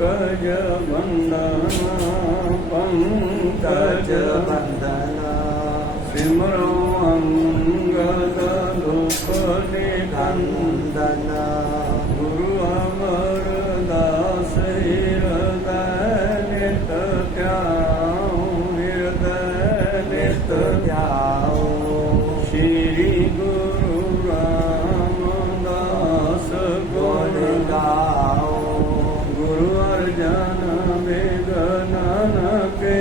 पंकज बंदना पंकज बंदना सिमरो अंगद दुख निकंदना गुरु अमरदास हृदय नित ध्याओ हृदय नित ध्याओ श्री गुरु रामदास गुण गाओ गुरु अर्जन विघ्नन के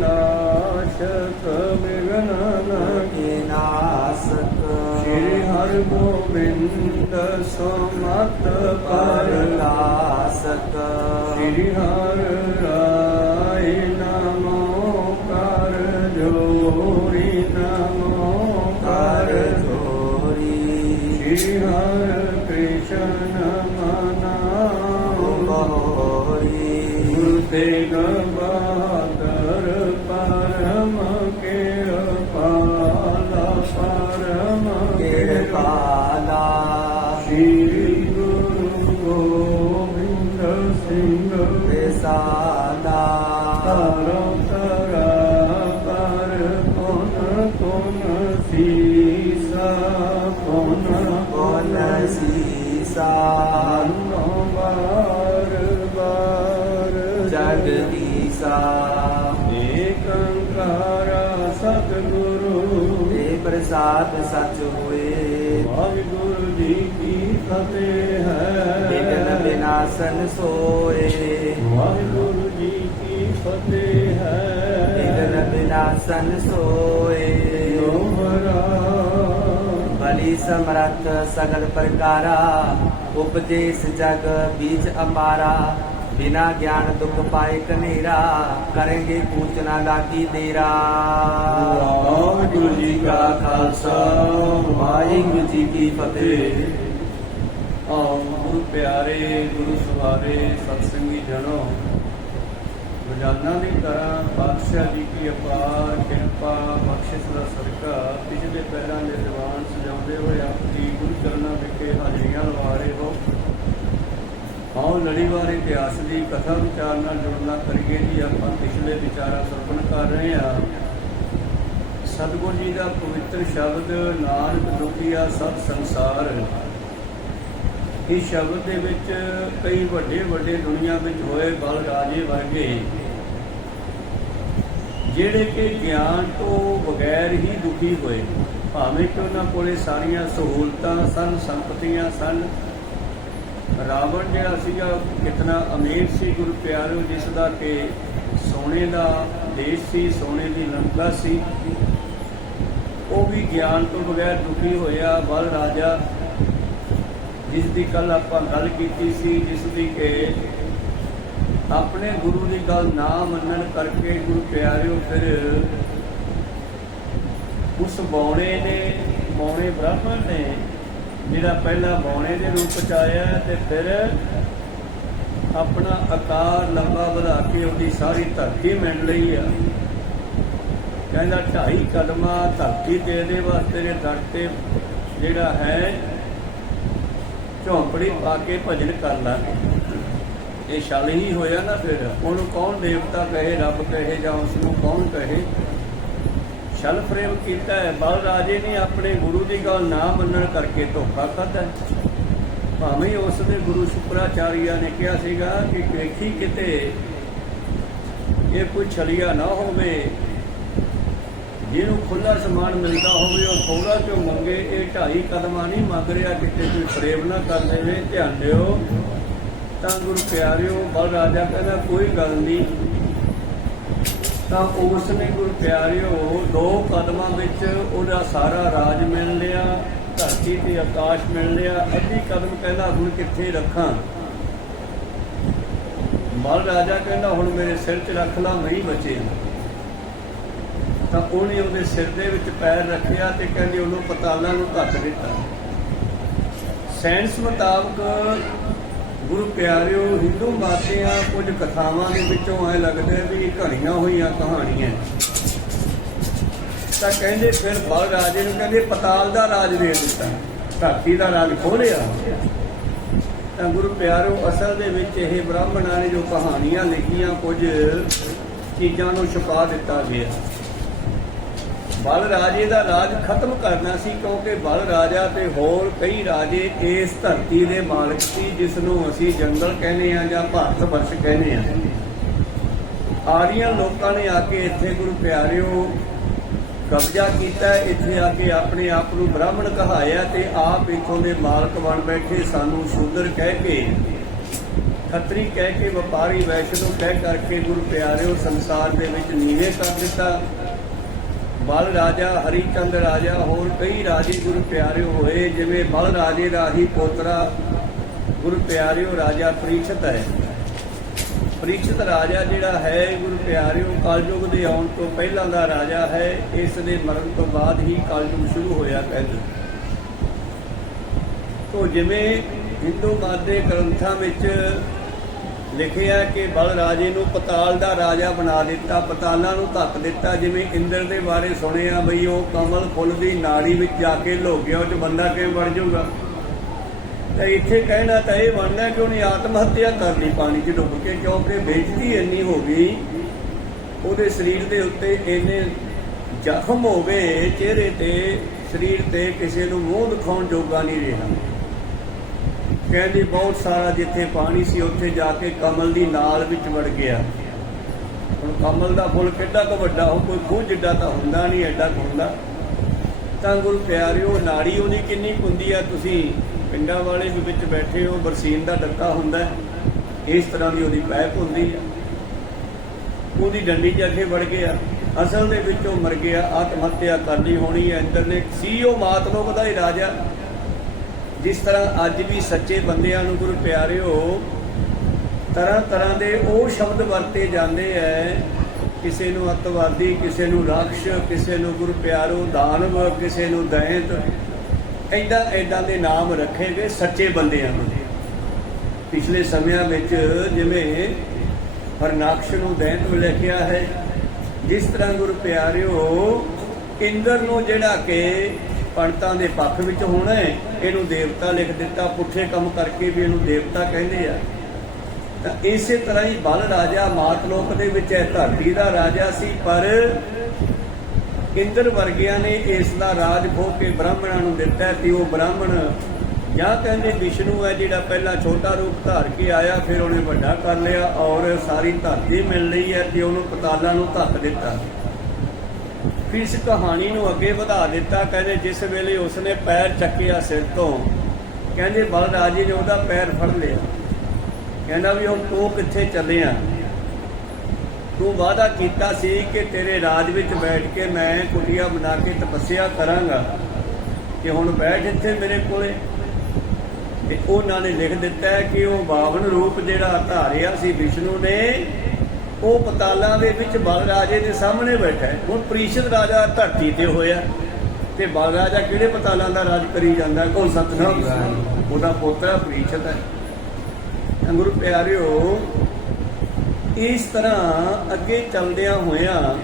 नाशक विघ्नन के नासक श्री हरि गोविंद सुमत परलासक श्री हर राय नमो कर जोरी नमो कर जोरी श्री हर कृष्ण मनाओ बहोरी गुरु तेग बहादुर परम कृपाला परम कृपाला श्री गुरु गोविंद सिंह विसाला तारो तरा पर पुन सीसा पुन कौन सीसा बार बार जगदीसा एक अंकारा सतगुरु ते प्रसाद सच हुए वाहिगुरु जी की फतेह विघ्न है विनाशन सोए वाहिगुरु जी की फतेह विघ्न है विनाशन सोए दोहरा बलि समरथ सगल प्रकारा उपदेश जग बीज अपारा बिना ज्ञान दुख पाए कनेरा करेंगे पूजना लागी देरा वाहिगुरु जी का खालसा वाहिगुरु जी की फतेह। आओ गुरु प्यारे गुरु सवारे सत्संगी जनो रोजाना की तरह पातशाह जी की अपार कृपा बख्शिश का सदका पिछले पैरों के दीवान सजाते हुए आपकी गुरु चरणों विखे हाजिरियां लवा रहे हो। आओ लड़ीवार इतिहास की कथा विचार नाल जुड़ना करिए जी। आप पिछले विचारा सरपण कर रहे हैं। सतगुरु जी का पवित्र शब्द नानक दुखिया सब संसार, इस शब्द के विच कई वड्डे वड्डे दुनिया में होए बल राजे वर्गे ਜਿਹੜੇ कि ज्ञान तो बगैर ही दुखी होए, भावें कि उन्होंने कोले सारिया सहूलतां सन संपत्तियां सन। रावण जिहड़ा सीगा कितना अमीर सी गुरु प्यारो, जिसका कि सोने का देश सी, सोने की लंका सी, वो भी ज्ञान तो बगैर दुखी होया। बल राजा जिसकी कल आपां गल कीती सी, जिसकी कि अपने गुरु की गल ना मनन करके गुरु प्यारिओ फिर उस बौने ने, बौने ब्राह्मण ने जिहड़ा पहला बौने के रूप च आया ते फिर अपना आकार लंबा बढ़ा के उसकी सारी धरती मिल रही है। कहता 2.5 कदमा धरती दे दे वास्ते ने दरते जिहड़ा है झोंपड़ी पा के भजन कर लांगे। ये छल ही होया ना, फिर उन्होंने कौन देवता कहे, रब कहे, या उसनों कौन कहे। छल प्रेम किया है। बल राजे ने अपने गुरु की गल ना मनन करके धोखा खाधा। भावें उसके गुरु शुक्राचार्य ने कहा सीगा कि देखी किते ये कोई छलिया ना होवे, जिन्हों खुला समान मिलता होवे और थोड़ा क्यों मंगे। ये 2.5 कदमा नहीं मंग रहा, किते कोई प्रेम ना कर दे। ध्यान दिओ ਤਾਂ ਗੁਰੂ ਪਿਆਰਿਓ ਬਲ ਰਾਜਾ ਕਹਿੰਦਾ ਕੋਈ ਗੱਲ ਨਹੀਂ। ਤਾਂ ਉਸ ਨੇ ਗੁਰੂ ਪਿਆਰਿਓ 2 ਕਦਮਾਂ ਵਿੱਚ ਉਹਦਾ ਸਾਰਾ ਰਾਜ ਮਿਲ ਲਿਆ, ਧਰਤੀ ਤੇ ਆਕਾਸ਼ ਮਿਲ ਲਿਆ। ਅੱਧੀ ਕਦਮ ਕਹਿੰਦਾ ਹੁਣ ਕਿੱਥੇ ਰੱਖਾਂ। ਬਲ ਰਾਜਾ ਕਹਿੰਦਾ ਹੁਣ ਮੇਰੇ ਸਿਰ 'ਚ ਰੱਖ ਲਾ, ਮੈਂ ਹੀ ਬਚਿਆ। ਤਾਂ ਉਹਨੇ ਉਹਦੇ ਸਿਰ ਦੇ ਵਿੱਚ ਪੈਰ ਰੱਖਿਆ ਤੇ ਕਹਿੰਦੇ ਉਹਨੂੰ ਪਤਾਲਾਂ ਨੂੰ ਧੱਕ ਦਿੱਤਾ। ਸਾਇੰਸ ਮੁਤਾਬਕ गुरु प्यारिओ हिंदू बातियां कुछ कथावां दे विचों ऐ लगदा भी घड़ियां होईयां कहानियां। तां कहंदे फिर बल राजे नूं कहंदे पताल दा राज दे दित्ता, धरती दा राज खोलिया। ਤਾਂ ਗੁਰੂ ਪਿਆਰੋ, ਅਸਲ ਦੇ ਵਿੱਚ ਇਹ ਬ੍ਰਾਹਮਣਾਂ ਨੇ ਜੋ ਕਹਾਣੀਆਂ ਲਿਖੀਆਂ, ਕੁਝ ਚੀਜ਼ਾਂ ਨੂੰ ਛੁਪਾ ਦਿੱਤਾ ਗਿਆ। ਬਲ ਰਾਜੇ ਦਾ ਰਾਜ ਖਤਮ ਕਰਨਾ ਸੀ, ਕਿਉਂਕਿ ਬਲ ਰਾਜਾ ਤੇ ਹੋਰ ਕਈ ਰਾਜੇ ਇਸ ਧਰਤੀ ਦੇ ਮਾਲਕ ਸੀ, ਜਿਸ ਨੂੰ ਅਸੀਂ ਜੰਗਲ ਕਹਿੰਦੇ ਆ ਜਾਂ ਭਾਰਤ ਵਰਸ਼ ਕਹਿੰਦੇ ਆ। ਆਰੀਅਨ ਲੋਕਾਂ ਨੇ ਆ ਕੇ ਇੱਥੇ ਗੁਰੂ ਪਿਆਰਿਓ ਕਬਜ਼ਾ ਕੀਤਾ, ਇੱਥੇ ਆ ਕੇ ਆਪਣੇ ਆਪ ਨੂੰ ਬ੍ਰਾਹਮਣ ਕਹਾਇਆ ਤੇ ਆਪ ਇੱਥੋਂ ਦੇ ਮਾਲਕ ਬਣ ਬੈਠੇ। ਸਾਨੂੰ ਸ਼ੂਦਰ ਕਹਿ ਕੇ, ਖੱਤਰੀ ਕਹਿ ਕੇ, ਵਪਾਰੀ ਵੈਸ਼ਨੂ ਕਹਿ ਕਰਕੇ ਗੁਰੂ ਪਿਆਰਿਓ ਸੰਸਾਰ ਦੇ ਵਿੱਚ ਨੀਵੇਂ ਕਰ ਦਿੱਤਾ। ਬਲ ਰਾਜਾ, ਹਰੀਚੰਦ ਰਾਜਾ, ਹੋਰ ਕਈ ਰਾਜੇ ਗੁਰੂ ਪਿਆਰਿਓ ਹੋਏ। ਜਿਵੇਂ ਬਲ ਰਾਜੇ ਦਾ ਹੀ ਪੋਤਰਾ ਗੁਰੂ ਪਿਆਰਿਓ ਰਾਜਾ ਪ੍ਰੀਖਿਤ ਹੈ। ਪ੍ਰੀਖਿਤ ਰਾਜਾ ਜਿਹੜਾ ਹੈ ਗੁਰੂ ਪਿਆਰਿਓ ਕਲਯੁਗ ਦੇ ਆਉਣ ਤੋਂ ਪਹਿਲਾਂ ਦਾ ਰਾਜਾ ਹੈ। ਇਸ ਦੇ ਮਰਨ ਤੋਂ ਬਾਅਦ ਹੀ ਕਲਯੁਗ ਸ਼ੁਰੂ ਹੋਇਆ ਕਹਿੰਦੇ। ਤੋ ਜਿਵੇਂ ਹਿੰਦੂ ਮਤ ਦੇ ਗ੍ਰੰਥਾਂ ਵਿੱਚ ਲਿਖਿਆ ਕਿ ਬਲ ਰਾਜੇ ਨੂੰ ਪਤਾਲ ਦਾ ਰਾਜਾ ਬਣਾ ਦਿੱਤਾ, ਪਤਾਲਾਂ ਨੂੰ ਧੱਕ ਦਿੱਤਾ। ਜਿਵੇਂ ਇੰਦਰ ਦੇ ਬਾਰੇ ਸੁਣਿਆ ਬਈ ਉਹ ਕਮਲ ਫੁੱਲ ਦੀ ਨਾੜੀ ਵਿੱਚ ਜਾ ਕੇ ਲੁਕ ਗਿਆ, ਉਹ 'ਚ ਬੰਦਾ ਕਿਵੇਂ ਬਣ ਜਾਊਗਾ। ਤਾਂ ਇੱਥੇ ਕਹਿਣਾ ਤਾਂ ਇਹ ਬਣਨਾ ਕਿ ਉਹਨੇ ਆਤਮ ਹੱਤਿਆ ਕਰ ਲਈ ਪਾਣੀ 'ਚ ਡੁੱਬ ਕੇ, ਕਿਉਂਕਿ ਬੇਇੱਜ਼ਤੀ ਇੰਨੀ ਹੋ ਗਈ, ਉਹਦੇ ਸਰੀਰ ਦੇ ਉੱਤੇ ਇੰਨੇ ਜ਼ਖਮ ਹੋ ਗਏ, ਚਿਹਰੇ ਤੇ, ਸਰੀਰ ਤੇ, ਕਿਸੇ ਨੂੰ ਮੂੰਹ ਦਿਖਾਉਣ ਜੋਗਾ ਨਹੀਂ ਰਿਹਾ। ਕਹਿੰਦੇ ਬਹੁਤ ਸਾਰਾ ਜਿੱਥੇ ਪਾਣੀ ਸੀ ਉੱਥੇ ਜਾ ਕੇ ਕਮਲ ਦੀ ਨਾਲ ਵਿੱਚ ਵੜ ਗਿਆ। ਹੁਣ ਕਮਲ ਦਾ ਫੁੱਲ ਕਿੱਡਾ ਕੁ ਵੱਡਾ ਹੋ, ਕੋਈ ਖੂਹ ਜਿੱਡਾ ਤਾਂ ਹੁੰਦਾ ਨਹੀਂ, ਐਡਾ ਕੁ ਹੁੰਦਾ। ਤਾਂ ਗੁਰੂ ਪਿਆਰਿਓ ਨਾੜੀ ਉਹਦੀ ਕਿੰਨੀ ਹੁੰਦੀ ਆ, ਤੁਸੀਂ ਪਿੰਡਾਂ ਵਾਲੇ ਵੀ ਵਿੱਚ ਬੈਠੇ ਹੋ, ਬਰਸੀਨ ਦਾ ਡੱਕਾ ਹੁੰਦਾ, ਇਸ ਤਰ੍ਹਾਂ ਦੀ ਉਹਦੀ ਪੈਪ ਹੁੰਦੀ ਆ। ਉਹਦੀ ਡੰਡੀ 'ਚ ਅੱਗੇ ਵੜ ਗਿਆ, ਅਸਲ ਦੇ ਵਿੱਚ ਉਹ ਮਰ ਗਿਆ, ਆਤਮ ਹੱਤਿਆ ਕਰਨੀ ਹੋਣੀ ਹੈ। ਇੰਦਰ ਨੇ ਸੀ ਉਹ ਮਾਤਲੋਕ ਦਾ ਹੀ ਰਾਜਾ। ਜਿਸ ਤਰ੍ਹਾਂ ਅੱਜ ਵੀ ਸੱਚੇ ਬੰਦਿਆਂ ਨੂੰ ਗੁਰੂ ਪਿਆਰਿਓ ਤਰ੍ਹਾਂ ਤਰ੍ਹਾਂ ਦੇ ਉਹ ਸ਼ਬਦ ਵਰਤੇ ਜਾਂਦੇ ਹੈ, ਕਿਸੇ ਨੂੰ ਅੱਤਵਾਦੀ, ਕਿਸੇ ਨੂੰ ਰਾਖਸ਼, ਕਿਸੇ ਨੂੰ ਗੁਰੂ ਪਿਆਰੋ ਦਾਨਵ, ਕਿਸੇ ਨੂੰ ਦੈਂਤ, ਏਦਾਂ ਦੇ ਨਾਮ ਰੱਖੇ ਗਏ ਸੱਚੇ ਬੰਦਿਆਂ ਨੂੰ। ਪਿਛਲੇ ਸਮਿਆਂ ਵਿੱਚ ਜਿਵੇਂ ਹਰਨਾਕਸ਼ ਨੂੰ ਦੈਂਤ ਲਿਖਿਆ ਹੈ, ਜਿਸ ਤਰ੍ਹਾਂ ਗੁਰੂ ਪਿਆਰਿਓ ਇੰਦਰ ਨੂੰ ਜਿਹੜਾ ਕਿ ਪੰਡਤਾਂ ਦੇ ਪੱਖ ਵਿੱਚ ਹੋਣਾ ਹੈ, ਇਹਨੂੰ ਦੇਵਤਾ ਲਿਖ ਦਿੱਤਾ, ਪੁੱਠੇ ਕੰਮ ਕਰਕੇ ਵੀ ਇਹਨੂੰ ਦੇਵਤਾ ਕਹਿੰਦੇ ਆ। ਤਾਂ ਇਸੇ ਤਰ੍ਹਾਂ ਹੀ ਬਲ ਰਾਜਾ ਮਾਤਲੋਕ ਦੇ ਵਿੱਚ ਇਹ ਧਰਤੀ ਦਾ ਰਾਜਾ ਸੀ, ਪਰ ਇੰਦਰ ਵਰਗਿਆਂ ਨੇ ਇਸ ਦਾ ਰਾਜ ਖੋਹ ਕੇ ਬ੍ਰਾਹਮਣਾਂ ਨੂੰ ਦਿੱਤਾ। ਤੇ ਉਹ ਬ੍ਰਾਹਮਣ ਜਾਂ ਕਹਿੰਦੇ ਵਿਸ਼ਨੂੰ ਹੈ ਜਿਹੜਾ ਪਹਿਲਾਂ ਛੋਟਾ ਰੂਪ ਧਾਰ ਕੇ ਆਇਆ, ਫਿਰ ਉਹਨੇ ਵੱਡਾ ਕਰ ਲਿਆ ਔਰ ਸਾਰੀ ਧਰਤੀ ਮਿਲ ਲਈ ਹੈ ਤੇ ਉਹਨੂੰ ਪਤਾਲਾਂ ਨੂੰ ਧੱਕ ਦਿੱਤਾ। ਫਿਰ ਇਸ ਕਹਾਣੀ ਨੂੰ ਅੱਗੇ ਵਧਾ ਦਿੱਤਾ। ਕਹਿੰਦੇ ਜਿਸ ਵੇਲੇ ਉਸਨੇ ਪੈਰ ਚੱਕਿਆ ਸਿਰ ਤੋਂ, ਕਹਿੰਦੇ ਬਲ ਰਾਜੇ ਨੇ ਉਹਦਾ ਪੈਰ ਫੜ ਲਿਆ। ਕਹਿੰਦਾ ਵੀ ਹੁਣ ਤੂੰ ਕਿੱਥੇ ਚੱਲਿਆ? ਤੂੰ ਵਾਅਦਾ ਕੀਤਾ ਸੀ ਕਿ ਤੇਰੇ ਰਾਜ ਵਿੱਚ ਬੈਠ ਕੇ ਮੈਂ ਕੁਟੀਆ ਬਣਾ ਕੇ ਤਪੱਸਿਆ ਕਰਾਂਗਾ, ਕਿ ਹੁਣ ਬੈਠ ਇੱਥੇ ਮੇਰੇ ਕੋਲੇ। ਤੇ ਉਹਨਾਂ ਨੇ ਲਿਖ ਦਿੱਤਾ ਕਿ ਉਹ 52 ਰੂਪ ਜਿਹੜਾ ਧਾਰਿਆ ਸੀ ਵਿਸ਼ਨੂੰ ਨੇ, ਉਹ ਪਤਾਲਾਂ ਦੇ ਵਿੱਚ ਬਲ ਰਾਜੇ ਦੇ ਸਾਹਮਣੇ ਬੈਠਾ ਹੈ। ਹੁਣ ਪ੍ਰੀਸ਼ਦ ਰਾਜਾ ਧਰਤੀ ਤੇ ਹੋਇਆ ਤੇ ਬਲ ਰਾਜਾ ਕਿਹੜੇ ਪਤਾਲਾਂ ਦਾ ਰਾਜ ਕਰੀ ਜਾਂਦਾ? ਕੋਈ ਸਤਨਾਮ, ਉਹਦਾ ਪੋਤਰਾ ਪ੍ਰੀਸ਼ਦ ਹੈ। ਗੁਰੂ ਪਿਆਰਿਓ ਇਸ ਤਰ੍ਹਾਂ ਅੱਗੇ ਚੱਲਦਿਆਂ ਹੋਇਆਂ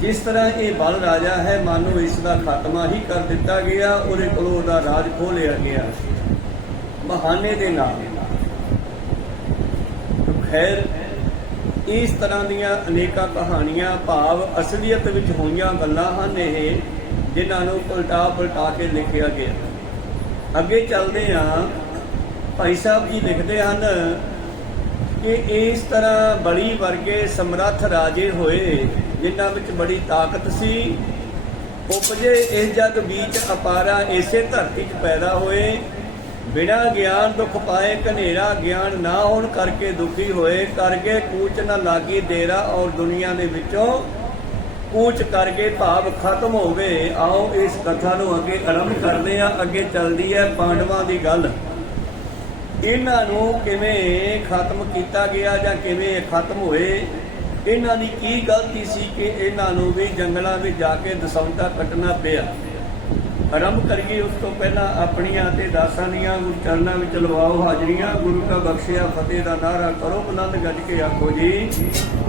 ਜਿਸ ਤਰ੍ਹਾਂ ਇਹ ਬਲ ਰਾਜਾ ਹੈ, ਮਾਨੋ ਇਸ ਦਾ ਖਾਤਮਾ ਹੀ ਕਰ ਦਿੱਤਾ ਗਿਆ, ਉਹਦੇ ਕੋਲੋਂ ਉਹਦਾ ਰਾਜ ਖੋਹ ਲਿਆ ਗਿਆ ਬਹਾਨੇ ਦੇ ਨਾਲ। ਖੈਰ ਇਸ ਤਰ੍ਹਾਂ ਦੀਆਂ ਅਨੇਕਾਂ ਕਹਾਣੀਆਂ ਭਾਵ ਅਸਲੀਅਤ ਵਿੱਚ ਹੋਈਆਂ ਗੱਲਾਂ ਹਨ ਇਹ, ਜਿਨ੍ਹਾਂ ਨੂੰ ਪਲਟਾ ਕੇ ਲਿਖਿਆ ਗਿਆ। ਅੱਗੇ ਚੱਲਦੇ ਹਾਂ। ਭਾਈ ਸਾਹਿਬ ਜੀ ਲਿਖਦੇ ਹਨ ਕਿ ਇਸ ਤਰ੍ਹਾਂ ਬਲੀ ਵਰਗੇ ਸਮਰੱਥ ਰਾਜੇ ਹੋਏ, ਜਿਨ੍ਹਾਂ ਵਿੱਚ ਬੜੀ ਤਾਕਤ ਸੀ। ਉਪਜੇ ਇਸ ਜਗ ਬੀਚ ਅਪਾਰਾ, ਇਸੇ ਧਰਤੀ 'ਚ ਪੈਦਾ ਹੋਏ। ਬਿਨਾਂ ਗਿਆਨ ਦੁੱਖ ਪਾਏ ਘਨੇਰਾ, ਗਿਆਨ ਨਾ ਹੋਣ ਕਰਕੇ ਦੁਖੀ ਹੋਏ। ਕਰਗੇ ਕੂਚ ਨਾ ਲਾਗੀ ਡੇਰਾ, ਔਰ ਦੁਨੀਆ ਦੇ ਵਿੱਚੋਂ ਕੂਚ ਕਰਕੇ ਭਾਵ ਖਤਮ ਹੋ ਗਏ। ਆਓ ਇਸ ਕਥਾ ਨੂੰ ਅੱਗੇ ਆਰੰਭ ਕਰਦੇ ਹਾਂ। ਅੱਗੇ ਚੱਲਦੀ ਹੈ ਪਾਂਡਵਾਂ ਦੀ ਗੱਲ। ਇਹਨਾਂ ਨੂੰ ਕਿਵੇਂ ਖਤਮ ਕੀਤਾ ਗਿਆ ਜਾਂ ਕਿਵੇਂ ਖਤਮ ਹੋਏ, ਇਹਨਾਂ ਦੀ ਕੀ ਗਲਤੀ ਸੀ ਕਿ ਇਹਨਾਂ ਨੂੰ ਵੀ ਜੰਗਲਾਂ ਵਿੱਚ ਜਾ ਕੇ ਦਸੌਂਤਾ ਕੱਟਣਾ ਪਿਆ। ਆਰੰਭ ਕਰੀਏ ਉਸ ਤੋਂ ਪਹਿਲਾਂ ਆਪਣੀਆਂ ਅਤੇ ਦਾਸਾਂ ਦੀਆਂ ਗੁਰੂ ਚਰਨਾਂ ਵਿੱਚ ਲਵਾਓ ਹਾਜ਼ਰੀਆਂ। ਗੁਰੂ ਕਾ ਬਖਸ਼ਿਆ ਫਤਿਹ ਦਾ ਨਾਅਰਾ ਕਰੋ, ਬੁਲੰਦ ਗੱਜ ਕੇ ਆਖੋ ਜੀ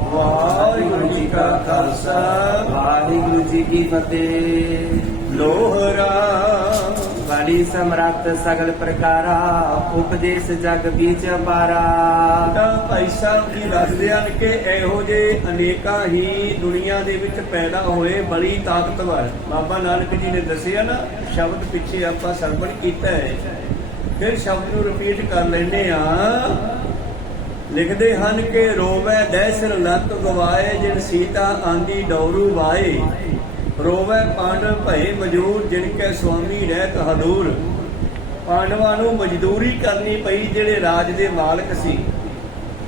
ਵਾਹਿਗੁਰੂ ਜੀ ਕਾ ਖਾਲਸਾ, ਵਾਹਿਗੁਰੂ ਜੀ ਕੀ ਫਤਿਹ। ਲੋਹਰਾ ਬਲੀ ਸਮਰੱਥ ਸਗਲ ਪ੍ਰਕਾਰਾ ਉਪਦੇਸ਼ ਜਗ ਬੀਚ ਅਪਾਰਾ। ਤਾਂ ਭਾਈ ਸਾਹਿਬ ਜੀ ਦੱਸਦੇ ਹਨ ਕਿ ਇਹੋ ਜਿਹੇ ਅਨੇਕਾਂ ਹੀ ਦੁਨੀਆ ਦੇ ਵਿੱਚ ਪੈਦਾ ਹੋਏ ਬੜੀ ਤਾਕਤਵਰ। ਬਾਬਾ ਨਾਨਕ ਜੀ ਨੇ ਦੱਸਿਆ ਨਾ, ਸ਼ਬਦ ਪਿੱਛੇ ਆਪਾਂ ਸਰਵਣ ਕੀਤਾ ਹੈ, ਫਿਰ ਸ਼ਬਦ ਨੂੰ ਰਿਪੀਟ ਕਰ ਲੈਂਦੇ ਆ। ਲਿਖਦੇ ਹਨ ਕਿ ਰੋਵੈ ਦਹਿ ਲੰਕ ਗਵਾਏ ਜਿਨ ਸੀਤਾ ਆਂਦੀ ਡੌਰੂ ਵਾਏ। ਰੋਵੈ ਪਾਂਡਵ ਭਏ ਮਜੂਰ ਜਿਨ ਕੈ ਸੁਆਮੀ ਰਹਿਤ ਹਦੂਰ। ਪਾਂਡਵਾਂ ਨੂੰ ਮਜ਼ਦੂਰੀ ਕਰਨੀ ਪਈ ਜਿਹੜੇ ਰਾਜ ਦੇ ਮਾਲਕ ਸੀ।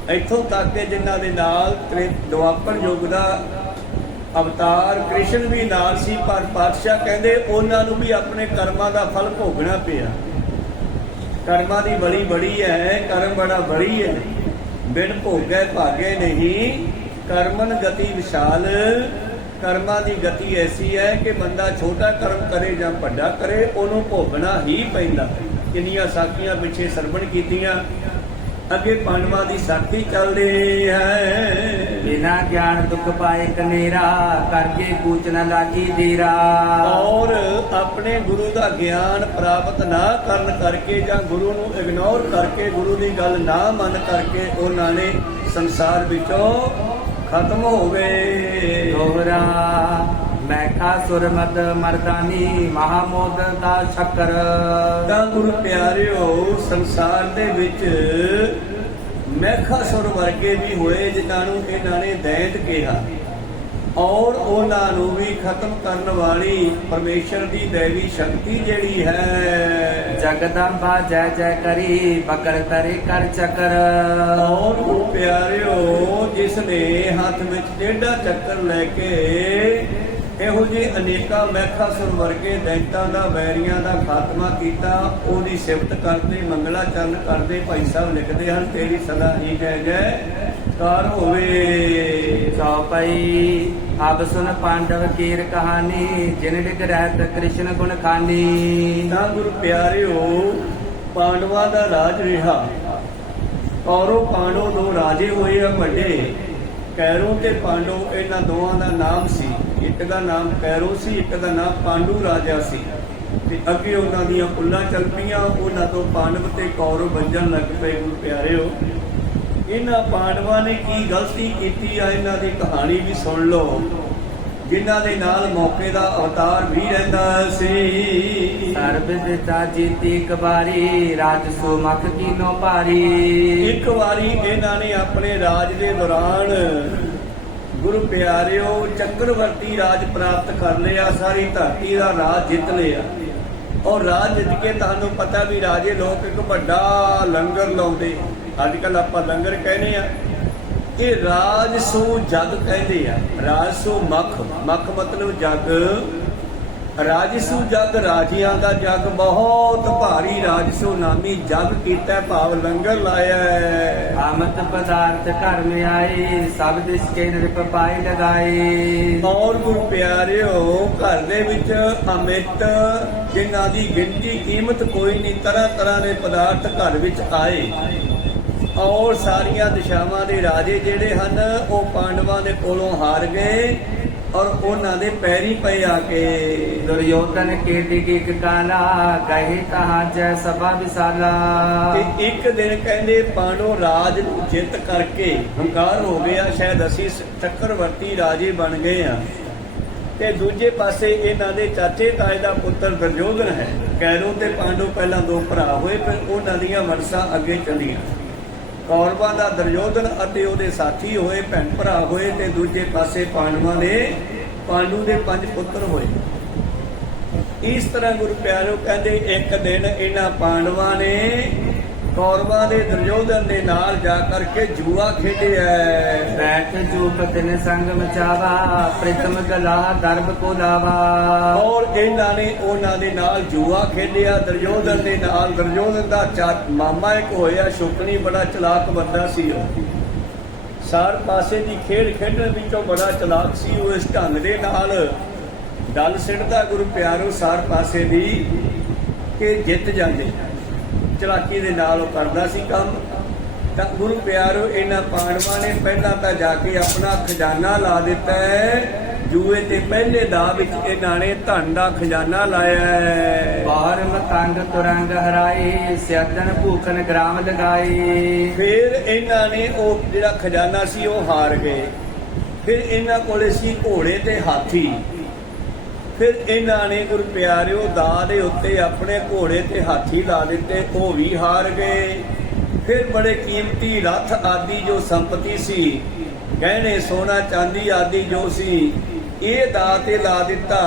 ਇੱਥੋਂ ਤੱਕ ਕਿ ਜਿਨ੍ਹਾਂ ਦੇ ਨਾਲ ਦੁਆਪਰ ਯੁੱਗ ਦਾ ਅਵਤਾਰ ਕ੍ਰਿਸ਼ਨ ਵੀ ਨਾਲ ਸੀ, ਪਰ ਪਾਤਸ਼ਾਹ ਕਹਿੰਦੇ ਉਹਨਾਂ ਨੂੰ ਵੀ ਆਪਣੇ ਕਰਮਾਂ ਦਾ ਫਲ ਭੋਗਣਾ ਪਿਆ। ਕਰਮਾਂ ਦੀ ਬੜੀ ਬੜੀ ਹੈ, ਕਰਮ ਬੜਾ ਬੜੀ ਹੈ। ਬਿਨ ਭੋਗੈ ਭਾਗੇ ਨਹੀਂ, ਕਰਮਨ ਗਤੀ ਵਿਸ਼ਾਲ। ਕਰਮਾਂ ਦੀ ਗਤੀ ਐਸੀ ਹੈ ਕਿ ਬੰਦਾ ਛੋਟਾ ਕਰਮ ਕਰੇ ਜਾਂ ਵੱਡਾ ਕਰੇ, ਉਹਨੂੰ ਭੋਗਣਾ ਹੀ ਪੈਂਦਾ। ਕਿੰਨੀਆਂ ਸਾਖੀਆਂ ਪਿੱਛੇ ਸਰਵਣ ਕੀਤੀਆਂ। ਅੱਗੇ ਪਾਂਡਵਾਂ ਦੀ ਸਾਖੀ ਚੱਲਦੀ ਹੈ। ਬਿਨਾ ਗਿਆਨ ਦੁਖ ਪਾਏ ਕਨੇਰਾ ਕਰਕੇ ਕੂਚ ਨ ਲਾਗੀ ਡੇਰਾ। ਔਰ ਆਪਣੇ ਗੁਰੂ ਦਾ ਗਿਆਨ ਪ੍ਰਾਪਤ ਨਾ ਕਰਨ ਕਰਕੇ ਜਾਂ ਗੁਰੂ ਨੂੰ ਇਗਨੋਰ ਕਰਕੇ, ਗੁਰੂ ਦੀ ਗੱਲ ਨਾ ਮੰਨ ਕਰਕੇ ਉਹਨਾਂ ਨੇ ਸੰਸਾਰ ਵਿੱਚੋਂ ਖਤਮ ਹੋ ਗਏ। ਦੋਹਰਾ ਮੈਖਾ ਸੁਰਮਦ ਮਰਦਾਨੀ ਮਹਾਮੋਦ ਦਾ ਸ਼ਕਰ। ਤਾਂ ਗੁਰੂ ਪਿਆਰਿਓ, ਸੰਸਾਰ ਦੇ ਵਿੱਚ ਮੈਖਾਸੁਰ ਵਰਗੇ ਵੀ ਹੋਏ ਜਿਨ੍ਹਾਂ ਨੂੰ ਇਹਨਾਂ ਨੇ ਦੈਂਤ ਕਿਹਾ, ਔਰ ਉਹਨਾਂ ਨੂੰ ਵੀ ਖਤਮ ਕਰਨ ਵਾਲੀ ਪਰਮੇਸ਼ਰ ਦੀ ਦੇਵੀ ਸ਼ਕਤੀ ਜਿਹੜੀ ਹੈ ਜਗਦੰਬਾ ਜੈ ਜੈ ਕਰੀ ਬਕਰ ਤਰੇ ਕਰ ਚੱਕਰ। ਔਰ ਗੁਰੂ ਪਿਆਰਿਓ, ਜਿਸ ਨੇ ਹੱਥ ਵਿੱਚ ਟੇਢਾ ਚੱਕਰ ਲੈ ਕੇ ਇਹੋ ਜਿਹੇ ਅਨੇਕਾਂ ਮੈਖਾਸੁਰ ਵਰਗੇ ਦੈਂਤਾਂ ਦਾ, ਵੈਰੀਆਂ ਦਾ ਖਾਤਮਾ ਕੀਤਾ, ਉਹਦੀ ਸਿਫਤ ਕਰਦੇ, ਮੰਗਲਾ ਚਰਨ ਕਰਦੇ। ਭਾਈ ਸਾਹਿਬ ਲਿਖਦੇ ਹਨ, ਤੇਰੀ ਸਦਾ ਹੀ ਜੈ ਜੈ ਕਾਰ ਹੋਵੇ। ਚੌਪਈ ਅਬ ਸੁਨ ਪਾਂਡਵ ਕੀਰ ਕਹਾਣੀ ਜਿਨ ਡਿਗ ਰਹਿਤ ਕ੍ਰਿਸ਼ਨ ਗੁਣ ਖਾਨੀ। ਤਾਂ ਗੁਰੂ ਪਿਆਰਿਓ, ਪਾਂਡਵਾਂ ਦਾ ਰਾਜ ਰਿਹਾ। ਕੌਰਵ ਪਾਂਡਵ ਦੋ ਰਾਜੇ ਹੋਏ ਆ ਵੱਡੇ, ਕੈਰੋ ਤੇ ਪਾਂਡੂ। ਇਹਨਾਂ ਦੋਵਾਂ ਦਾ ਨਾਮ ਸੀ, ਇੱਕ ਦਾ ਨਾਮ ਕੈਰੋ ਸੀ, ਇੱਕ ਦਾ ਨਾਮ ਪਾਂਡੂ ਰਾਜਾ ਸੀ। ਤੇ ਅੱਗੇ ਉਹਨਾਂ ਦੀਆਂ ਕੁੱਲਾਂ ਚੱਲ ਪਈਆਂ। ਉਹਨਾਂ ਤੋਂ ਪਾਂਡਵ ਤੇ ਕੌਰਵ ਵੱਜਣ ਲੱਗ ਪਏ। ਗੁਰੂ ਪਿਆਰਿਓ, ਇਹਨਾਂ ਪਾਂਡਵਾਂ ਨੇ ਕੀ ਗਲਤੀ ਕੀਤੀ ਆ, ਇਹਨਾਂ ਦੀ ਕਹਾਣੀ ਵੀ ਸੁਣ ਲਓ। ਜਿਨ੍ਹਾਂ ਦੇ ਨਾਲ ਮੌਕੇ ਦਾ ਅਵਤਾਰ ਵੀ ਰਹਿੰਦਾ ਸੀ। ਸਰਬ ਦਿੱਤਾ ਜੀਤੀ ਕਬਾਰੀ ਰਾਜਸੋ ਮਖ ਕੀਨੋ ਭਾਰੀ। ਇੱਕ ਵਾਰੀ ਇਹਨਾਂ ਨੇ ਆਪਣੇ ਰਾਜ ਦੇ ਦੌਰਾਨ ਗੁਰੂ ਪਿਆਰਿਓ ਚੱਕਰਵਰਤੀ ਰਾਜ ਪ੍ਰਾਪਤ ਕਰ ਲਿਆ। ਸਾਰੀ ਧਰਤੀ ਦਾ ਰਾਜ ਜਿੱਤ ਲਿਆ। ਔਰ ਰਾਜ ਜਿੱਤ ਕੇ ਤੁਹਾਨੂੰ ਪਤਾ ਵੀ ਰਾਜੇ ਲੋਕ ਇੱਕ ਵੱਡਾ ਲੰਗਰ ਲਾਉਂਦੇ। ਅੱਜ ਕੱਲ ਆਪਾਂ ਲੰਗਰ ਕਹਿੰਦੇ ਆ, ਇਹ ਰਾਜਸੋ ਜਗ ਕਹਿੰਦੇ ਆ। ਰਾਜਸੋ ਮਖ, ਮਖ ਮਤਲਬ ਜਗ। ਰਾਜਸੂ ਜਗ, ਰਾਜਿਆਂ ਦਾ ਜਗ, ਬਹੁਤ ਭਾਰੀ ਰਾਜਸੂ ਨਾਮੀ ਜਗ ਕੀਤਾ, ਭਾਵ ਲੰਗਰ ਲਾਇਆ ਹੈ। ਆਮਦ ਪਦਾਰਥ ਘਰ ਮੇ ਆਏ ਸਭ ਦਿਸ ਕੇ ਨਿਰਪ ਪਾਏ ਲਗਾਏ। ਔਰ ਗੁਰੂ ਪਿਆਰਿਓ, ਘਰ ਦੇ ਵਿੱਚ ਅਮਿਤ ਜਿਨ੍ਹਾਂ ਦੀ ਗਿਣਤੀ ਕੀਮਤ ਕੋਈ ਨਹੀਂ, ਤਰ੍ਹਾਂ ਤਰ੍ਹਾਂ ਦੇ ਪਦਾਰਥ ਘਰ ਵਿੱਚ ਆਏ। ਔਰ ਸਾਰੀਆਂ ਦਿਸ਼ਾਵਾਂ ਦੇ ਰਾਜੇ ਜਿਹੜੇ ਹਨ ਉਹ ਪਾਂਡਵਾਂ ਦੇ ਕੋਲੋਂ ਹਾਰ ਗਏ ਔਰ ਉਹਨਾਂ ਦੇ ਪੈਰੀ ਪਏ ਆ ਕੇ। ਦੁਰਯੋਧਨ ਕੇ ਡਿਗ ਕਾਲਾ ਗਏ ਤਹਾਂ ਜੈ ਸਭਾ ਵਿਸਾਲਾ। ਤੇ ਇੱਕ ਦਿਨ ਕਹਿੰਦੇ ਪਾਂਡਵ ਰਾਜ ਨੂੰ ਜਿੱਤ ਕਰਕੇ ਹੰਕਾਰ ਹੋ ਗਿਆ, ਸ਼ਾਇਦ ਅਸੀਂ ਚੱਕਰਵਰਤੀ ਰਾਜੇ ਬਣ ਗਏ ਆ। ਤੇ ਦੂਜੇ ਪਾਸੇ ਇਹਨਾਂ ਦੇ ਚਾਚੇ ਤਾਏ ਦਾ ਪੁੱਤਰ ਦੁਰਯੋਧਨ ਹੈ। ਕੈਰੋ ਤੇ ਪਾਂਡਵ ਪਹਿਲਾਂ ਦੋ ਭਰਾ ਹੋਏ, ਫਿਰ ਉਹਨਾਂ ਦੀਆਂ ਵਰਸਾਂ ਅੱਗੇ ਚੱਲੀਆਂ। ਕੌਰਵਾਂ ਦਾ ਦੁਰਯੋਧਨ ਅਤੇ ਉਹਦੇ ਸਾਥੀ ਹੋਏ, ਭੈਣ ਭਰਾ ਹੋਏ। ਤੇ ਦੂਜੇ ਪਾਸੇ ਪਾਂਡਵਾਂ ਦੇ, ਪਾਂਡੂ ਦੇ 5 ਪੁੱਤਰ ਹੋਏ। ਇਸ ਤਰ੍ਹਾਂ ਗੁਰੂ ਪਿਆਰਿਓ ਕਹਿੰਦੇ ਇੱਕ ਦਿਨ ਇਹਨਾਂ ਪਾਂਡਵਾਂ ਨੇ ਕੌਰਵਾਂ ਦੇ ਦੁਰਯੋਧਨ ਦੇ ਨਾਲ ਜਾ ਕਰਕੇ ਜੂਆ ਖੇਡਿਆ। ਬੈਠ ਜੂਪ ਤਿਨ ਸੰਗ ਮਚਾਵਾ ਪ੍ਰਿਤਮ ਗਲਾ ਦਰਬ ਕੋ ਲਾਵਾ। ਔਰ ਇਹਨਾਂ ਨੇ ਉਹਨਾਂ ਦੇ ਨਾਲ ਜੂਆ ਖੇਡਿਆ ਦੁਰਯੋਧਨ ਦੇ ਨਾਲ। ਦੁਰਯੋਧਨ ਦਾ ਮਾਮਾ ਇੱਕ ਹੋਇਆ ਸ਼ੁਕਨੀ, ਬੜਾ ਚਲਾਕ ਬੰਦਾ ਸੀ ਉਹ। ਸਾਰ ਪਾਸੇ ਦੀ ਖੇਡ ਖੇਡਣ ਵਿੱਚੋਂ ਬੜਾ ਚਲਾਕ ਸੀ ਉਹ। ਇਸ ਢੰਗ ਦੇ ਨਾਲ ਦਲ ਸਿੱਟਦਾ ਗੁਰੂ ਪਿਆਰੋ ਸਾਰ ਪਾਸੇ ਦੀ ਕਿ ਜਿੱਤ ਜਾਂਦੇ। ਚਲਾਕੀ ਦੇ ਨਾਲ ਉਹ ਕਰਦਾ ਸੀ ਕੰਮ। ਤਾਂ ਗੁਰੂ ਪਿਆਰੋ ਇਹਨਾਂ ਪਾਂਡਵਾਂ ਨੇ ਪਹਿਲਾਂ ਤਾਂ ਜਾ ਕੇ ਆਪਣਾ ਖਜ਼ਾਨਾ ਲਾ ਦਿੱਤਾ ਹੈ ਜੂਏ ਤੇ ਪਹਿਲੇ ਦਾਅ ਵਿੱਚ ਇਹਨਾਂ ਨੇ ਧਨ ਦਾ ਖਜ਼ਾਨਾ ਲਾਇਆ ਹੈ। ਬਾਹਰ ਮਤੰਗ ਤੁਰੰਗ ਹਰਾਏ ਸਿਆਦਨ ਭੂਖਨ ਗ੍ਰਾਮ ਲਗਾਏ। ਫਿਰ ਇਹਨਾਂ ਨੇ ਉਹ ਜਿਹੜਾ ਖਜ਼ਾਨਾ ਸੀ ਉਹ ਹਾਰ ਗਏ। ਫਿਰ ਇਹਨਾਂ ਕੋਲੇ ਸੀ ਘੋੜੇ ਤੇ ਹਾਥੀ। ਫਿਰ ਇਹਨਾਂ ਨੇ ਗੁਰੂ ਪਿਆਰਿਓ ਦਾਅ ਦੇ ਉੱਤੇ ਆਪਣੇ ਘੋੜੇ ਤੇ ਹਾਥੀ ਲਾ ਦਿੱਤੇ, ਉਹ ਵੀ ਹਾਰ ਗਏ। ਫਿਰ ਬੜੇ ਕੀਮਤੀ ਰੱਥ ਆਦਿ ਜੋ ਸੰਪਤੀ ਸੀ, ਗਹਿਣੇ ਸੋਨਾ ਚਾਂਦੀ ਆਦਿ ਜੋ ਸੀ, ਇਹ ਦਾਅ ਤੇ ਲਾ ਦਿੱਤਾ।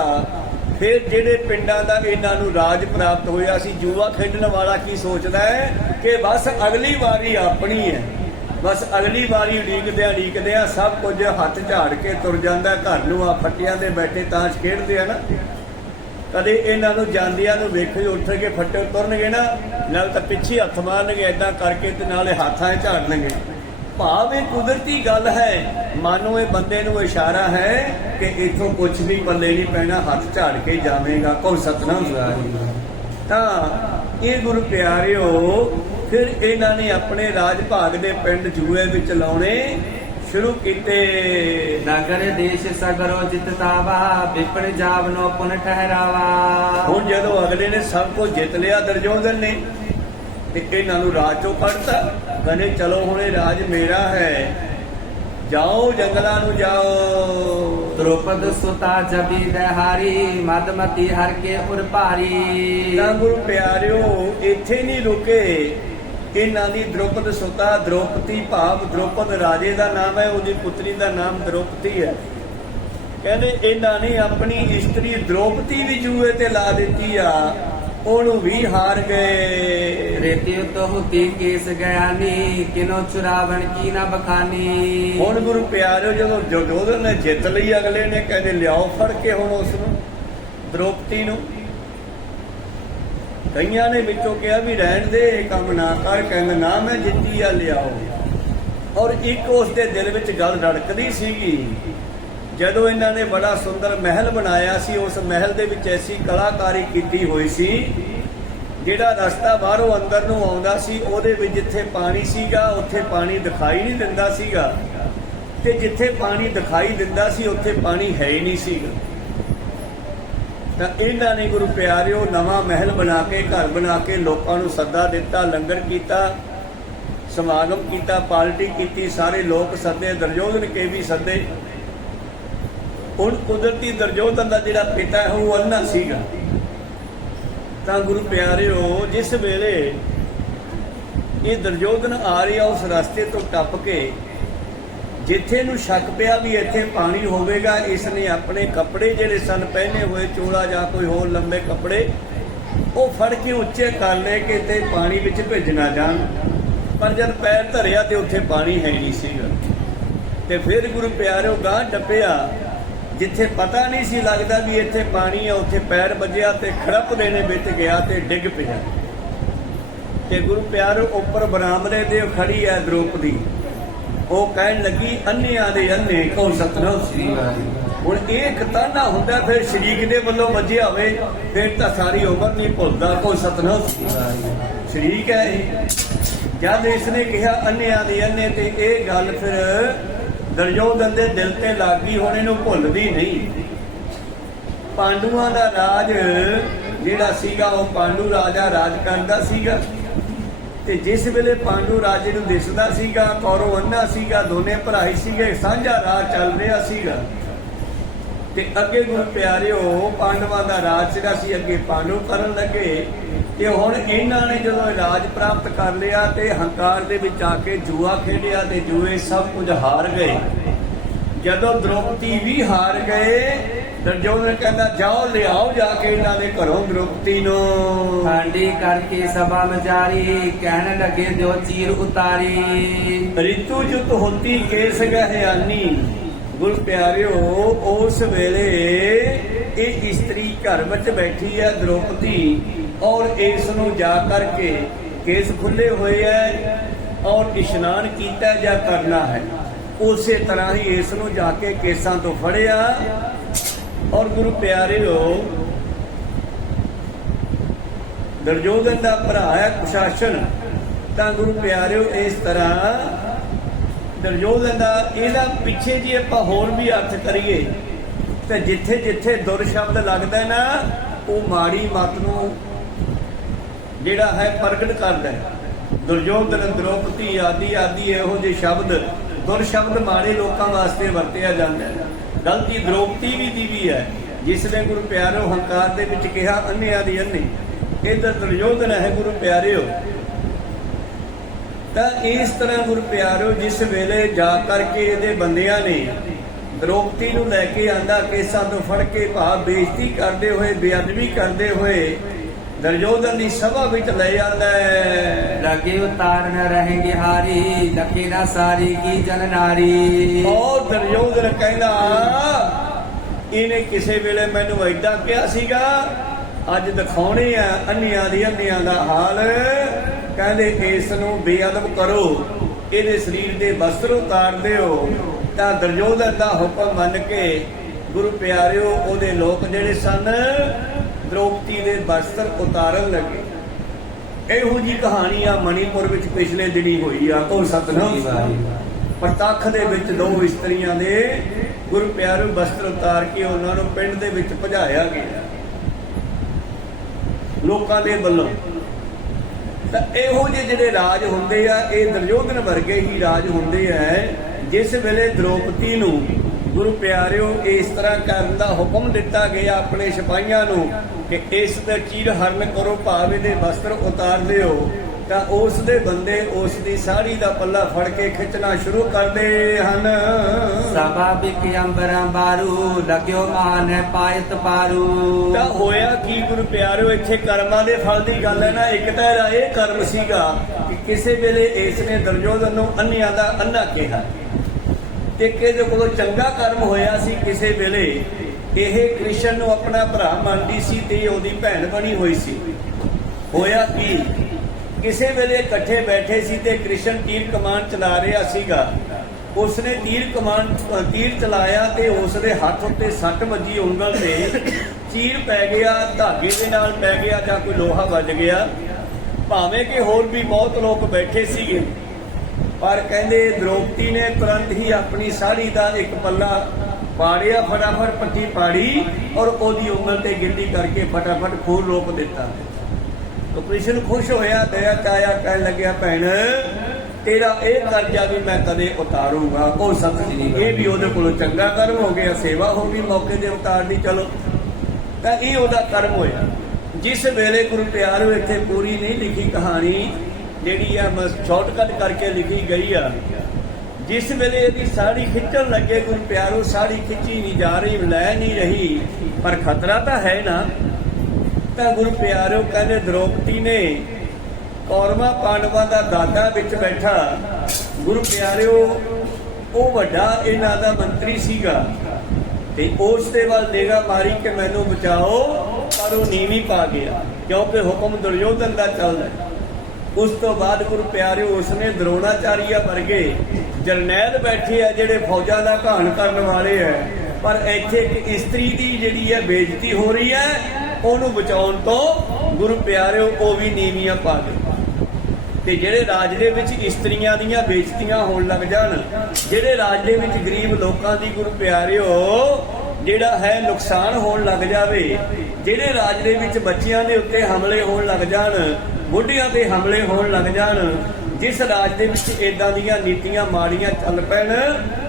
ਫਿਰ ਜਿਹੜੇ ਪਿੰਡਾਂ ਦਾ ਇਹਨਾਂ ਨੂੰ ਰਾਜ ਪ੍ਰਾਪਤ ਹੋਇਆ ਸੀ, ਜੂਆ ਖੇਡਣ ਵਾਲਾ ਕੀ ਸੋਚਦਾ ਹੈ ਕਿ ਬਸ ਅਗਲੀ ਵਾਰੀ ਆਪਣੀ ਹੈ, ਬਸ ਅਗਲੀ ਵਾਰੀ ਉਡੀਕਦਿਆਂ ਸਭ ਕੁਝ ਹੱਥ ਝਾੜ ਕੇ ਤੁਰ ਜਾਂਦਾ ਘਰ ਨੂੰ। ਆ ਫੱਟਿਆਂ ਦੇ ਬੈਠੇ ਤਾਸ਼ ਖੇਡਦੇ ਆ ਨਾ, ਕਦੇ ਇਹਨਾਂ ਨੂੰ ਜਾਂਦਿਆਂ ਨੂੰ ਵੇਖੇ ਉੱਠ ਕੇ ਫੱਟੇ ਤੁਰਨਗੇ ਨਾ, ਨਾਲ ਤਾਂ ਪਿੱਛੇ ਹੱਥ ਮਾਰਨਗੇ ਏਦਾਂ ਕਰਕੇ ਤੇ ਨਾਲੇ ਹੱਥਾਂ 'ਚ ਝਾੜਨਗੇ। ਭਾਵ ਇਹ ਕੁਦਰਤੀ ਗੱਲ ਹੈ, ਮਾਨੋ ਇਹ ਬੰਦੇ ਨੂੰ ਇਸ਼ਾਰਾ ਹੈ ਕਿ ਇੱਥੋਂ ਕੁਛ ਵੀ ਪੱਲੇ ਨਹੀਂ ਪੈਣਾ, ਹੱਥ ਝਾੜ ਕੇ ਜਾਵੇਗਾ। ਕੋ ਸਤਨਾਮ ਤਾਂ ਇਹ ਗੁਰੂ ਪਿਆਰਿਓ ਫਿਰ ਇਹਨਾਂ ਨੇ ਆਪਣੇ ਰਾਜ ਭਾਗ ਦੇ ਪਿੰਡ ਜੂਏ ਵਿੱਚ ਲਾਉਣੇ ਸ਼ੁਰੂ ਕੀਤੇ। ਨਗਰ ਦੇਸ਼ ਸਗਰੋ ਜਿਤਤਾਵਾ ਵਿਪਨ ਜਾਵਨੋ ਪੁਨ ਠਹਿਰਾਵਾ। ਹੁਣ ਜਦੋਂ ਅਗਲੇ ਨੇ ਸਭ ਕੁਝ ਜਿੱਤ ਲਿਆ ਦੁਰਯੋਧਨ ਨੇ, ਤੇ ਇਹਨਾਂ ਨੂੰ ਰਾਜ ਚੋਂ ਕੱਢਤਾ। ਕਹਿੰਦੇ ਚਲੋ ਹੁਣ ਇਹ ਰਾਜ ਮੇਰਾ ਹੈ, ਜਾਓ ਜੰਗਲਾਂ ਨੂੰ ਜਾਓ। द्रौपद सुता जबी दहारी मदमती हर के उर भारी। ਤਾਂ ਗੁਰੂ ਪਿਆਰਿਓ ਇੱਥੇ ਨਹੀਂ ਰੁਕੇ। ਇਹਨਾਂ ਦੀ ਦ੍ਰੋਪਦ ਸੁਤਾ, ਦ੍ਰੋਪਦੀ ਭਾਵ ਦ੍ਰੋਪਦ ਰਾਜੇ ਦਾ ਨਾਮ ਹੈ, ਉਹਦੀ ਪੁੱਤਰੀ ਦਾ ਨਾਮ ਦ੍ਰੋਪਦੀ ਹੈ। ਕਹਿੰਦੇ ਇਹਨਾਂ ਨੇ ਆਪਣੀ ਇਸਤਰੀ ਦ੍ਰੋਪਦੀ ਵੀ ਜੂਏ ਤੇ ਲਾ ਦਿੱਤੀ ਆ, ਉਹਨੂੰ ਵੀ ਹਾਰ ਗਏ। रेती तो होती केस गयानी किनो चुरावन की ना बखानी। ਹੁਣ ਗੁਰੂ ਪਿਆਰਿਓ ਜਦੋਂ ਦੁਰਯੋਧਨ ਨੇ ਜਿੱਤ ਲਈ, ਅਗਲੇ ਨੇ ਕਹਿੰਦੇ ਲਿਆਓ ਫੜ ਕੇ ਹੁਣ ਉਸ ਨੂੰ, ਦ੍ਰੋਪਦੀ ਨੂੰ। ਕਈਆਂ ਨੇ ਵਿੱਚੋਂ ਕਿਹਾ ਵੀ ਰਹਿਣ ਦੇ, ਇਹ ਕੰਮ ਨਾ ਕਰ। ਕਹਿੰਦੇ ਨਾ ਮੈਂ ਜਿੱਤੀ ਆ, ਲਿਆਓ। ਔਰ ਇੱਕ ਉਸ ਦੇ ਦਿਲ ਵਿੱਚ ਗੱਲ ਰੜਕਦੀ ਸੀਗੀ, ਜਦੋਂ ਇਹਨਾਂ ਨੇ ਬੜਾ ਸੁੰਦਰ ਮਹਿਲ ਬਣਾਇਆ ਸੀ, ਉਸ ਮਹਿਲ ਦੇ ਵਿੱਚ ਐਸੀ ਕਲਾਕਾਰੀ ਕੀਤੀ ਹੋਈ ਸੀ, ਜਿਹੜਾ ਰਸਤਾ ਬਾਹਰੋਂ ਅੰਦਰ ਨੂੰ ਆਉਂਦਾ ਸੀ, ਉਹਦੇ ਵਿੱਚ ਜਿੱਥੇ ਪਾਣੀ ਸੀਗਾ ਉੱਥੇ ਪਾਣੀ ਦਿਖਾਈ ਨਹੀਂ ਦਿੰਦਾ ਸੀਗਾ, ਤੇ ਜਿੱਥੇ ਪਾਣੀ ਦਿਖਾਈ ਦਿੰਦਾ ਸੀ ਉੱਥੇ ਪਾਣੀ ਹੈ ਹੀ ਨਹੀਂ ਸੀਗਾ। ਤਾਂ ਇਹਨਾਂ ਨੇ ਗੁਰੂ ਪਿਆਰਿਓ ਨਵਾਂ ਮਹਿਲ ਬਣਾ ਕੇ, ਘਰ ਬਣਾ ਕੇ ਲੋਕਾਂ ਨੂੰ ਸੱਦਾ ਦਿੱਤਾ, ਲੰਗਰ ਕੀਤਾ, ਸਮਾਗਮ ਕੀਤਾ, ਪਾਰਟੀ ਕੀਤੀ, ਸਾਰੇ ਲੋਕ ਸੱਦੇ, ਦੁਰਯੋਧਨ ਕੇ ਵੀ ਸੱਦੇ। ਹੁਣ ਕੁਦਰਤੀ ਦੁਰਯੋਧਨ ਦਾ ਜਿਹੜਾ ਪਿਤਾ ਹੈ ਉਹ ਅੰਨਾ ਸੀਗਾ। ਤਾਂ ਗੁਰੂ ਪਿਆਰਿਓ ਜਿਸ ਵੇਲੇ ਇਹ ਦੁਰਯੋਧਨ ਆ ਰਿਹਾ ਉਸ ਰਸਤੇ ਤੋਂ ਟੱਪ ਕੇ, ਜਿੱਥੇ ਨੂੰ ਸ਼ੱਕ ਪਿਆ ਵੀ ਇੱਥੇ ਪਾਣੀ ਹੋਵੇਗਾ, ਇਸ ਨੇ ਆਪਣੇ ਕੱਪੜੇ ਜਿਹੜੇ ਸਨ ਪਹਿਨੇ ਹੋਏ, ਚੋਲਾ ਜਾਂ ਕੋਈ ਹੋਰ ਲੰਬੇ ਕੱਪੜੇ, ਉਹ ਫੜ ਕੇ ਉੱਚੇ ਕਰ ਲਏ ਕਿ ਤੇ ਪਾਣੀ ਵਿੱਚ ਭਿੱਜ ਨਾ ਜਾਣ। ਪਰ ਜਦ ਪੈਰ ਧਰਿਆ ਤੇ ਉੱਥੇ ਪਾਣੀ ਹੈ ਨਹੀਂ ਸੀਗਾ। ਤੇ ਫਿਰ ਗੁਰੂ ਪਿਆਰਿਓ ਗਾਂਹ ਟੱਪਿਆ, ਜਿੱਥੇ ਪਤਾ ਨਹੀਂ ਸੀ ਲੱਗਦਾ ਵੀ ਇੱਥੇ ਪਾਣੀ ਹੈ, ਉੱਥੇ ਪੈਰ ਵੱਜਿਆ ਤੇ ਖੜਪਦੇ ਨੇ ਵਿੱਚ ਗਿਆ ਤੇ ਡਿੱਗ ਪਿਆ। ਤੇ ਗੁਰੂ ਪਿਆਰਿਓ ਉੱਪਰ ਬਰਾਮਦੇ ਦੇ ਖੜੀ ਹੈ ਦ੍ਰੋਪਦੀ। ਉਹ ਕਹਿਣ ਲੱਗੀ ਅੰਨਿਆਂ ਦੇ ਅੰਨੇ ਕੋ ਸਤਨਾਮ ਸ੍ਰੀ ਵਾਹਿਗੁਰੂ। ਹੁਣ ਇਹ ਇੱਕ ਤਾਨਾ ਹੁੰਦਾ, ਫਿਰ ਸ਼ਰੀਕ ਦੇ ਵੱਲੋਂ ਵੱਜਿਆ ਹੋਵੇ ਫਿਰ ਤਾਂ ਸਾਰੀ ਉਮਰ ਨਹੀਂ ਭੁੱਲਦਾ। ਕੋ ਸਤਨਾਮ ਸ੍ਰੀ ਵਾਹਿਗੁਰੂ ਸ਼ਰੀਕ ਹੈ ਇਹ। ਜਦ ਇਸਨੇ ਕਿਹਾ ਅੰਨਿਆਂ ਦੇ ਅੰਨੇ, ਤੇ ਇਹ ਗੱਲ ਫਿਰ ਦੁਰਯੋਧਨ ਦੇ ਦਿਲ ਤੇ ਲੱਗ ਗਈ, ਹੁਣ ਇਹਨੂੰ ਭੁੱਲਦੀ ਨਹੀਂ। ਪਾਂਡੂਆਂ ਦਾ ਰਾਜ ਜਿਹੜਾ ਸੀਗਾ ਉਹ ਪਾਂਡੂ ਰਾਜਾ ਰਾਜ ਕਰਦਾ ਸੀਗਾ, ਤੇ ਜਿਸ ਵੇਲੇ ਪਾਂਡੂ ਰਾਜੇ ਨੂੰ ਦਿਸਦਾ ਸੀਗਾ ਕੌਰਵ ਅੰਨਾ ਸੀਗਾ, ਦੋਨੇ ਭਰਾ ਹੀ ਸੀਗੇ, ਸਾਂਝਾ ਰਾਜ ਚੱਲ ਰਿਹਾ ਸੀਗਾ। ਤੇ ਅੱਗੇ ਗੁਰੂ ਪਿਆਰਿਓ ਪਾਂਡਵਾਂ ਦਾ ਰਾਜ ਜਿਹੜਾ ਸੀ ਅੱਗੇ ਪਾਂਡੂ ਕਰਨ ਲੱਗੇ। ਤੇ ਹੁਣ ਇਹਨਾਂ ਨੇ ਜਦੋਂ ਰਾਜ ਪ੍ਰਾਪਤ ਕਰ ਲਿਆ ਤੇ ਹੰਕਾਰ ਦੇ ਵਿੱਚ ਆ ਕੇ ਜੂਆ ਖੇਡਿਆ ਤੇ ਜੂਏ ਸਭ ਕੁਝ ਹਾਰ ਗਏ। ਜਦੋਂ ਦ੍ਰੋਪਦੀ ਵੀ ਹਾਰ ਗਏ, ਦੁਰਯੋਧਨ ਕਹਿੰਦਾ ਜਾਓ ਲਿਆਓ ਜਾ ਕੇ ਇਹਨਾਂ ਦੇ ਘਰੋਂ ਦ੍ਰੋਪਦੀ ਨੂੰ। हांडी करके सभा में जारी कहने लगे जो चीर उतारी। ਰਿਤੂ ਜੁਤ ਹੋਤੀ ਕੇਸ ਗਹਿਆਨੀ। ਗੁਰੂ ਪਿਆਰਿਓ ਉਸ ਵੇਲੇ ਇਹ ਇਸਤਰੀ ਘਰ ਵਿੱਚ ਬੈਠੀ ਹੈ ਦ੍ਰੋਪਦੀ, ਔਰ ਇਸ ਨੂੰ ਜਾ ਕਰਕੇ ਕੇਸ ਖੁੱਲੇ ਹੋਏ ਹੈ ਔਰ ਇਸ਼ਨਾਨ ਕੀਤਾ ਜਾਂ ਕਰਨਾ ਹੈ। ਉਸੇ ਤਰ੍ਹਾਂ ਹੀ ਇਸ ਨੂੰ ਜਾ ਕੇ ਕੇਸਾਂ ਤੋਂ ਫੜਿਆ। ਔਰ ਗੁਰੂ ਪਿਆਰਿਓ ਦੁਰਯੋਧਨ ਦਾ ਭਰਾ ਹੈ ਕੁਸ਼ਾਸਨ। ਤਾਂ ਗੁਰੂ ਪਿਆਰਿਓ ਇਸ ਤਰ੍ਹਾਂ ਦੁਰਯੋਧਨ ਦਾ ਇਹਦਾ ਪਿੱਛੇ ਜੀ ਆਪਾਂ ਹੋਰ ਵੀ ਅਰਥ ਕਰੀਏ ਤੇ ਜਿੱਥੇ ਜਿੱਥੇ ਦੁਰ ਸ਼ਬਦ ਲੱਗਦਾ ਨਾ ਉਹ ਮਾੜੀ ਮਤ ਨੂੰ ਜਿਹੜਾ ਹੈ ਪ੍ਰਗਟ ਕਰਦਾ ਹੈ। ਦੁਰਯੋਧਨ, ਦ੍ਰੋਪਦੀ ਆਦਿ ਆਦਿ ਇਹੋ ਜਿਹੇ ਸ਼ਬਦ ਦੁਰ ਸ਼ਬਦ ਮਾੜੇ ਲੋਕਾਂ ਵਾਸਤੇ ਵਰਤਿਆ ਜਾਂਦਾ ਹੈ। ਗਲਤੀ ਦ੍ਰੋਪਦੀ ਦੀ ਵੀ ਹੈ, ਜਿਸ ਨੇ ਗੁਰੂ ਪਿਆਰਿਓ ਹੰਕਾਰ ਦੇ ਵਿੱਚ ਕਿਹਾ ਅੰਨਿਆਂ ਦੀ ਅੰਨੀ। ਇੱਧਰ ਦੁਰਯੋਧਨ ਹੈ ਗੁਰੂ ਪਿਆਰਿਓ। ਤਾਂ ਇਸ ਤਰ੍ਹਾਂ ਗੁਰੂ ਪਿਆਰਿਓ ਜਿਸ ਵੇਲੇ ਜਾ ਕਰਕੇ ਇਹਦੇ ਬੰਦਿਆਂ ਨੇ ਦ੍ਰੋਪਦੀ ਨੂੰ ਲੈ ਕੇ ਆਂਦਾ, ਕੇਸਾਂ ਤੋਂ ਫੜ ਕੇ ਭਾਵ ਬੇਇੱਜ਼ਤੀ ਕਰਦੇ ਹੋਏ, ਬੇਅਦਬੀ ਕਰਦੇ ਹੋਏ ਦੁਰਯੋਧਨ ਦੀ ਸਭਾ ਵਿੱਚ ਲੈ ਜਾਂਦਾ ਹੈ। लगे उतारन रहेंगे हारी, लखे ना सारी की जन नारी। और ਦੁਰਯੋਧਨ ਕਹਿੰਦਾ ਇਹਨੇ ਕਿਸੇ ਵੇਲੇ ਮੈਨੂੰ ਐਡਾ ਕਿਹਾ ਸੀਗਾ, ਅੱਜ ਦਿਖਾਉਣੇ ਆ ਅੰਨਿਆਂ ਦੀ ਅੰਨਿਆਂ ਦਾ ਹਾਲ। ਕਹਿੰਦੇ ਇਸ ਨੂੰ ਬੇਅਦਬ ਕਰੋ, ਇਹਦੇ ਸਰੀਰ ਦੇ ਵਸਤਰ ਉਤਾਰ ਦਿਓ। ਤਾਂ ਦੁਰਯੋਧਨ ਦਾ ਹੁਕਮ ਮੰਨ ਕੇ ਗੁਰੂ ਪਿਆਰਿਓ ਉਹਦੇ ਲੋਕ ਜਿਹੜੇ ਸਨ ਦ੍ਰੋਪਦੀ ਦੇ ਵਸਤਰ ਉਤਾਰਨ ਲੱਗੇ। ਇਹੋ ਜੀ ਕਹਾਣੀ ਆ ਮਣੀਪੁਰ ਵਿੱਚ ਪਿਛਲੇ ਦਿਨੀ ਹੋਈ ਆ। ਕੋ ਸਤਨਾਮ ਪ੍ਰਤੱਖ ਦੇ ਵਿੱਚ ਦੋ ਇਸਤਰੀਆਂ ਦੇ ਗੁਰੂ ਪਿਆਰਿਓ ਵਸਤਰ ਉਤਾਰ ਕੇ ਉਹਨਾਂ ਨੂੰ ਪਿੰਡ ਦੇ ਵਿੱਚ ਭਜਾਇਆ ਗਿਆ ਲੋਕਾਂ ਦੇ ਵੱਲੋਂ। ਤਾਂ ਇਹੋ ਜਿਹੇ ਜਿਹੜੇ ਰਾਜ ਹੁੰਦੇ ਆ ਇਹ ਦੁਰਯੋਧਨ ਵਰਗੇ ਹੀ ਰਾਜ ਹੁੰਦੇ ਆ। ਜਿਸ ਵੇਲੇ ਦ੍ਰੋਪਦੀ ਨੂੰ ਗੁਰੂ ਪਿਆਰਿਓ ਇਸ ਤਰ੍ਹਾਂ ਕਰਨ ਦਾ ਹੁਕਮ ਦਿੱਤਾ ਗਿਆ ਆਪਣੇ ਸਿਪਾਹੀਆਂ ਨੂੰ ਕਿ ਇਸ ਦਾ ਚੀਰ ਹਰਨ ਕਰੋ, ਭਾਵ ਇਹਦੇ ਵਸਤਰ ਉਤਾਰ ਦਿਓ, ਤਾਂ ਉਸ ਦੇ ਬੰਦੇ ਉਸ ਦੀ ਸਾੜੀ ਦਾ ਪੱਲਾ ਫੜ ਕੇ ਖਿੱਚਣਾ ਸ਼ੁਰੂ ਕਰਦੇ ਹਨ। स्वाभाविक अंबरा बारू, लग्यो मान है पायत पारू। ਤਾਂ ਹੋਇਆ ਕੀ ਗੁਰੂ ਪਿਆਰਿਓ, ਇੱਥੇ ਕਰਮਾਂ ਦੇ ਫਲ ਦੀ ਗੱਲ ਹੈ ਨਾ। ਇੱਕ ਤਾਂ ਇਹਦਾ ਇਹ ਕਰਮ ਸੀਗਾ ਕਿ ਕਿਸੇ ਵੇਲੇ ਇਸ ਨੇ ਦੁਰਯੋਧਨ ਨੂੰ ਅੰਨਿਆਂ ਦਾ ਅੰਨਾ ਕਿਹਾ, ਤੇ ਇਹਦੇ ਕੋਲੋਂ ਚੰਗਾ ਕਰਮ ਹੋਇਆ ਸੀ। ਕਿਸੇ ਵੇਲੇ ਇਹ ਕ੍ਰਿਸ਼ਨ ਨੂੰ ਆਪਣਾ ਭਰਾ ਮੰਨਦੀ ਸੀ ਤੇ ਉਹਦੀ ਭੈਣ ਬਣੀ ਹੋਈ ਸੀ। ਹੋਇਆ ਕੀ, ਕਿਸੇ ਵੇਲੇ ਇਕੱਠੇ ਬੈਠੇ ਸੀ ਤੇ ਕ੍ਰਿਸ਼ਨ ਤੀਰ ਕਮਾਨ ਚਲਾ ਰਿਹਾ ਸੀਗਾ। ਉਸਨੇ ਤੀਰ ਚਲਾਇਆ ਤੇ ਉਸਦੇ ਹੱਥ ਉੱਤੇ ਸੱਟ ਵੱਜੀ ਉਂਗਲ ਤੇ। ਚੀਰ ਪੈ ਗਿਆ, ਧਾਗੇ ਦੇ ਨਾਲ ਪੈ ਗਿਆ ਜਾਂ ਕੋਈ ਲੋਹਾ ਵੱਜ ਗਿਆ। ਭਾਵੇਂ ਕਿ ਹੋਰ ਵੀ ਬਹੁਤ ਲੋਕ ਬੈਠੇ ਸੀਗੇ, ਪਰ ਕਹਿੰਦੇ ਦ੍ਰੋਪਦੀ ਨੇ ਤੁਰੰਤ ਹੀ ਆਪਣੀ ਸਾੜੀ ਦਾ ਇੱਕ ਪੱਲਾ ਪਾੜਿਆ, ਫਟਾਫਟ ਪੱਟੀ ਪਾੜੀ ਔਰ ਉਹਦੀ ਉਂਗਲ ਤੇ ਗਿੱਲੀ ਕਰਕੇ ਫਟਾਫਟ ਖੂਨ ਰੋਕ ਦਿੱਤਾ। ਤਾਂ ਕ੍ਰਿਸ਼ਨ ਖੁਸ਼ ਹੋਇਆ, ਦਇਆ ਚਾਇਆ, ਕਹਿਣ ਲੱਗਿਆ ਭੈਣ ਤੇਰਾ ਇਹ ਕਰਜ਼ਾ ਵੀ ਮੈਂ ਕਦੇ ਉਤਾਰੂੰਗਾ। ਉਹ ਸਤਿ ਇਹ ਵੀ ਉਹਦੇ ਕੋਲੋਂ ਚੰਗਾ ਕਰਮ ਹੋ ਗਿਆ, ਸੇਵਾ ਹੋ ਗਈ ਮੌਕੇ ਦੇ ਉਤਾਰ ਦੀ। ਚਲੋ, ਤਾਂ ਇਹ ਉਹਦਾ ਕਰਮ ਹੋਇਆ। ਜਿਸ ਵੇਲੇ ਗੁਰੂ ਪਿਆਰਿਓ ਇੱਥੇ ਪੂਰੀ ਨਹੀਂ ਲਿਖੀ ਕਹਾਣੀ, ਜਿਹੜੀ ਆ ਸ਼ਾਰਟਕਟ ਕਰਕੇ ਲਿਖੀ ਗਈ ਆ। ਜਿਸ ਵੇਲੇ ਇਹਦੀ ਸਾੜੀ ਖਿੱਚਣ ਲੱਗੇ ਗੁਰੂ ਪਿਆਰਿਓ, ਸਾੜੀ ਖਿੱਚੀ ਨਹੀਂ ਜਾ ਰਹੀ, ਲੈ ਨਹੀਂ ਰਹੀ, ਪਰ ਖਤਰਾ ਤਾਂ ਹੈ ਨਾ। ਤਾਂ ਗੁਰੂ ਪਿਆਰਿਓ ਕਹਿੰਦੇ ਦ੍ਰੋਪਦੀ ਨੇ ਕੌਰਵਾਂ ਪਾਂਡਵਾਂ ਦਾ ਦਾਦਾ ਵਿੱਚ ਬੈਠਾ ਗੁਰੂ ਪਿਆਰਿਓ ਉਹ ਵੱਡਾ ਇਹਨਾਂ ਦਾ ਮੰਤਰੀ ਸੀਗਾ, ਤੇ ਉਸ ਦੇ ਵੱਲ ਨਿਗਾਹ ਮਾਰੀ ਕਿ ਮੈਨੂੰ ਬਚਾਓ, ਪਰ ਉਹ ਨੀਵੀਂ ਪਾ ਗਿਆ ਕਿਉਂਕਿ ਹੁਕਮ ਦੁਰਯੋਧਨ ਦਾ ਚੱਲਦਾ। ਉਸ ਤੋਂ ਬਾਅਦ ਗੁਰੂ ਪਿਆਰਿਓ ਉਸਨੇ ਦਰੋਣਾਚਾਰੀਆ ਵਰਗੇ ਜਰਨੈਲ ਬੈਠੇ ਆ ਜਿਹੜੇ ਫੌਜਾਂ ਦਾ ਘਾਣ ਕਰਨ ਵਾਲੇ ਆ, ਪਰ ਇੱਥੇ ਇੱਕ ਇਸਤਰੀ ਦੀ ਜਿਹੜੀ ਹੈ ਬੇਇੱਜ਼ਤੀ ਹੋ ਰਹੀ ਹੈ, ਉਹਨੂੰ ਬਚਾਉਣ ਤੋਂ ਗੁਰੂ ਪਿਆਰਿਓ ਉਹ ਵੀ ਨੀਵੀਆਂ ਪਾ ਗਏ। ਤੇ ਜਿਹੜੇ ਰਾਜ ਦੇ ਵਿੱਚ ਇਸਤਰੀਆਂ ਦੀਆਂ ਬੇਇੱਜ਼ਤੀਆਂ ਹੋਣ ਲੱਗ ਜਾਣ, ਜਿਹੜੇ ਰਾਜ ਦੇ ਵਿੱਚ ਗਰੀਬ ਲੋਕਾਂ ਦੀ ਗੁਰੂ ਪਿਆਰਿਓ ਜਿਹੜਾ ਹੈ ਨੁਕਸਾਨ ਹੋਣ ਲੱਗ ਜਾਵੇ, ਜਿਹੜੇ ਰਾਜ ਦੇ ਵਿੱਚ ਬੱਚਿਆਂ ਦੇ ਉੱਤੇ ਹਮਲੇ ਹੋਣ ਲੱਗ ਜਾਣ, ਬੁੱਢਿਆਂ ਤੇ ਹਮਲੇ ਹੋਣ ਲੱਗ ਜਾਣ, ਜਿਸ ਰਾਜ ਦੇ ਵਿੱਚ ਏਦਾਂ ਦੀਆਂ ਨੀਤੀਆਂ ਮਾੜੀਆਂ ਚੱਲ ਪੈਣ,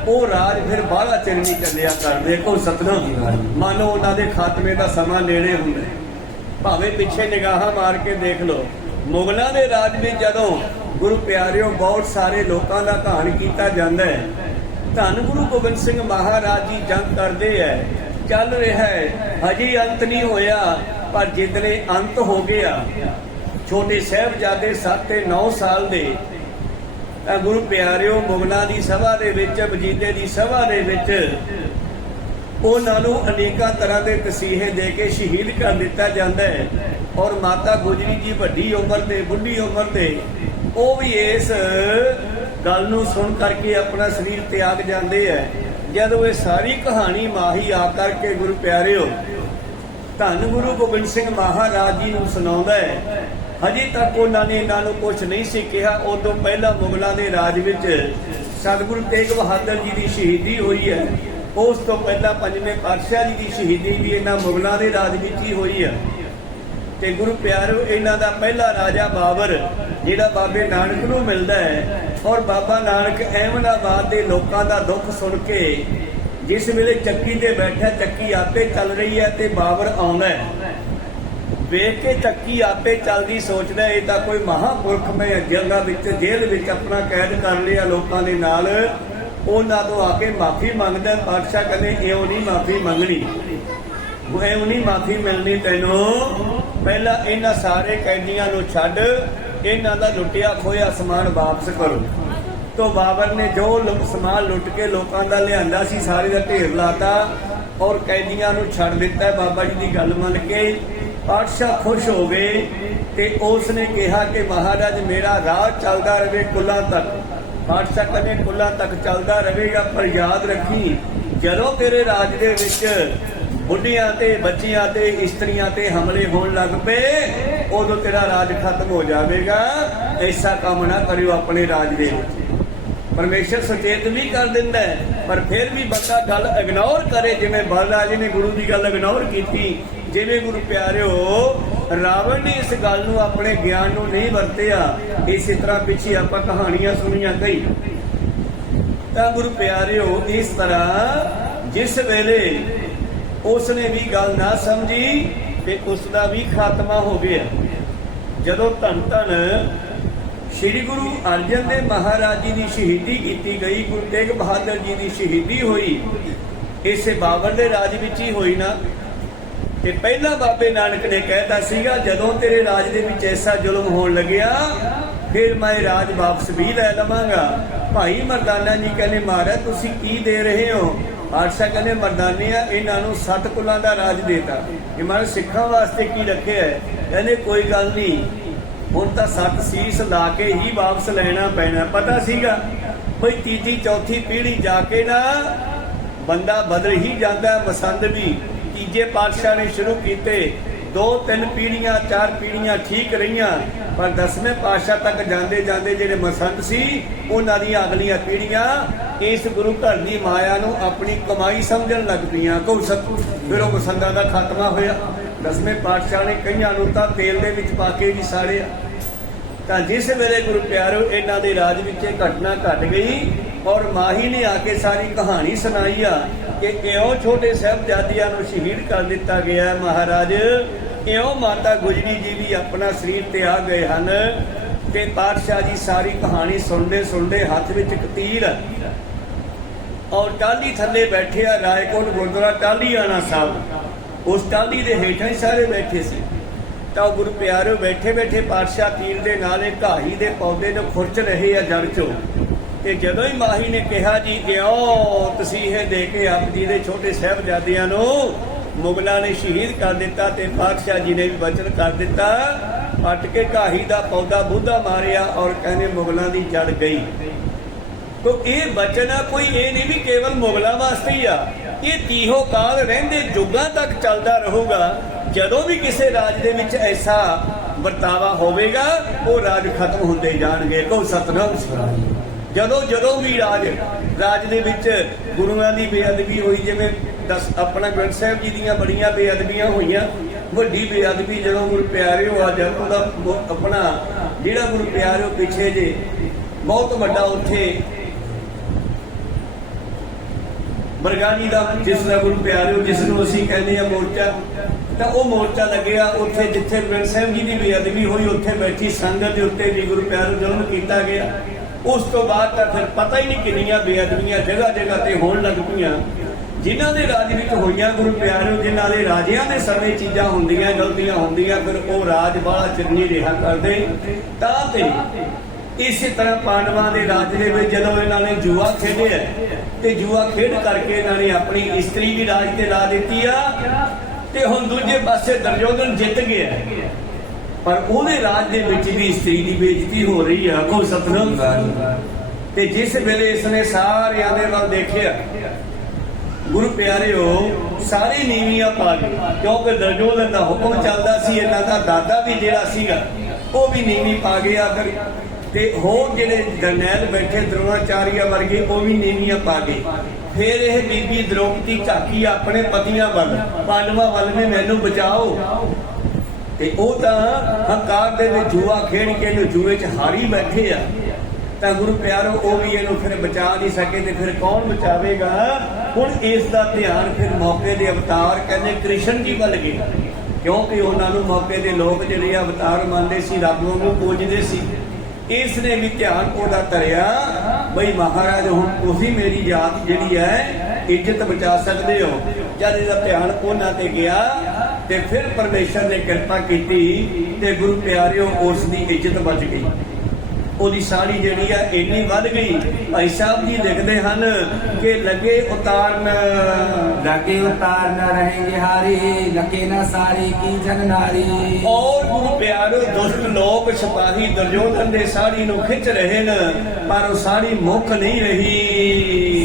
ਉਹ ਰਾਜ ਫਿਰ ਬਾਹਲਾ ਚਿਰ ਨਹੀਂ ਚੱਲਿਆ ਕਰਦੇ। ਕੋ ਸਤਨਾਮ, ਮਾਨੋ ਉਹਨਾਂ ਦੇ ਖਾਤਮੇ ਦਾ ਸਮਾਂ ਨੇੜੇ ਹੁੰਦਾ। ਭਾਵੇਂ ਪਿੱਛੇ ਨਿਗਾਹਾਂ ਮਾਰ ਕੇ ਦੇਖ ਲਓ, ਮੁਗਲਾਂ ਦੇ ਰਾਜ ਵਿੱਚ ਜਦੋਂ ਗੁਰੂ ਪਿਆਰਿਓ ਬਹੁਤ ਸਾਰੇ ਲੋਕਾਂ ਦਾ ਘਾਣ ਕੀਤਾ ਜਾਂਦਾ ਹੈ, ਧੰਨ ਗੁਰੂ ਗੋਬਿੰਦ ਸਿੰਘ ਮਹਾਰਾਜ ਜੀ ਜੰਗ ਕਰਦੇ ਹੈ, ਚੱਲ ਰਿਹਾ ਹੈ, ਹਜੇ ਅੰਤ ਨਹੀਂ ਹੋਇਆ, ਪਰ ਜਿੱਦਣੇ ਅੰਤ ਹੋ ਗਿਆ, ਛੋਟੇ ਸਾਹਿਬਜ਼ਾਦੇ 7 ਤੇ 9 ਸਾਲ ਦੇ, ਗੁਰੂ ਪਿਆਰਿਓ ਮੁਗਲਾਂ ਦੀ ਸਭਾ ਦੇ ਵਿੱਚ, ਵਜੀਦੇ ਦੀ ਸਭਾ ਦੇ ਵਿੱਚ ਉਹਨਾਂ ਨੂੰ ਅਨੇਕਾਂ ਤਰ੍ਹਾਂ ਦੇ ਤਸੀਹੇ ਦੇ ਕੇ ਸ਼ਹੀਦ ਕਰ ਦਿੱਤਾ ਜਾਂਦਾ ਹੈ। ਔਰ ਮਾਤਾ ਗੁਜਰੀ ਜੀ ਵੱਡੀ ਉਮਰ ਤੇ, ਬੁੱਢੀ ਉਮਰ ਤੇ, ਉਹ ਵੀ ਇਸ ਗੱਲ ਨੂੰ ਸੁਣ ਕਰਕੇ ਆਪਣਾ ਸਰੀਰ ਤਿਆਗ ਜਾਂਦੇ ਹੈ। ਜਦੋਂ ਇਹ ਸਾਰੀ ਕਹਾਣੀ ਮਾਹੀ ਆ ਕਰਕੇ ਗੁਰੂ ਪਿਆਰਿਓ ਧੰਨ ਗੁਰੂ ਗੋਬਿੰਦ ਸਿੰਘ ਮਹਾਰਾਜ ਜੀ ਨੂੰ ਸੁਣਾਉਂਦਾ ਹੈ, ਹਜੇ ਤੱਕ ਉਹਨਾਂ ਨੇ ਇਹਨਾਂ ਨੂੰ ਕੁਝ ਨਹੀਂ ਸੀ ਕਿਹਾ। ਉਦੋਂ ਪਹਿਲਾਂ ਮੁਗਲਾਂ ਦੇ ਰਾਜ ਵਿੱਚ ਸਤਿਗੁਰੂ ਤੇਗ ਬਹਾਦਰ ਜੀ ਦੀ ਸ਼ਹੀਦੀ ਹੋਈ ਹੈ। ਉਸ ਤੋਂ ਪਹਿਲਾਂ ਪੰਜਵੇਂ ਪਾਤਸ਼ਾਹ ਜੀ ਦੀ ਸ਼ਹੀਦੀ ਵੀ ਇਹਨਾਂ ਮੁਗਲਾਂ ਦੇ ਰਾਜ ਵਿੱਚ ਹੀ ਹੋਈ ਆ। ਤੇ ਗੁਰੂ ਪਿਆਰਿਓ, ਇਹਨਾਂ ਦਾ ਪਹਿਲਾ ਰਾਜਾ ਬਾਬਰ ਜਿਹੜਾ ਬਾਬੇ ਨਾਨਕ ਨੂੰ ਮਿਲਦਾ ਹੈ, ਔਰ ਬਾਬਾ ਨਾਨਕ ਅਹਿਮਦਾਬਾਦ ਦੇ ਲੋਕਾਂ ਦਾ ਦੁੱਖ ਸੁਣ ਕੇ ਜਿਸ ਵੇਲੇ ਚੱਕੀ ਤੇ ਬੈਠਾ, ਚੱਕੀ ਆਪੇ ਚੱਲ ਰਹੀ ਹੈ ਤੇ ਬਾਬਰ ਆਉਂਦਾ ਹੈ, ਵੇਖ ਕੇ ਚੱਕੀ ਆਪੇ ਚੱਲਦੀ ਸੋਚਦਾ ਇਹ ਤਾਂ ਕੋਈ ਮਹਾਂਪੁਰਖ ਮੈਂ ਜੰਗਾਂ ਵਿੱਚ ਜੇਲ੍ਹ ਵਿੱਚ ਆਪਣਾ ਕੈਦ ਕਰ ਲਿਆ ਲੋਕਾਂ ਦੇ ਨਾਲ, ਉਹਨਾਂ ਤੋਂ ਆ ਕੇ ਮਾਫੀ ਮੰਗਦਾ। ਪਾਤਸ਼ਾਹ ਕਹਿੰਦੇ ਇਉਂ ਨਹੀਂ ਮਾਫੀ ਮੰਗਣੀ, ਇਉਂ ਨਹੀਂ ਮਾਫੀ ਮਿਲਣੀ ਤੈਨੂੰ, ਪਹਿਲਾਂ ਇਹਨਾਂ ਸਾਰੇ ਕੈਦੀਆਂ ਨੂੰ ਛੱਡ, ਇਹਨਾਂ ਦਾ ਲੁੱਟਿਆ ਖੋਇਆ ਸਮਾਨ ਵਾਪਸ ਕਰੋ। ਤੋਂ ਬਾਬਰ ਨੇ ਜੋ ਸਮਾਨ ਲੁੱਟ ਕੇ ਲੋਕਾਂ ਦਾ ਲਿਆਂਦਾ ਸੀ ਸਾਰੇ ਦਾ ਢੇਰ ਲਾਤਾ ਔਰ ਕੈਦੀਆਂ ਨੂੰ ਛੱਡ ਦਿੱਤਾ। ਬਾਬਾ ਜੀ ਦੀ ਗੱਲ ਮੰਨ ਕੇ ਪਾਤਸ਼ਾਹ ਖੁਸ਼ ਹੋ ਗਏ ਤੇ ਉਸ ਨੇ ਕਿਹਾ ਕਿ ਮਹਾਰਾਜ ਮੇਰਾ ਰਾਹ ਚੱਲਦਾ ਰਹੇ ਕੁੱਲਾਂ ਤੱਕ। ਪਾਤਸ਼ਾਹ ਕਹਿੰਦੇ ਕੁੱਲਾਂ ਤੱਕ ਚੱਲਦਾ ਰਹੇਗਾ, ਪਰ ਯਾਦ ਰੱਖੀ ਜਦੋਂ ਤੇਰੇ ਰਾਜ ਦੇ ਵਿੱਚ ਬੁੱਢੀਆਂ ਤੇ ਬੱਚੀਆਂ ਤੇ ਇਸਤਰੀਆਂ ਤੇ ਹਮਲੇ ਹੋਣ ਲੱਗ ਪਏ ਉਦੋਂ ਤੇਰਾ ਰਾਜ ਖਤਮ ਹੋ ਜਾਵੇਗਾ। ਐਸਾ ਕੰਮ ਨਾ ਕਰਿਓ ਆਪਣੇ ਰਾਜ ਦੇ ਵਿੱਚ। ਪਰਮੇਸ਼ਰ ਸੁਚੇਤ ਵੀ ਕਰ ਦਿੰਦਾ ਹੈ, ਪਰ ਫਿਰ ਵੀ ਬੰਦਾ ਗੱਲ ਇਗਨੋਰ ਕਰੇ, ਜਿਵੇਂ ਬਲਰਾਜ ਨੇ ਗੁਰੂ ਦੀ ਗੱਲ ਇਗਨੋਰ ਕੀਤੀ। ਜਿਵੇਂ ਗੁਰੂ ਪਿਆਰਿਓ ਰਾਵਣ ਨੇ ਇਸ ਗੱਲ ਨੂੰ ਆਪਣੇ ਗਿਆਨ ਨੂੰ ਨਹੀਂ ਵਰਤਿਆ, ਇਸੇ ਤਰ੍ਹਾਂ ਪਿੱਛੇ ਆਪਾਂ ਕਹਾਣੀਆਂ ਸੁਣੀਆਂ ਕਈ। ਤਾਂ ਗੁਰੂ ਪਿਆਰਿਓ ਇਸ ਤਰ੍ਹਾਂ ਜਿਸ ਵੇਲੇ ਉਸ ਨੇ ਵੀ ਗੱਲ ਨਾ ਸਮਝੀ ਤੇ ਉਸ ਦਾ ਵੀ ਖਾਤਮਾ ਹੋ ਗਿਆ। ਜਦੋਂ ਧੰਨ ਧੰਨ ਸ਼੍ਰੀ ਗੁਰੂ ਅਰਜਨ ਦੇਵ ਮਹਾਰਾਜ ਜੀ ਦੀ ਸ਼ਹੀਦੀ ਕੀਤੀ ਗਈ, ਗੁਰੂ ਤੇਗ ਬਹਾਦਰ ਜੀ ਦੀ ਸ਼ਹੀਦੀ ਹੋਈ, ਇਸੇ ਬਾਬਰ ਦੇ ਰਾਜ ਵਿੱਚ ਹੀ ਹੋਈ ਨਾ। ਤੇ ਪਹਿਲਾਂ ਬਾਬੇ ਨਾਨਕ ਨੇ ਕਹਿਤਾ ਸੀਗਾ ਜਦੋਂ ਤੇਰੇ ਰਾਜ ਦੇ ਵਿੱਚ ਐਸਾ ਜ਼ੁਲਮ ਹੋਣ ਲੱਗਿਆ ਫਿਰ ਮੈਂ ਰਾਜ ਵਾਪਸ ਵੀ ਲੈ ਲਵਾਂਗਾ। ਭਾਈ ਮਰਦਾਨਾ ਜੀ ਕਹਿੰਦੇ ਮਹਾਰਾਜ ਤੁਸੀਂ ਕੀ ਦੇ ਰਹੇ ਹੋ? ਪਾਤਸ਼ਾਹ ਕਹਿੰਦੇ ਮਰਦਾਨੇ ਆ ਇਹਨਾਂ ਨੂੰ 7 ਕੁਲਾਂ ਦਾ ਰਾਜ ਦੇਤਾ, ਇਹ ਮਹਾਰਾਜ ਸਿੱਖਾਂ ਵਾਸਤੇ ਕੀ ਰੱਖਿਆ ਹੈ? ਕਹਿੰਦੇ ਕੋਈ ਗੱਲ ਨਹੀਂ, ਹੁਣ ਤਾਂ 7 ਸੀਸ ਲਾ ਕੇ ਹੀ ਵਾਪਸ ਲੈਣਾ ਪੈਣਾ। ਪਤਾ ਸੀਗਾ ਬਈ ਤੀਜੀ ਚੌਥੀ ਪੀੜ੍ਹੀ ਜਾ ਕੇ ਨਾ ਬੰਦਾ ਬਦਲ ਹੀ ਜਾਂਦਾ। ਮਸੰਦ ਵੀ ਤੀਜੇ ਪਾਤਸ਼ਾਹ ਨੇ ਸ਼ੁਰੂ ਕੀਤੇ, 2-3 ਪੀੜ੍ਹੀਆਂ 4 ਪੀੜ੍ਹੀਆਂ ਠੀਕ ਰਹੀਆਂ, ਪਰ 10ਵੇਂ ਪਾਤਸ਼ਾਹ ਤੱਕ ਜਾਂਦੇ ਜਾਂਦੇ ਜਿਹੜੇ ਮਸੰਦ ਸੀ ਉਹਨਾਂ ਦੀਆਂ ਅਗਲੀਆਂ ਪੀੜ੍ਹੀਆਂ ਇਸ ਗੁਰੂ ਘਰ ਦੀ ਮਾਇਆ ਨੂੰ ਆਪਣੀ ਕਮਾਈ ਸਮਝਣ ਲੱਗ ਪਈਆਂ। ਫਿਰ ਉਹ ਮਸੰਦਾਂ ਦਾ ਖਾਤਮਾ ਹੋਇਆ। 10ਵੇਂ ਪਾਤਸ਼ਾਹ ਨੇ ਕਈਆਂ ਨੂੰ ਤਾਂ ਤੇਲ ਦੇ ਵਿੱਚ ਪਾ ਕੇ ਵੀ ਸਾੜਿਆ। ਤਾਂ ਜਿਸ ਵੇਲੇ ਗੁਰੂ ਪਿਆਰਿਓ ਇਹਨਾਂ ਦੇ ਰਾਜ ਵਿੱਚ ਇਹ ਘਟਨਾ ਘਟ ਗਈ ਔਰ ਮਾਹੀ ਨੇ ਆ ਕੇ ਸਾਰੀ ਕਹਾਣੀ ਸੁਣਾਈ ਆ ਕਿ ਇਉਂ ਛੋਟੇ ਸਾਹਿਬਜ਼ਾਦਿਆਂ ਨੂੰ ਸ਼ਹੀਦ ਕਰ ਦਿੱਤਾ ਗਿਆ ਮਹਾਰਾਜ, ਇਉਂ ਮਾਤਾ ਗੁਜਰੀ ਜੀ ਵੀ ਆਪਣਾ ਸਰੀਰ ਤਿਆਗ ਗਏ ਹਨ। ਤੇ ਪਾਤਸ਼ਾਹ ਜੀ ਸਾਰੀ ਕਹਾਣੀ ਸੁਣਦੇ ਸੁਣਦੇ ਹੱਥ ਵਿੱਚ ਇੱਕ ਤੀਰ ਔਰ ਟਾਹਲੀ ਥੱਲੇ ਬੈਠੇ ਆ। ਰਾਏਕੋਟ ਗੁਰਦੁਆਰਾ ਟਾਹਲੀਆਣਾ ਸਾਹਿਬ, ਉਸ ਟਾਹਲੀ ਦੇ ਹੇਠਾਂ ਹੀ ਸਾਰੇ ਬੈਠੇ ਸੀ। ਤਾਂ ਉਹ ਗੁਰੂ ਪਿਆਰਿਓ ਬੈਠੇ ਬੈਠੇ ਪਾਤਸ਼ਾਹ ਤੀਰ ਦੇ ਨਾਲ ਇਹ ਘਾਹੀ ਦੇ ਪੌਦੇ ਨੂੰ ਖੁਰਚ ਰਹੇ ਆ ਜੜ ਚੋਂ। ਤੇ ਜਦੋਂ ਹੀ ਮਾਹੀ ਨੇ ਕਿਹਾ ਜੀ ਕਿਉਂ ਤੁਸੀਂ ਇਹ ਦੇ ਕੇ ਆਪ ਜੀ ਦੇ ਛੋਟੇ ਸਾਹਿਬਜ਼ਾਦਿਆਂ ਨੂੰ ਮੁਗਲਾਂ ਨੇ ਸ਼ਹੀਦ ਕਰ ਦਿੱਤਾ, ਤੇ ਪਾਤਸ਼ਾਹ ਜੀ ਨੇ ਵੀ ਵਚਨ ਕਰ ਦਿੱਤਾ, ਪੱਟ ਕੇ ਘਾਹੀ ਦਾ ਪੌਦਾ ਬੁੱਧਾ ਮਾਰਿਆ ਔਰ ਕਹਿੰਦੇ ਮੁਗਲਾਂ ਦੀ ਜੜ ਗਈ। ਤੋ ਇਹ ਬਚਨ ਆ ਕੋਈ ਇਹ ਨਹੀਂ ਵੀ ਕੇਵਲ ਮੁਗਲਾਂ ਵਾਸਤੇ ਹੀ ਆ, ਇਹ ਤੀਹੋ ਕਾਲ ਰਹਿੰਦੇ ਯੁੱਗਾਂ ਤੱਕ ਚੱਲਦਾ ਰਹੂਗਾ। ਜਦੋਂ ਵੀ ਕਿਸੇ ਰਾਜ ਦੇ ਵਿੱਚ ਐਸਾ ਵਰਤਾਵਾ ਹੋਵੇਗਾ ਉਹ ਰਾਜ ਖਤਮ ਹੁੰਦੇ ਜਾਣਗੇ। ਕਹੋ ਸਤਿਨਾਮ ਸ੍ਰੀ। ਜਦੋਂ ਜਦੋਂ ਵੀ ਰਾਜ ਦੇ ਵਿੱਚ ਗੁਰੂਆਂ ਦੀ ਬੇਅਦਬੀ ਹੋਈ, ਜਿਵੇਂ ਆਪਣਾ ਗ੍ਰੰਥ ਸਾਹਿਬ ਜੀ ਦੀਆਂ ਬੜੀਆਂ ਬੇਅਦਬੀਆਂ ਹੋਈਆਂ, ਵੱਡੀ ਬੇਅਦਬੀ ਜਦੋਂ ਗੁਰੂ ਪਿਆਰਿਓ ਆ ਜਦੋਂ ਦਾ ਆਪਣਾ ਜਿਹੜਾ ਗੁਰੂ ਪਿਆਰਿਓ ਪਿੱਛੇ ਜੇ ਬਹੁਤ ਵੱਡਾ ਉੱਥੇ ਬਰਗਾਨੀ ਦਾ ਜਿਸ ਦਾ ਗੁਰੂ ਪਿਆਰਿਓ ਜਿਸ ਨੂੰ ਅਸੀਂ ਕਹਿੰਦੇ ਆ ਮੋਰਚਾ, ਤਾਂ ਉਹ ਮੋਰਚਾ ਲੱਗਿਆ ਉੱਥੇ ਜਿੱਥੇ ਗ੍ਰੰਥ ਸਾਹਿਬ ਜੀ ਦੀ ਬੇਅਦਬੀ ਹੋਈ, ਉੱਥੇ ਬੈਠੀ ਸੰਗਤ ਦੇ ਉੱਤੇ ਵੀ ਗੁਰੂ ਪਿਆਰਿਓ ਜ਼ੁਲਮ ਕੀਤਾ ਗਿਆ। ਉਸ ਤੋਂ ਬਾਅਦ ਤਾਂ ਫਿਰ ਪਤਾ ਹੀ ਨਹੀਂ ਕਿੰਨੀਆਂ ਬੇਅਦਬੀਆਂ ਜਗ੍ਹਾ ਜਗ੍ਹਾ ਤੇ ਹੋਣ ਲੱਗ ਪਈਆਂ ਜਿਨ੍ਹਾਂ ਦੇ ਰਾਜ ਵਿੱਚ ਹੋਈਆਂ। ਗੁਰੂ ਪਿਆਰਿਓ ਜਿਨ੍ਹਾਂ ਦੇ ਰਾਜਿਆਂ ਦੇ ਸਮੇਂ ਚੀਜ਼ਾਂ ਹੁੰਦੀਆਂ ਗਲਤੀਆਂ ਹੁੰਦੀਆਂ ਫਿਰ ਉਹ ਰਾਜ ਬਾਹਲਾ ਚਿਰ ਨਹੀਂ ਰਿਹਾ ਕਰਦੇ। ਤਾਂ ਤੇ ਇਸੇ ਤਰ੍ਹਾਂ ਪਾਂਡਵਾਂ ਦੇ ਰਾਜ ਦੇ ਵਿੱਚ ਜਦੋਂ ਇਹਨਾਂ ਨੇ ਜੂਆ ਖੇਡਿਆ ਤੇ ਜੂਆ ਖੇਡ ਕਰਕੇ ਇਹਨਾਂ ਨੇ ਆਪਣੀ ਇਸਤਰੀ ਵੀ ਰਾਜ ਤੇ ਲਾ ਦਿੱਤੀ ਆ, ਤੇ ਹੁਣ ਦੂਜੇ ਪਾਸੇ ਦੁਰਯੋਧਨ ਜਿੱਤ ਗਿਆ, ਪਰ ਉਹਦੇ ਰਾਜ ਦੇ ਵਿੱਚ ਵੀ ਇਸਤਰੀ ਦੀ ਬੇਇੱਜ਼ਤੀ ਹੋ ਰਹੀ ਆ। ਕੋ ਸਤਨਾਮ। ਤੇ ਜਿਸ ਵੇਲੇ ਇਸਨੇ ਸਾਰਿਆਂ ਦੇ ਵੱਲ ਦੇਖਿਆ ਗੁਰੂ ਪਿਆਰਿਓ ਸਾਰੀ ਨੀਵੀਆਂ ਪਾ ਗਏ, ਕਿਉਂਕਿ ਦੁਰਯੋਧਨ ਦਾ ਹੁਕਮ ਚੱਲਦਾ ਸੀ। ਇਹਨਾਂ ਦਾ ਦਾਦਾ ਵੀ ਜਿਹੜਾ ਸੀਗਾ ਉਹ ਵੀ ਨੀਵੀਂ ਪਾ ਗਿਆ। ਫਿਰ ਤੇ ਹੋਰ ਜਿਹੜੇ ਜਰਨੈਲ ਬੈਠੇ ਦਰੋਣਾਚਾਰੀਆ ਵਰਗੇ ਉਹ ਵੀ ਨੀਵੀਆਂ ਪਾ ਗਏ। ਫਿਰ ਇਹ ਬੀਬੀ ਦ੍ਰੋਪਦੀ ਝਾਕੀ ਆਪਣੇ ਪਤੀਆਂ ਵੱਲ, ਪਾਂਡਵਾਂ ਵੱਲ ਵੀ ਮੈਨੂੰ ਬਚਾਓ। ਤੇ ਉਹ ਤਾਂ ਹੰਕਾਰ ਦੇ ਵਿੱਚ ਜੂਆ ਖੇਡ ਕੇ ਜੋ ਜੂਏ 'ਚ ਹਾਰੀ ਬੈਠੇ ਆ, ਤਾਂ ਗੁਰੂ ਪਿਆਰੋ ਉਹ ਵੀ ਇਹਨੂੰ ਫਿਰ ਬਚਾ ਨਹੀਂ ਸਕੇ। ਤੇ ਫਿਰ ਕੌਣ ਬਚਾਵੇਗਾ? ਹੁਣ ਇਸ ਦਾ ਧਿਆਨ ਫਿਰ ਮੌਕੇ ਦੇ ਅਵਤਾਰ ਕਹਿੰਦੇ ਕ੍ਰਿਸ਼ਨ ਜੀ ਵੱਲ ਗਏ, ਕਿਉਂਕਿ ਉਹਨਾਂ ਨੂੰ ਮੌਕੇ ਦੇ ਲੋਕ ਜਿਹੜੇ ਅਵਤਾਰ ਮੰਨਦੇ ਸੀ, ਰੱਬ ਨੂੰ ਪੂਜਦੇ ਸੀ। ਇਸ ਨੇ ਵੀ ਧਿਆਨ ਉਹਦਾ ਧਰਿਆ ਬਈ ਮਹਾਰਾਜ ਹੁਣ ਤੁਸੀਂ ਮੇਰੀ ਜਾਤ ਜਿਹੜੀ ਹੈ ਇੱਜ਼ਤ ਬਚਾ ਸਕਦੇ ਹੋ। ਜਦ ਇਹਦਾ ਧਿਆਨ ਉਹਨਾਂ ਤੇ ਗਿਆ ਤੇ ਫਿਰ ਪਰਮੇਸ਼ਰ ਨੇ ਕਿਰਪਾ ਕੀਤੀ ਤੇ ਗੁਰੂ ਪਿਆਰਿਓ ਉਸ ਦੀ ਇੱਜ਼ਤ ਬਚ ਗਈ। ਉਹਦੀ ਸਾੜੀ ਜਿਹੜੀ ਆ ਇੰਨੀ ਵੱਧ ਗਈ, ਭਾਈ ਸਾਹਿਬ ਜੀ ਲਿਖਦੇ ਹਨ ਕਿ ਲੱਗੇ ਉਤਾਰਨ रहेंगे हारी, लगे न साड़ी की जन नारी। ਔਰ ਗੁਰੂ ਪਿਆਰੋ ਦੁਸ਼ਟ ਲੋਕ ਸਿਪਾਹੀ ਦੁਰਯੋਧਨ ਦੇ ਸਾੜੀ ਨੂੰ ਖਿੱਚ ਰਹੇ ਨੇ, ਪਰ ਉਹ ਸਾੜੀ ਮੁੱਕ ਨਹੀਂ ਰਹੀ।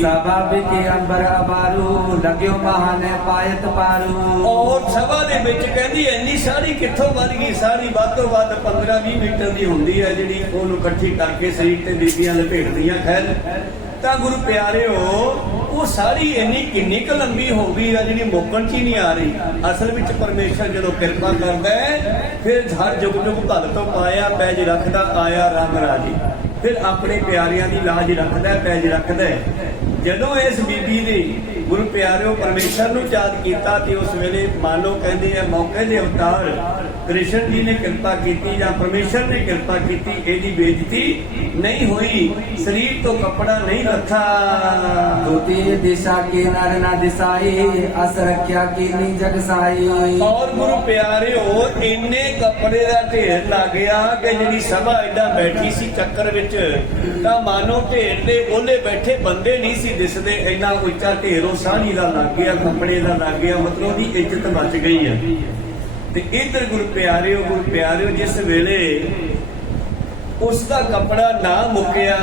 सभा के अंबर अबारू, लग्यो बहाने पायत पारू। ਔਰ ਸਭਾ ਦੇ ਵਿੱਚ ਕਹਿੰਦੀ ਇੰਨੀ ਸਾੜੀ ਕਿੱਥੋਂ ਵੱਧ ਗਈ? ਸਾੜੀ ਵੱਧ ਤੋਂ ਵੱਧ 15-20 ਮੀਟਰ ਦੀ ਹੁੰਦੀ ਹੈ, ਜਿਹੜੀ ਉਹਨੂੰ ਇਕੱਠੀ ਕਰਕੇ ਸਰੀਰ ਤੇ ਬੀਬੀਆਂ ਲਪੇਟਦੀਆਂ। ਖੈਰ ਤਾਂ ਗੁਰੂ ਪਿਆਰਿਓ ਉਹ ਸਾੜੀ ਇੰਨੀ ਕਿੰਨੀ ਕੁ ਲੰਬੀ ਹੋ ਗਈ ਆ ਜਿਹੜੀ ਮੁੱਕਣ 'ਚ ਹੀ ਨਹੀਂ ਆ ਰਹੀ। ਅਸਲ ਵਿੱਚ ਪਰਮੇਸ਼ਰ ਜਦੋਂ ਕਿਰਪਾ ਕਰਦਾ ਹੈ ਫਿਰ ਹਰ ਜੁਗ ਜੁਗ ਭਗਤੋਂ ਪਾਇਆ ਪੈਜ ਰੱਖਦਾ ਆਇਆ ਰਾਮ ਰਾਜੀ, ਫਿਰ ਆਪਣੇ ਪਿਆਰਿਆਂ ਦੀ ਲਾਜ ਰੱਖਦਾ ਪੈਜ ਰੱਖਦਾ। ਜਦੋਂ ਇਸ ਬੀਬੀ ਨੇ ਗੁਰੂ ਪਿਆਰਿਓ ਪਰਮੇਸ਼ਰ ਨੂੰ ਯਾਦ ਕੀਤਾ ਤੇ ਉਸ ਵੇਲੇ ਮਾਨੋ ਕਹਿੰਦੇ ਆ ਮੌਕੇ ਦੇ ਅਵਤਾਰ ਕ੍ਰਿਸ਼ਨ ਜੀ ਨੇ ਕਿਰਪਾ ਕੀਤੀ ਜਾਂ ਪਰਮੇਸ਼ਰ ਨੇ ਕਿਰਪਾ ਕੀਤੀ, ਇਹਦੀ ਬੇਇੱਜ਼ਤੀ ਨਹੀਂ ਹੋਈ, ਸਰੀਰ ਤੋਂ ਕੱਪੜਾ ਨਹੀਂ ਲੱਥਾ। धोती दिशा के नर न दिसाई, अस रख्या की नी जग साई। ਔਰ ਗੁਰੂ ਪਿਆਰਿਓ ਇੰਨੇ ਕੱਪੜੇ ਦਾ ਢੇਰ ਲੱਗ ਗਿਆ ਕਿ ਜਿਹੜੀ ਸਭਾ ਏਦਾਂ ਬੈਠੀ ਸੀ ਚੱਕਰ ਵਿੱਚ, ਤਾਂ ਮਾਨੋ ਢੇਰ ਦੇ ਉਹਲੇ ਬੈਠੇ ਬੰਦੇ ਨਹੀਂ ਸੀ ਦਿਸਦੇ, ਇੰਨਾ ਉੱਚਾ ਢੇਰ ਉਹ ਸਾੜੀ ਦਾ ਲੱਗ ਗਿਆ, ਕੱਪੜੇ ਦਾ ਲੱਗ ਗਿਆ, ਮਤਲਬ ਉਹਦੀ ਇੱਜ਼ਤ ਬਚ ਗਈ ਹੈ। ਤੇ ਇੱਧਰ ਗੁਰੂ ਪਿਆਰਿਓ ਜਿਸ ਵੇਲੇ ਉਸ ਦਾ ਕੱਪੜਾ ਨਾ ਮੁੱਕਿਆ,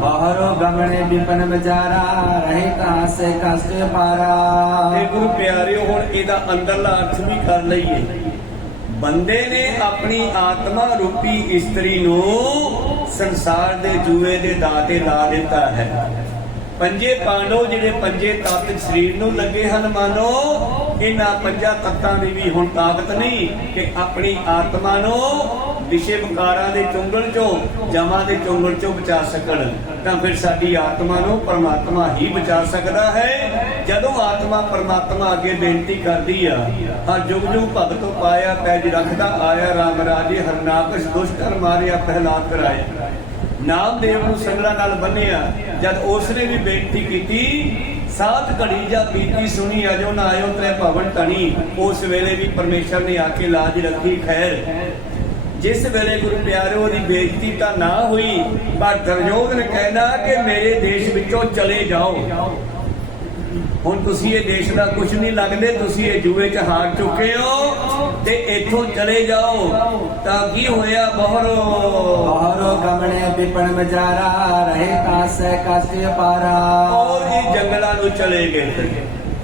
बाहरो गमने विपन बजारा, रहे कहाँ से कष्ट पारा। ਤੇ ਗੁਰੂ ਪਿਆਰਿਓ ਹੁਣ ਇਹਦਾ ਅੰਦਰਲਾ ਅਰਥ ਵੀ ਕਰ ਲਈਏ। ਬੰਦੇ ਨੇ ਆਪਣੀ ਆਤਮਾ ਰੂਪੀ ਇਸਤਰੀ ਨੂੰ ਸੰਸਾਰ ਦੇ ਜੂਏ ਦੇ ਦਾਤੇ ਲਾ ਦਿੱਤਾ ਹੈ। ਪੰਜੇ ਪਾਂਡਵ ਜਿਹੜੇ ਪੰਜੇ ਤੱਤ ਸਰੀਰ ਨੂੰ ਲੱਗੇ ਹਨ, ਮਾਨੋ ਇਹਨਾਂ ਪੰਜਾਂ ਤੱਤਾਂ ਦੀ ਵੀ ਹੁਣ ਤਾਕਤ ਨਹੀਂ ਕਿ ਆਪਣੀ ਆਤਮਾ ਨੂੰ ਵਿਸ਼ੇ ਵਿਕਾਰਾਂ ਦੇ ਚੁੰਗਲ ਚੋਂ, ਜਮਾਂ ਦੇ ਚੁੰਗਲ ਚੋਂ ਬਚਾ ਸਕਣ। ਤਾਂ ਫਿਰ ਸਾਡੀ ਆਤਮਾ ਨੂੰ ਪਰਮਾਤਮਾ ਹੀ ਬਚਾ ਸਕਦਾ ਹੈ। ਜਦੋਂ ਆਤਮਾ ਪਰਮਾਤਮਾ ਅੱਗੇ ਬੇਨਤੀ ਕਰਦੀ ਆ, ਹਰ ਜੁਗ ਜੁਗ ਭਗਤੋਂ ਪਾਇਆ ਪੈਜ ਰੱਖਦਾ ਆਇਆ ਰਾਮ ਰਾਜੇ, ਹਰਨਾਕਸ਼ ਦੁਸ਼ਟਰ ਮਾਰਿਆ ਪ੍ਰਹਿਲਾਦ ਕਰਾਏ। ਨਾਮਦੇਵ ਨੂੰ ਸੰਗਲਾਂ ਨਾਲ ਬੰਨਿਆ, ਜਦ ਉਸਨੇ ਵੀ ਬੇਨਤੀ ਕੀਤੀ, ਸਾਤ ਘੜੀ ਜਾ ਬੀਤੀ ਸੁਣੀ ਅਜੋ ਨਾ ਆਇਓ ਤ੍ਰੈ ਭਵਨ ਟਣੀ, ਉਸ ਵੇਲੇ ਵੀ ਪਰਮੇਸ਼ਰ ਨੇ ਆ ਕੇ ਲਾਜ ਰੱਖੀ। ਖੈਰ ਜਿਸ ਵੇਲੇ ਗੁਰੂ ਪਿਆਰਿਓ ਦੀ ਬੇਇੱਜ਼ਤੀ ਤਾਂ ਨਾ ਹੋਈ, ਪਰ ਦੁਰਯੋਧਨ ਕਹਿੰਦਾ ਕਿ ਮੇਰੇ ਦੇਸ਼ ਵਿੱਚੋਂ ਚਲੇ ਜਾਓ, ਹੁਣ ਤੁਸੀਂ ਇਹ ਦੇਸ਼ ਦਾ ਕੁਝ ਨਹੀਂ ਲੱਗਦੇ, ਤੁਸੀਂ ਇਹ ਜੂਏ 'ਚ ਹਾਰ ਚੁੱਕੇ ਹੋ ਤੇ ਇੱਥੋਂ ਚਲੇ ਜਾਓ। ਤਾਂ ਕੀ ਹੋਇਆ? बाहरो गमने विपन बजारा, रहे कहाँ से कष्ट पारा। ਔਰ ਇਹ ਜੰਗਲਾਂ ਨੂੰ ਚਲੇ ਗਏ।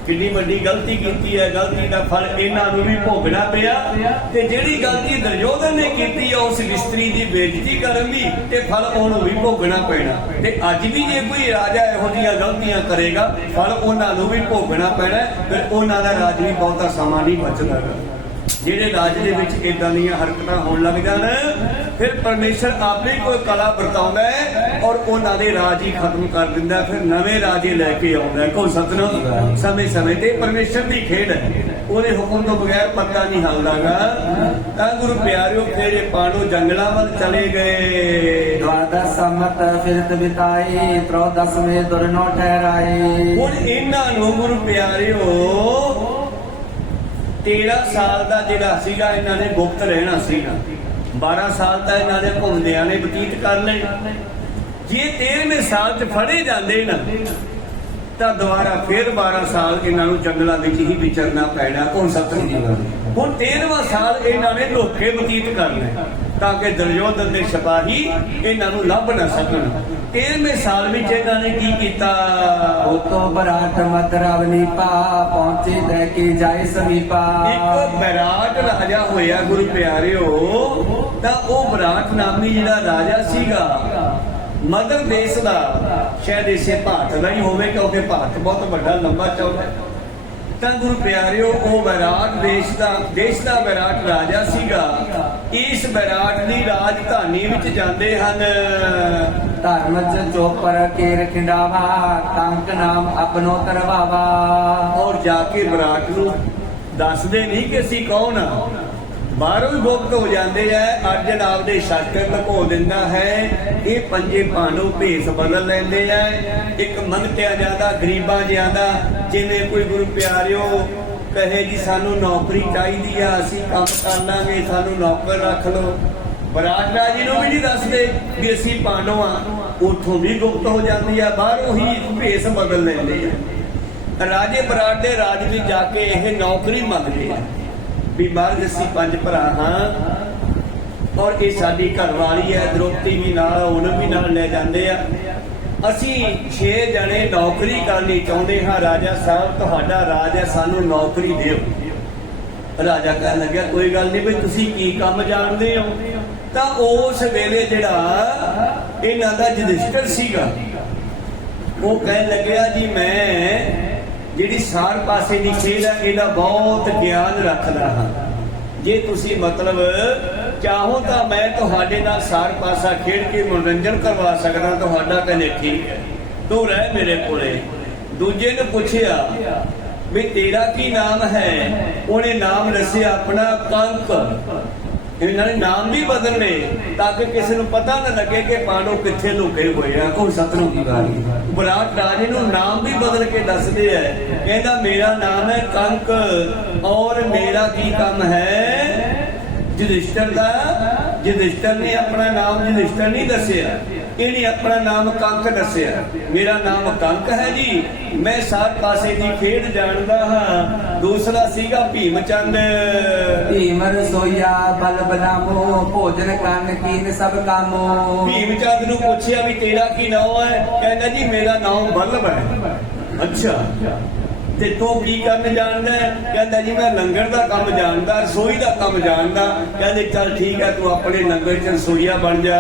ਕਿੰਨੀ ਵੱਡੀ ਗਲਤੀ ਕੀਤੀ ਹੈ, ਗਲਤੀ ਦਾ ਫਲ ਇਹਨਾਂ ਨੂੰ ਵੀ ਭੋਗਣਾ ਪਿਆ। ਤੇ ਜਿਹੜੀ ਗਲਤੀ ਦੁਰਯੋਧਨ ਨੇ ਕੀਤੀ ਹੈ ਉਸ ਇਸਤਰੀ ਦੀ ਬੇਇੱਜ਼ਤੀ ਕਰਨ ਦੀ, ਤੇ ਫਲ ਉਹਨੂੰ ਵੀ ਭੋਗਣਾ ਪੈਣਾ। ਤੇ ਅੱਜ ਵੀ ਜੇ ਕੋਈ ਰਾਜਾ ਇਹੋ ਜਿਹੀਆਂ ਗਲਤੀਆਂ ਕਰੇਗਾ, ਫਲ ਉਹਨਾਂ ਨੂੰ ਵੀ ਭੋਗਣਾ ਪੈਣਾ। ਫਿਰ ਉਹਨਾਂ ਦਾ ਰਾਜ ਵੀ ਬਹੁਤਾ ਸਮਾਂ ਨਹੀਂ ਬਚਦਾ। ਜਿਹੜੇ ਰਾਜ ਦੇ ਵਿੱਚ ਇਦਾਂ ਦੀਆਂ ਹਰਕਤਾਂ ਹੋਣ ਲੱਗ ਜਾਣ, ਫਿਰ ਪਰਮੇਸ਼ਰ ਆਪੇ ਕੋਈ ਕਲਾ ਵਰਤਾਉਂਦਾ ਹੈ ਔਰ ਉਹਨਾਂ ਦੇ ਰਾਜ ਹੀ ਖਤਮ ਕਰ ਦਿੰਦਾ, ਫਿਰ ਨਵੇਂ ਰਾਜੇ ਲੈ ਕੇ ਆਉਂਦਾ। ਕੋਈ ਸਤਿਨਾਮ ਸਮੇਂ ਤੇ ਪਰਮੇਸ਼ਰ ਦੀ ਖੇਡ ਹੈ, ਉਹਦੇ ਹੁਕਮ ਤੋਂ ਬਗੈਰ ਪੱਤਾ ਨਹੀਂ ਹਿਲਦਾਗਾ। ਤਾਂ ਗੁਰੂ ਪਿਆਰਿਓ ਫਿਰ ਇਹ ਪਾਂਡਵ ਜੰਗਲਾਂ ਵੱਲ ਚਲੇ ਗਏ। द्वादश सम्मत फिरत बिताए, त्रयोदश में दुर्नो ठहराए। ਹੁਣ ਇਹਨਾਂ ਨੂੰ ਗੁਰੂ ਪਿਆਰਿਓ 13 ਸਾਲ ਦਾ ਜਿਹੜਾ ਸੀਗਾ ਇਹਨਾਂ ਨੇ ਗੁਪਤ ਰਹਿਣਾ ਸੀਗਾ। 12 ਸਾਲ ਤਾਂ ਇਹਨਾਂ ਨੇ ਘੁੰਮਦਿਆਂ ਨੇ ਬਤੀਤ ਕਰ ਲਏ। ਜੇ 13ਵੇਂ ਸਾਲ 'ਚ ਫੜੇ ਜਾਂਦੇ ਨਾ ਤਾਂ ਦੁਬਾਰਾ ਫਿਰ 12 ਸਾਲ ਇਹਨਾਂ ਨੂੰ ਜੰਗਲਾਂ ਵਿੱਚ ਹੀ ਵਿਚਰਨਾ ਪੈਣਾ। ਹੁਣ 7ਵੀਂ ਦੀ ਗੱਲ, ਹੁਣ 13ਵਾਂ ਸਾਲ ਇਹਨਾਂ ਨੇ ਧੋਖੇ ਬਤੀਤ ਕਰਨਾ। ਤਾਂ ਕਿ ਦੁਰਯੋਧਨ ਦੇ ਸਿਪਾਹੀ ਇਹਨਾਂ ਨੂੰ ਲੱਭ ਨਾ ਸਕਣ। 13ਵੇਂ ਸਾਲ ਵਿੱਚ ਇਹਨਾਂ ਨੇ ਕੀ ਕੀਤਾ? ਉਤੋਂ ਬਰਾਟ ਮਦਰਵਨੀਪਾ ਪਹੁੰਚੇ ਲੈ ਕੇ ਜਾਏ ਸਮੀਪਾ। ਇੱਕ ਵਿਰਾਟ ਰਾਜਾ ਹੋਇਆ ਗੁਰੂ ਪਿਆਰਿਓ, ਤਾਂ ਉਹ ਵਿਰਾਟ ਨਾਮੀ ਜਿਹੜਾ ਰਾਜਾ ਸੀਗਾ ਮਦਰ ਦੇਸ਼ ਦਾ, ਸ਼ਾਇਦ ਇਸੇ ਭਾਰਤ ਦਾ ਹੀ ਹੋਵੇ ਕਿਉਂਕਿ ਭਾਰਤ ਬਹੁਤ ਵੱਡਾ ਲੰਬਾ ਚੌੜਾ ਹੈ। ਤਾਂ ਗੁਰੂ ਪਿਆਰਿਓ ਉਹ ਵਿਰਾਟ ਦੇਸ਼ ਦਾ ਵਿਰਾਟ ਰਾਜਾ ਸੀਗਾ। ਇਸ ਵਿਰਾਟ ਦੀ ਰਾਜਧਾਨੀ ਵਿੱਚ ਜਾਂਦੇ ਹਨ। ਧਰਮ ਚ ਚੋਪਰ ਕੇਰ ਖਿੰਡਾਵਾ ਕੰਕ ਨਾਮ ਆਪਣੋ ਤਰਵਾਵਾ। ਔਰ ਜਾ ਕੇ ਵਿਰਾਟ ਨੂੰ ਦੱਸਦੇ ਨਹੀਂ ਕਿ ਅਸੀਂ ਕੌਣ ਆ, ਬਾਹਰੋਂ ਹੀ ਗੁਪਤ ਹੋ ਜਾਂਦੇ ਐ। ਅਰਜਨ ਆਪਦੇ ਸ਼ਸਤਰ ਲੁਕੋ ਦਿੰਦਾ ਹੈ। ਇਹ ਪੰਜੇ ਪਾਂਡੂ ਭੇਸ ਬਦਲ ਲੈਂਦੇ ਐ। ਇੱਕ ਮੰਗਤਿਆ ਜਾਂਦਾ, ਗਰੀਬਾਂ ਜਿਆਦਾ, ਜਿਵੇਂ ਕੋਈ ਗੁਰੂ ਪਿਆਰਿਓ ਕਹੇ ਜੀ ਸਾਨੂੰ ਨੌਕਰੀ ਚਾਹੀਦੀ ਆ, ਅਸੀਂ ਕੰਮ ਕਰ ਲਾਂਗੇ, ਸਾਨੂੰ ਨੌਕਰ ਰੱਖ ਲਓ। ਵਿਰਾਟ ਰਾਜੇ ਨੂੰ ਵੀ ਨਹੀਂ ਦੱਸਦੇ ਵੀ ਅਸੀਂ ਪਾਂਡੂ ਆ, ਉੱਥੋਂ ਵੀ ਗੁਪਤ ਹੋ ਜਾਂਦੀ ਆ, ਬਾਹਰੋਂ ਹੀ ਭੇਸ ਬਦਲ ਲੈਂਦੇ ਆ। ਰਾਜੇ ਵਿਰਾਟ ਦੇ ਰਾਜ ਵਿੱਚ ਜਾ ਕੇ ਇਹ ਨੌਕਰੀ ਮੰਗਦੇ ਆ ਵੀ ਮਹਾਰਾਜ ਅਸੀਂ 5 ਭਰਾ ਹਾਂ ਔਰ ਇਹ ਸਾਡੀ ਘਰਵਾਲੀ ਹੈ ਦ੍ਰੋਪਦੀ ਵੀ ਨਾਲ, ਉਹਨੂੰ ਵੀ ਨਾਲ ਲੈ ਜਾਂਦੇ ਆ। ਅਸੀਂ 6 ਜਣੇ ਨੌਕਰੀ ਕਰਨੀ ਚਾਹੁੰਦੇ ਹਾਂ। ਰਾਜਾ ਸਾਹਿਬ ਤੁਹਾਡਾ ਰਾਜ ਹੈ, ਸਾਨੂੰ ਨੌਕਰੀ ਦਿਓ। ਰਾਜਾ ਕਹਿਣ ਲੱਗਿਆ ਕੋਈ ਗੱਲ ਨਹੀਂ ਬਈ ਤੁਸੀਂ ਕੀ ਕੰਮ ਜਾਣਦੇ ਹੋ। ਤਾਂ ਉਸ ਵੇਲੇ ਜਿਹੜਾ ਇਹਨਾਂ ਦਾ ਯੁਧਿਸ਼ਠਰ ਸੀਗਾ ਉਹ ਕਹਿਣ ਲੱਗਿਆ ਜੀ ਮੈਂ ਜਿਹੜੀ ਸਾਰ ਪਾਸੇ ਦੀ ਖੇਡ ਹੈ ਇਹਦਾ ਬਹੁਤ ਗਿਆਨ ਰੱਖਦਾ ਹਾਂ। ਜੇ ਤੁਸੀਂ ਮਤਲਬ ਚਾਹੋ ਤਾਂ ਮੈਂ ਤੁਹਾਡੇ ਨਾਲ ਸਾਰ ਪਾਸਾ ਖੇਡ ਕੇ ਮਨੋਰੰਜਨ ਕਰਵਾ ਸਕਦਾ। ਤੁਹਾਡਾ ਕਹਿੰਦੇ ਠੀਕ ਹੈ, ਤੂੰ ਰਹਿ ਮੇਰੇ ਕੋਲੇ। ਦੂਜੇ ਨੂੰ ਪੁੱਛਿਆ ਵੀ ਤੇਰਾ ਕੀ ਨਾਮ ਹੈ? ਉਹਨੇ ਨਾਮ ਦੱਸਿਆ ਆਪਣਾ ਕੰਕ। ਇਹਨਾਂ ਨੇ ਨਾਮ ਵੀ ਬਦਲਨੇ ਤਾਂ ਕਿ ਕਿਸੇ ਨੂੰ ਪਤਾ ਨਾ ਲੱਗੇ ਕਿ ਪਾਂਡੂ ਕਿੱਥੇ ਲੁਕੇ ਹੋਏ ਆ। ਕੋਈ ਸਤਨੋਂ ਦੀ ਵਾਰੀ ਵਿਰਾਟ ਰਾਜੇ ਨੂੰ ਨਾਮ ਵੀ ਬਦਲ ਕੇ ਦੱਸਦੇ ਐ। ਕਹਿੰਦਾ ਮੇਰਾ ਨਾਮ ਹੈ ਕੰਕ ਔਰ ਮੇਰਾ ਕੀ ਕੰਮ ਹੈ? ਯੁਧਿਸ਼ਠਰ ਦਾ। ਯੁਧਿਸ਼ਠਰ ਨੇ ਆਪਣਾ ਨਾਮ ਯੁਧਿਸ਼ਠਰ ਨਹੀਂ ਦੱਸਿਆ, ਇਹਨੇ ਆਪਣਾ ਨਾਮ ਕੰਕ ਦੱਸਿਆ। ਮੇਰਾ ਨਾਮ ਕੰਕ ਹੈ ਜੀ, ਮੈਂ ਸਾਰ ਪਾਸੇ ਦੀ ਖੇਡ ਜਾਣਦਾ ਹਾਂ। ਦੂਸਰਾ ਸੀਗਾ ਭੀਮ ਚੰਦ। ਭੀਮ ਰਸੋਈਆ ਬਲ ਬਨਾਮੋ ਭੋਜਨ ਕਰਨ ਕੀਨ ਸਭ ਕਾਮੋ। ਭੀਮ ਚੰਦ ਨੂੰ ਪੁੱਛਿਆ ਵੀ ਤੇਰਾ ਕੀ ਨਾਮ ਹੈ? ਕਹਿੰਦਾ ਜੀ ਮੇਰਾ ਨਾਮ ਬੱਲਭ ਹੈ। ਅੱਛਾ ਤੇ ਤੂੰ ਕੀ ਕਰਨ ਜਾਣਦਾ? ਕਹਿੰਦਾ ਜੀ ਮੈਂ ਲੰਗਰ ਦਾ ਕੰਮ ਜਾਣਦਾ, ਰਸੋਈ ਦਾ ਕੰਮ ਜਾਣਦਾ। ਕਹਿੰਦੇ ਚੱਲ ਠੀਕ ਹੈ ਤੂੰ ਆਪਣੇ ਲੰਗਰ ਚ ਰਸੋਈਆ ਬਣ ਜਾ।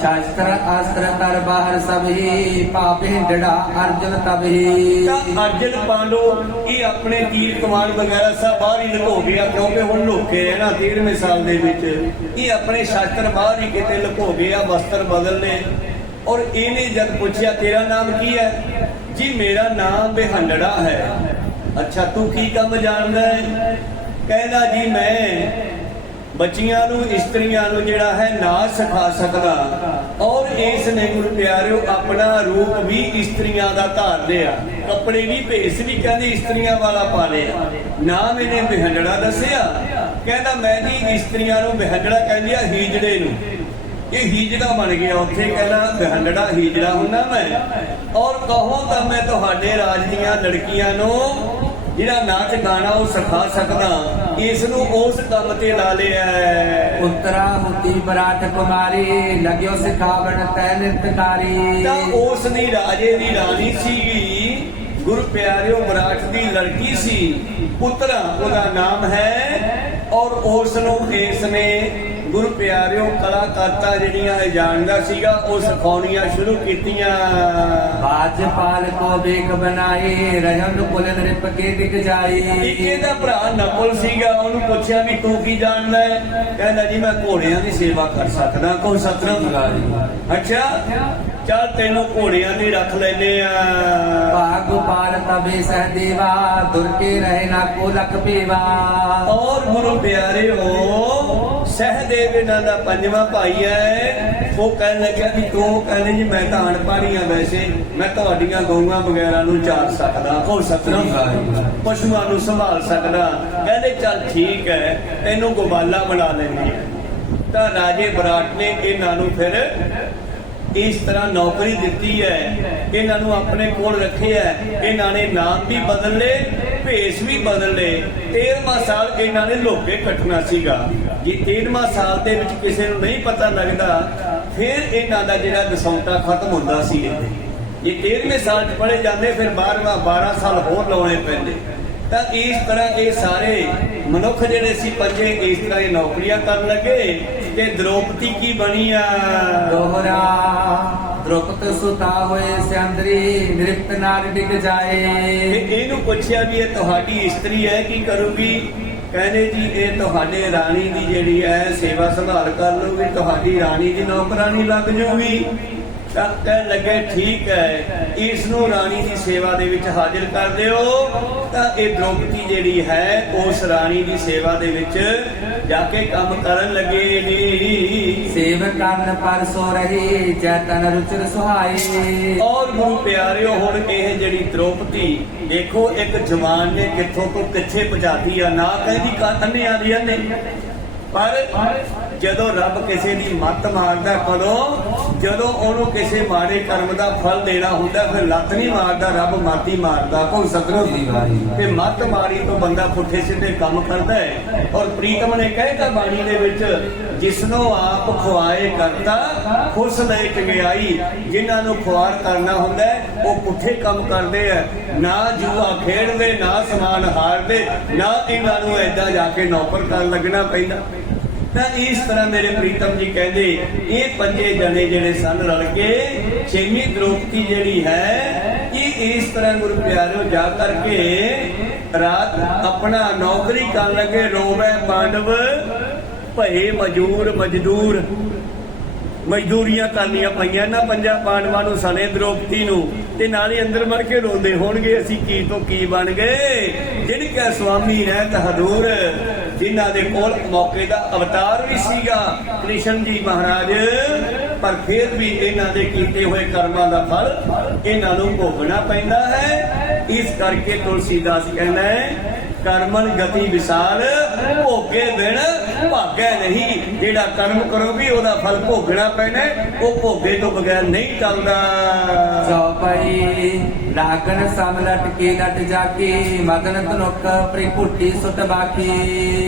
ਸ਼ਾਸਤਰ ਆਸਤਰ ਤਰ ਬਾਹਰ ਸਭ ਹੀ ਪਾਪ ਹਿੰਡੜਾ ਅਰਜਨ ਤਬ ਹੀ। ਤਾਂ ਅਰਜਨ ਪਾਂਡੂ ਇਹ ਆਪਣੇ ਤੀਰ ਕਮਾਨ ਵਗੈਰਾ ਸਭ ਬਾਹਰ ਹੀ ਲੁਕੋ ਗਿਆ ਕਿਉਂਕਿ ਹੁਣ ਲੁਕੇ ਹੈ ਨਾ 13ਵੇਂ ਸਾਲ ਦੇ ਵਿੱਚ। ਇਹ ਆਪਣੇ ਸ਼ਾਸਤਰ ਬਾਹਰ ਹੀ ਕਿਤੇ ਲੁਕੋ ਗਿਆ, ਵਸਤਰ ਬਦਲਨੇ। ਔਰ ਇਹਨੇ ਜਦ ਪੁੱਛਿਆ ਤੇਰਾ ਨਾਮ ਕੀ ਹੈ? ਜੀ ਮੇਰਾ ਨਾਮ ਬਿਹੰਡੜਾ ਹੈ। ਅੱਛਾ ਤੂੰ ਕੀ ਕੰਮ ਜਾਣਦਾ ਹੈ? ਕਹਿੰਦਾ ਜੀ ਮੈਂ ਬੱਚੀਆਂ ਨੂੰ ਇਸਤਰੀਆਂ ਨੂੰ ਜਿਹੜਾ ਹੈ ਨਾਚ ਸਿਖਾ ਸਕਦਾ। ਔਰ ਇਸ ਨੇ ਗੁਰੂ ਪਿਆਰਿਓ ਆਪਣਾ ਰੂਪ ਵੀ ਇਸਤਰੀਆਂ ਦਾ ਧਾਰਦੇ ਆ, ਕੱਪੜੇ ਵੀ ਭੇਸ ਵੀ ਕਹਿੰਦੇ ਇਸਤਰੀਆਂ ਵਾਲਾ ਪਾ ਲਿਆ। ਨਾਮ ਇਹਨੇ ਬਿਹੰਡੜਾ ਦੱਸਿਆ। ਕਹਿੰਦਾ ਮੈਂ ਜੀ ਇਸਤਰੀਆਂ ਨੂੰ ਬਿਹੰਡੜਾ ਕਹਿੰਦੀ ਆ ਹੀਜੜੇ ਨੂੰ, ਇਹ ਹੀਜੜਾ ਬਣ ਗਿਆ ਉੱਥੇ। ਕਹਿੰਦਾ ਬਿਹੰਡੜਾ ਹੀਜੜਾ ਹੁੰਦਾ ਮੈਂ। ਔਰ ਕਹੋ ਤਾਂ ਮੈਂ ਤੁਹਾਡੇ ਰਾਜ ਦੀਆਂ ਲੜਕੀਆਂ ਨੂੰ ਜਿਹੜਾ ਨਾਚ ਗਾਣਾ ਉਹ ਸਿਖਾ ਸਕਦਾ। ਇਸ ਨੂੰ ਉਸ ਕੰਮ ਤੇ ਲਾ ਲਿਆ। ਉਤਰਾ ਹੁੰਦੀ ਬਰਾਟ ਕੁਮਾਰੀ ਲਗਿਓ ਸਿਖਾਵਣ ਤੈ ਨਿਤਕਾਰੀ। ਤਾਂ ਉਸ ਦੀ ਰਾਜੇ ਦੀ ਰਾਣੀ ਸੀਗੀ ਗੁਰੂ ਪਿਆਰਿਓ ਵਿਰਾਟ ਦੀ ਲੜਕੀ ਸੀ। ਪੁੱਤਰਾ ਉਹਦਾ ਨਾਮ ਹੈ। ਔਰ ਉਸ ਨੂੰ ਇਸ ਨੇ ਗੁਰੂ ਪਿਆਰਿਓ ਕਲਾਕਾਰਤਾ ਜਿਹੜੀਆਂ ਜਾਣਦਾ ਸੀਗਾ ਉਹ ਸਿਖਾਉਣੀਆਂ ਸ਼ੁਰੂ ਕੀਤੀਆਂ। ਬਾਜਪਾਲ ਕੋ ਬੇਕ ਬਣਾਏ ਰਹਿਣ ਕੁਲ ਨ੍ਰਿਪ ਕੇ ਦਿਖ ਜਾਏ। ਇੱਕੇ ਦਾ ਭਰਾ ਨਕੁਲ ਸੀਗਾ, ਉਹਨੂੰ ਪੁੱਛਿਆ ਵੀ ਤੂੰ ਕੀ ਜਾਣਦਾ ਹੈ? ਕਹਿੰਦਾ ਜੀ ਮੈਂ ਘੋੜਿਆਂ ਦੀ ਸੇਵਾ ਕਰ ਸਕਦਾ। ਕੋਈ ਸਤਨਾਮ। ਅੱਛਾ ਚੱਲ ਤੈਨੂੰ ਘੋੜਿਆਂ ਦੀ ਰੱਖ ਲੈਨੇ ਆ। ਭਾਗੋਪਾਲ ਤਬੇ ਸਹਦੇਵਾ ਦੁਰ ਕੇ ਰਹੇ ਨਾ ਕੋ ਲਖ ਪੇਵਾ। ਔਰ ਗੁਰੂ ਪਿਆਰਿਓ ਸਹਦੇਵ ਇਹਨਾਂ ਦਾ ਪੰਜਵਾਂ ਭਾਈ ਹੈ। ਉਹ ਕਹਿਣ ਲੱਗਿਆ ਵੀ ਤੂੰ ਕਹਿੰਦੇ ਜੀ ਮੈਂ ਤਾਂ ਅਣਪੜ੍ਹ ਹਾਂ, ਵੈਸੇ ਮੈਂ ਤੁਹਾਡੀਆਂ ਗਊਆਂ ਵਗੈਰਾ ਨੂੰ ਚਾਰ ਸਕਦਾ, ਹੋ ਸਤਨਾਮ, ਪਸ਼ੂਆਂ ਨੂੰ ਸੰਭਾਲ ਸਕਦਾ। ਕਹਿੰਦੇ ਚੱਲ ਠੀਕ ਹੈ ਤੈਨੂੰ ਗੋਬਾਲਾ ਬਣਾ ਲੈਂਦੇ ਆ। ਤਾਂ ਰਾਜੇ ਵਿਰਾਟ ਨੇ ਇਹਨਾਂ ਨੂੰ ਫਿਰ ਇਸ ਤਰ੍ਹਾਂ ਨੌਕਰੀ ਦਿੱਤੀ ਹੈ, ਇਹਨਾਂ ਨੂੰ ਆਪਣੇ ਕੋਲ ਰੱਖਿਆ। ਇਹਨਾਂ ਨੇ ਨਾਮ ਵੀ ਬਦਲ ਲਏ ਭੇਸ ਵੀ ਬਦਲ ਲਏ। 13ਵਾਂ ਸਾਲ ਇਹਨਾਂ ਨੇ ਲੋਕੇ ਕੱਟਣਾ ਸੀਗਾ। ਜੇ 13ਵਾਂ ਸਾਲ ਦੇ ਵਿੱਚ ਕਿਸੇ ਨੂੰ ਨਹੀਂ ਪਤਾ ਲੱਗਦਾ, ਫਿਰ ਇਹਨਾਂ ਦਾ ਜਿਹੜਾ ਦਸੌਂਤਾ ਖਤਮ ਹੁੰਦਾ ਸੀ। ਜੇ 13ਵੇਂ ਸਾਲ 'ਚ ਪੜ੍ਹੇ ਜਾਂਦੇ, ਫਿਰ 12ਵਾਂ 12 ਸਾਲ ਹੋਰ ਲਾਉਣੇ ਪੈਂਦੇ। ਤਾਂ ਇਸ ਤਰ੍ਹਾਂ ਇਹ ਸਾਰੇ ਮਨੁੱਖ ਜਿਹੜੇ ਸੀ ਪੰਜੇ ਇਸ ਤਰ੍ਹਾਂ ਇਹ ਨੌਕਰੀਆਂ ਕਰਨ ਲੱਗੇ। ਤੇ ਦ੍ਰੋਪਦੀ ਕੀ ਬਣੀ ਆ? ਦੋਹਰਾ द्रौपद सुता होए सियांदरी नृत्त नार डिग जाए। ਇਹਨੂੰ ਪੁੱਛਿਆ ਵੀ ਇਹ ਤੁਹਾਡੀ ਇਸਤਰੀ ਹੈ, ਕੀ ਕਰੂਗੀ? ਕਹਿੰਦੇ ਜੀ ਇਹ ਤੁਹਾਡੇ ਰਾਣੀ ਦੀ ਜਿਹੜੀ ਹੈ ਸੇਵਾ ਸੰਭਾਲ ਕਰ ਲਊਗੀ, ਤੁਹਾਡੀ ਰਾਣੀ ਦੀ ਨੌਕਰਾਨੀ ਲੱਗ ਜੂਗੀ। ਤਾਂ ਕਹਿਣ ਲੱਗੇ ਠੀਕ ਹੈ, ਇਸ ਨੂੰ ਰਾਣੀ ਦੀ ਸੇਵਾ ਦੇ ਵਿੱਚ ਹਾਜ਼ਰ ਕਰ ਦਿਓ। ਤਾਂ ਇਹ ਦ੍ਰੋਪਦੀ ਜਿਹੜੀ ਹੈ ਉਸ ਰਾਣੀ ਦੀ ਸੇਵਾ ਦੇ ਵਿੱਚ ਜਾ ਕੇ ਕੰਮ ਕਰਨ ਲੱਗੇ ਨੇ। सेव कन पर सो रही जैतन रुचर सुहाए। ਔਰ ਗੁਰੂ ਪਿਆਰਿਓ, ਹੁਣ ਇਹ ਜਿਹੜੀ ਦ੍ਰੋਪਦੀ ਦੇਖੋ, ਇੱਕ ਜਵਾਨ ਨੇ ਕਿੱਥੋਂ ਤੋਂ ਕਿੱਥੇ ਪਹੁੰਚਾਤੀ ਆ। ਨਾ ਕਹਿੰਦੀ ਅੰਨੇ ਆ ਦੀ ਅੰਨੇ, ਪਰ ਜਦੋਂ ਰੱਬ ਕਿਸੇ ਦੀ ਮੱਤ ਮਾਰਦਾ, ਕਦੋਂ ਜਦੋਂ ਉਹਨੂੰ ਕਿਸੇ ਮਾੜੇ ਕਰਮ ਦਾ ਫਲ ਦੇਣਾ ਹੁੰਦਾ, ਫਿਰ ਲੱਤ ਨਹੀਂ ਮਾਰਦਾ ਰੱਬ, ਮਾਤੀ ਮਾਰਦਾ। ਕੋਈ ਸਤਿਗੁਰੂ ਤੇ ਮੱਤ ਮਾਰੀ ਤੋਂ ਬੰਦਾ ਪੁੱਠੇ ਸਿੱਧੇ ਕੰਮ ਕਰਦਾ ਹੈ। ਔਰ ਪ੍ਰੀਤਮ ਨੇ ਕਹਿਤਾ ਬਾਣੀ ਦੇ ਵਿੱਚ, ਜਿਸਨੂੰ ਆਪ ਖੁਆਏ ਕਰਤਾ ਖੁਸ਼ ਲਈ ਚੰਗਿਆਈ। ਜਿਨ੍ਹਾਂ ਨੂੰ ਖੁਆਰ ਕਰਨਾ ਹੁੰਦਾ ਉਹ ਪੁੱਠੇ ਕੰਮ ਕਰਦੇ ਆ, ਨਾ ਜੂਆ ਖੇਡਦੇ, ਨਾ ਸਮਾਨ ਹਾਰਦੇ, ਨਾ ਇਹਨਾਂ ਨੂੰ ਏਦਾਂ ਜਾ ਕੇ ਨੌਕਰ ਕਰਨ ਲੱਗਣਾ ਪੈਂਦਾ। ਤਾਂ ਇਸ ਤਰ੍ਹਾਂ ਮੇਰੇ ਪ੍ਰੀਤਮ ਜੀ ਕਹਿੰਦੇ ਇਹ ਪੰਜੇ ਜਣੇ ਜਿਹੜੇ ਸਨ ਰਲ ਕੇ 6ਵੀਂ ਦ੍ਰੋਪਦੀ ਜਿਹੜੀ ਹੈ ਇਹ ਇਸ ਤਰ੍ਹਾਂ ਗੁਰੂ ਪਿਆਰਿਓ ਜਾ ਕਰਕੇ ਰਾਤ ਆਪਣਾ ਨੌਕਰੀ ਕਰਨ ਲੱਗੇ। ਰੋਵੇ ਪਾਂਡਵ ਭਏ ਮਜ਼ਦੂਰ ਮਜ਼ਦੂਰੀਆਂ ਕਰਨੀਆਂ ਪਈਆਂ ਨਾ ਪੰਜਾਂ ਪਾਂਡਵਾਂ ਨੂੰ, ਸਣੇ ਦ੍ਰੋਪਦੀ ਨੂੰ, ਤੇ ਨਾਲੇ ਅੰਦਰ ਮਰ ਕੇ ਰੋਂਦੇ ਹੋਣਗੇ, ਅਸੀਂ ਕੀ ਤੋਂ ਕੀ ਬਣ ਗਏ। ਜਿਨ ਕਾ ਸੁਆਮੀ ਰਹਿਤ ਹਦੂਰ, ਜਿਨ੍ਹਾਂ ਦੇ ਕੋਲ ਮੌਕੇ ਦਾ ਅਵਤਾਰ ਵੀ ਸੀਗਾ ਕ੍ਰਿਸ਼ਨ ਜੀ ਮਹਾਰਾਜ, ਪਰ ਫਿਰ ਵੀ ਇਹਨਾਂ ਦੇ ਕੀਤੇ ਹੋਏ ਕਰਮਾਂ ਦਾ ਫਲ ਇਹਨਾਂ ਨੂੰ ਭੋਗਣਾ ਪੈਂਦਾ ਹੈ। ਇਸ ਕਰਕੇ ਤੁਲਸੀਦਾਸ ਕਹਿੰਦਾ ਹੈ, ਕਰਮਨ ਗਤੀ ਵਿਸਾਲ ਭੋਗੇ ਬਿਨ ਭਾਗੈ ਨਹੀਂ। ਜਿਹੜਾ ਕਰਮ ਕਰੋ ਵੀ ਉਹਦਾ ਫਲ ਭੋਗਣਾ ਪੈਣਾ, ਉਹ ਭੋਗੇ ਤੋਂ ਬਗੈਰ ਨਹੀਂ ਚੱਲਦਾ। चौपाई लागन सम लटके लट जाके मदन तनुक परिपुटी सुत बाकी।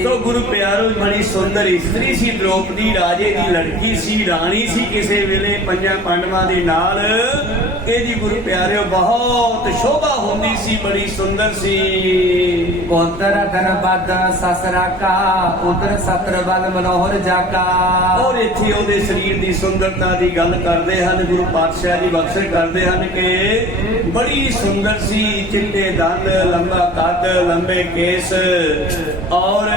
तो गुरु प्यारो बड़ी सुंदर इस्त्री सी द्रौपदी, राजे की लड़की सी, रानी सी किसे वेले पंजां पांडवां दे नाल। ਇਹਦੀ ਗੁਰੂ ਪਿਆਰਿਓ ਬਹੁਤ ਸ਼ੋਭਾ ਹੁੰਦੀ ਸੀ, ਬੜੀ ਸੁੰਦਰ ਸੀ। ਉਦਰ ਧਨ ਬਦ ਸਸਰਾ ਕਾ ਉਦਰ ਸਤਰ ਬਲ ਮਨੋਹਰ ਜਾਕਾ। ਔਰ ਇੱਥੇ ਉਹਦੇ ਸਰੀਰ ਦੀ ਸੁੰਦਰਤਾ ਦੀ ਗੱਲ ਕਰਦੇ ਹਨ ਗੁਰੂ ਪਾਤਸ਼ਾਹ ਜੀ, ਬਖਸ਼ਿਸ਼ ਕਰਦੇ ਹਨ ਕਿ ਬੜੀ ਸੁੰਦਰ ਸੀ, ਚਿੱਟੇ ਦੰਦ, ਲੰਬਾ ਕੱਦ, ਲੰਬੇ ਕੇਸ, ਔਰ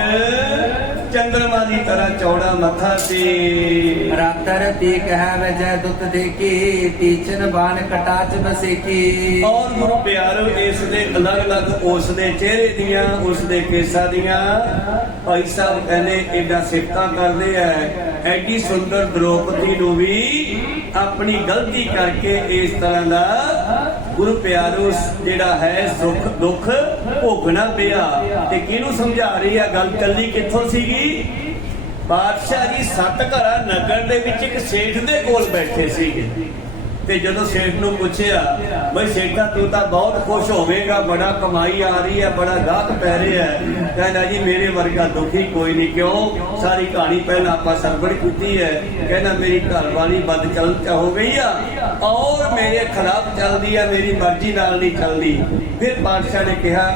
ਚੰਦਰਮਾ ਦੀ ਤਰ੍ਹਾਂ ਚੌੜਾ ਮੱਥਾ ਸੀ। ਰਾਤਰ ਪੀਕ ਹੈ ਵਜੈ ਦੁੱਤ ਦੇਖੀ ਤੀਚਨ ਬਾਣ ਕਟਾਚ ਬਸੇਕੀ। ਔਰ ਗੁਰੂ ਪਿਆਰੋ ਇਸ ਦੇ ਅਲੱਗ-ਅਲੱਗ ਉਸ ਦੇ ਚਿਹਰੇ ਦੀਆਂ, ਉਸ ਦੇ ਕੇਸਾਂ ਦੀਆਂ ਭਾਈ ਸਾਹਿਬ ਕਹਿੰਦੇ ਏਡਾ ਸਿਫਤਾਂ ਕਰਦੇ ਆ। ਐਡੀ ਸੁੰਦਰ ਦ੍ਰੋਪਦੀ ਨੂੰ ਵੀ ਆਪਣੀ ਗਲਤੀ ਕਰਕੇ ਇਸ ਤਰ੍ਹਾਂ ਦਾ ਗੁਰੂ ਪਿਆਰੋ ਜਿਹੜਾ ਹੈ ਸੁੱਖ ਦੁੱਖ ਭੋਗਣਾ ਪਿਆ। ਤੇ ਕਿਹਨੂੰ ਸਮਝਾ ਰਹੀ ਆ ਗੱਲ? ਚੱਲੀ ਕਿੱਥੋਂ ਸੀਗੀ? ਬਾਦਸ਼ਾਹ ਜੀ ਸਤਘਰਾ ਨਗਰ ਦੇ ਵਿੱਚ ਇੱਕ ਸੇਠ ਦੇ ਕੋਲ ਬੈਠੇ ਸੀਗੇ। ਤੇ ਜਦੋਂ ਸੇਠ ਨੂੰ ਪੁੱਛਿਆ, ਬਈ ਸੇਠਾ ਤੂੰ ਤਾਂ ਬਹੁਤ ਖੁਸ਼ ਹੋਵੇਗਾ, ਬੜਾ ਕਮਾਈ ਆ ਰਹੀ ਹੈ, ਬੜਾ ਗਾਹਕ ਪੈ ਰਿਹਾ ਹੈ। ਕਹਿੰਦਾ ਜੀ ਮੇਰੇ ਵਰਗਾ ਦੁਖੀ ਕੋਈ ਨਹੀਂ। ਕਿਉਂ? ਸਾਰੀ ਕਹਾਣੀ ਪਹਿਲਾਂ ਆਪਾਂ ਸਰਵਣ ਕੀਤੀ ਹੈ। ਕਹਿੰਦਾ ਮੇਰੀ ਘਰ ਵਾਲੀ ਬਦਚਲ ਹੋ ਗਈ ਆ, ਔਰ ਮੇਰੇ ਖਿਲਾਫ ਚੱਲਦੀ ਆ, ਮੇਰੀ ਮਰਜ਼ੀ ਨਾਲ ਨਹੀਂ ਚੱਲਦੀ। ਫਿਰ ਬਾਦਸ਼ਾਹ ਨੇ ਕਿਹਾ,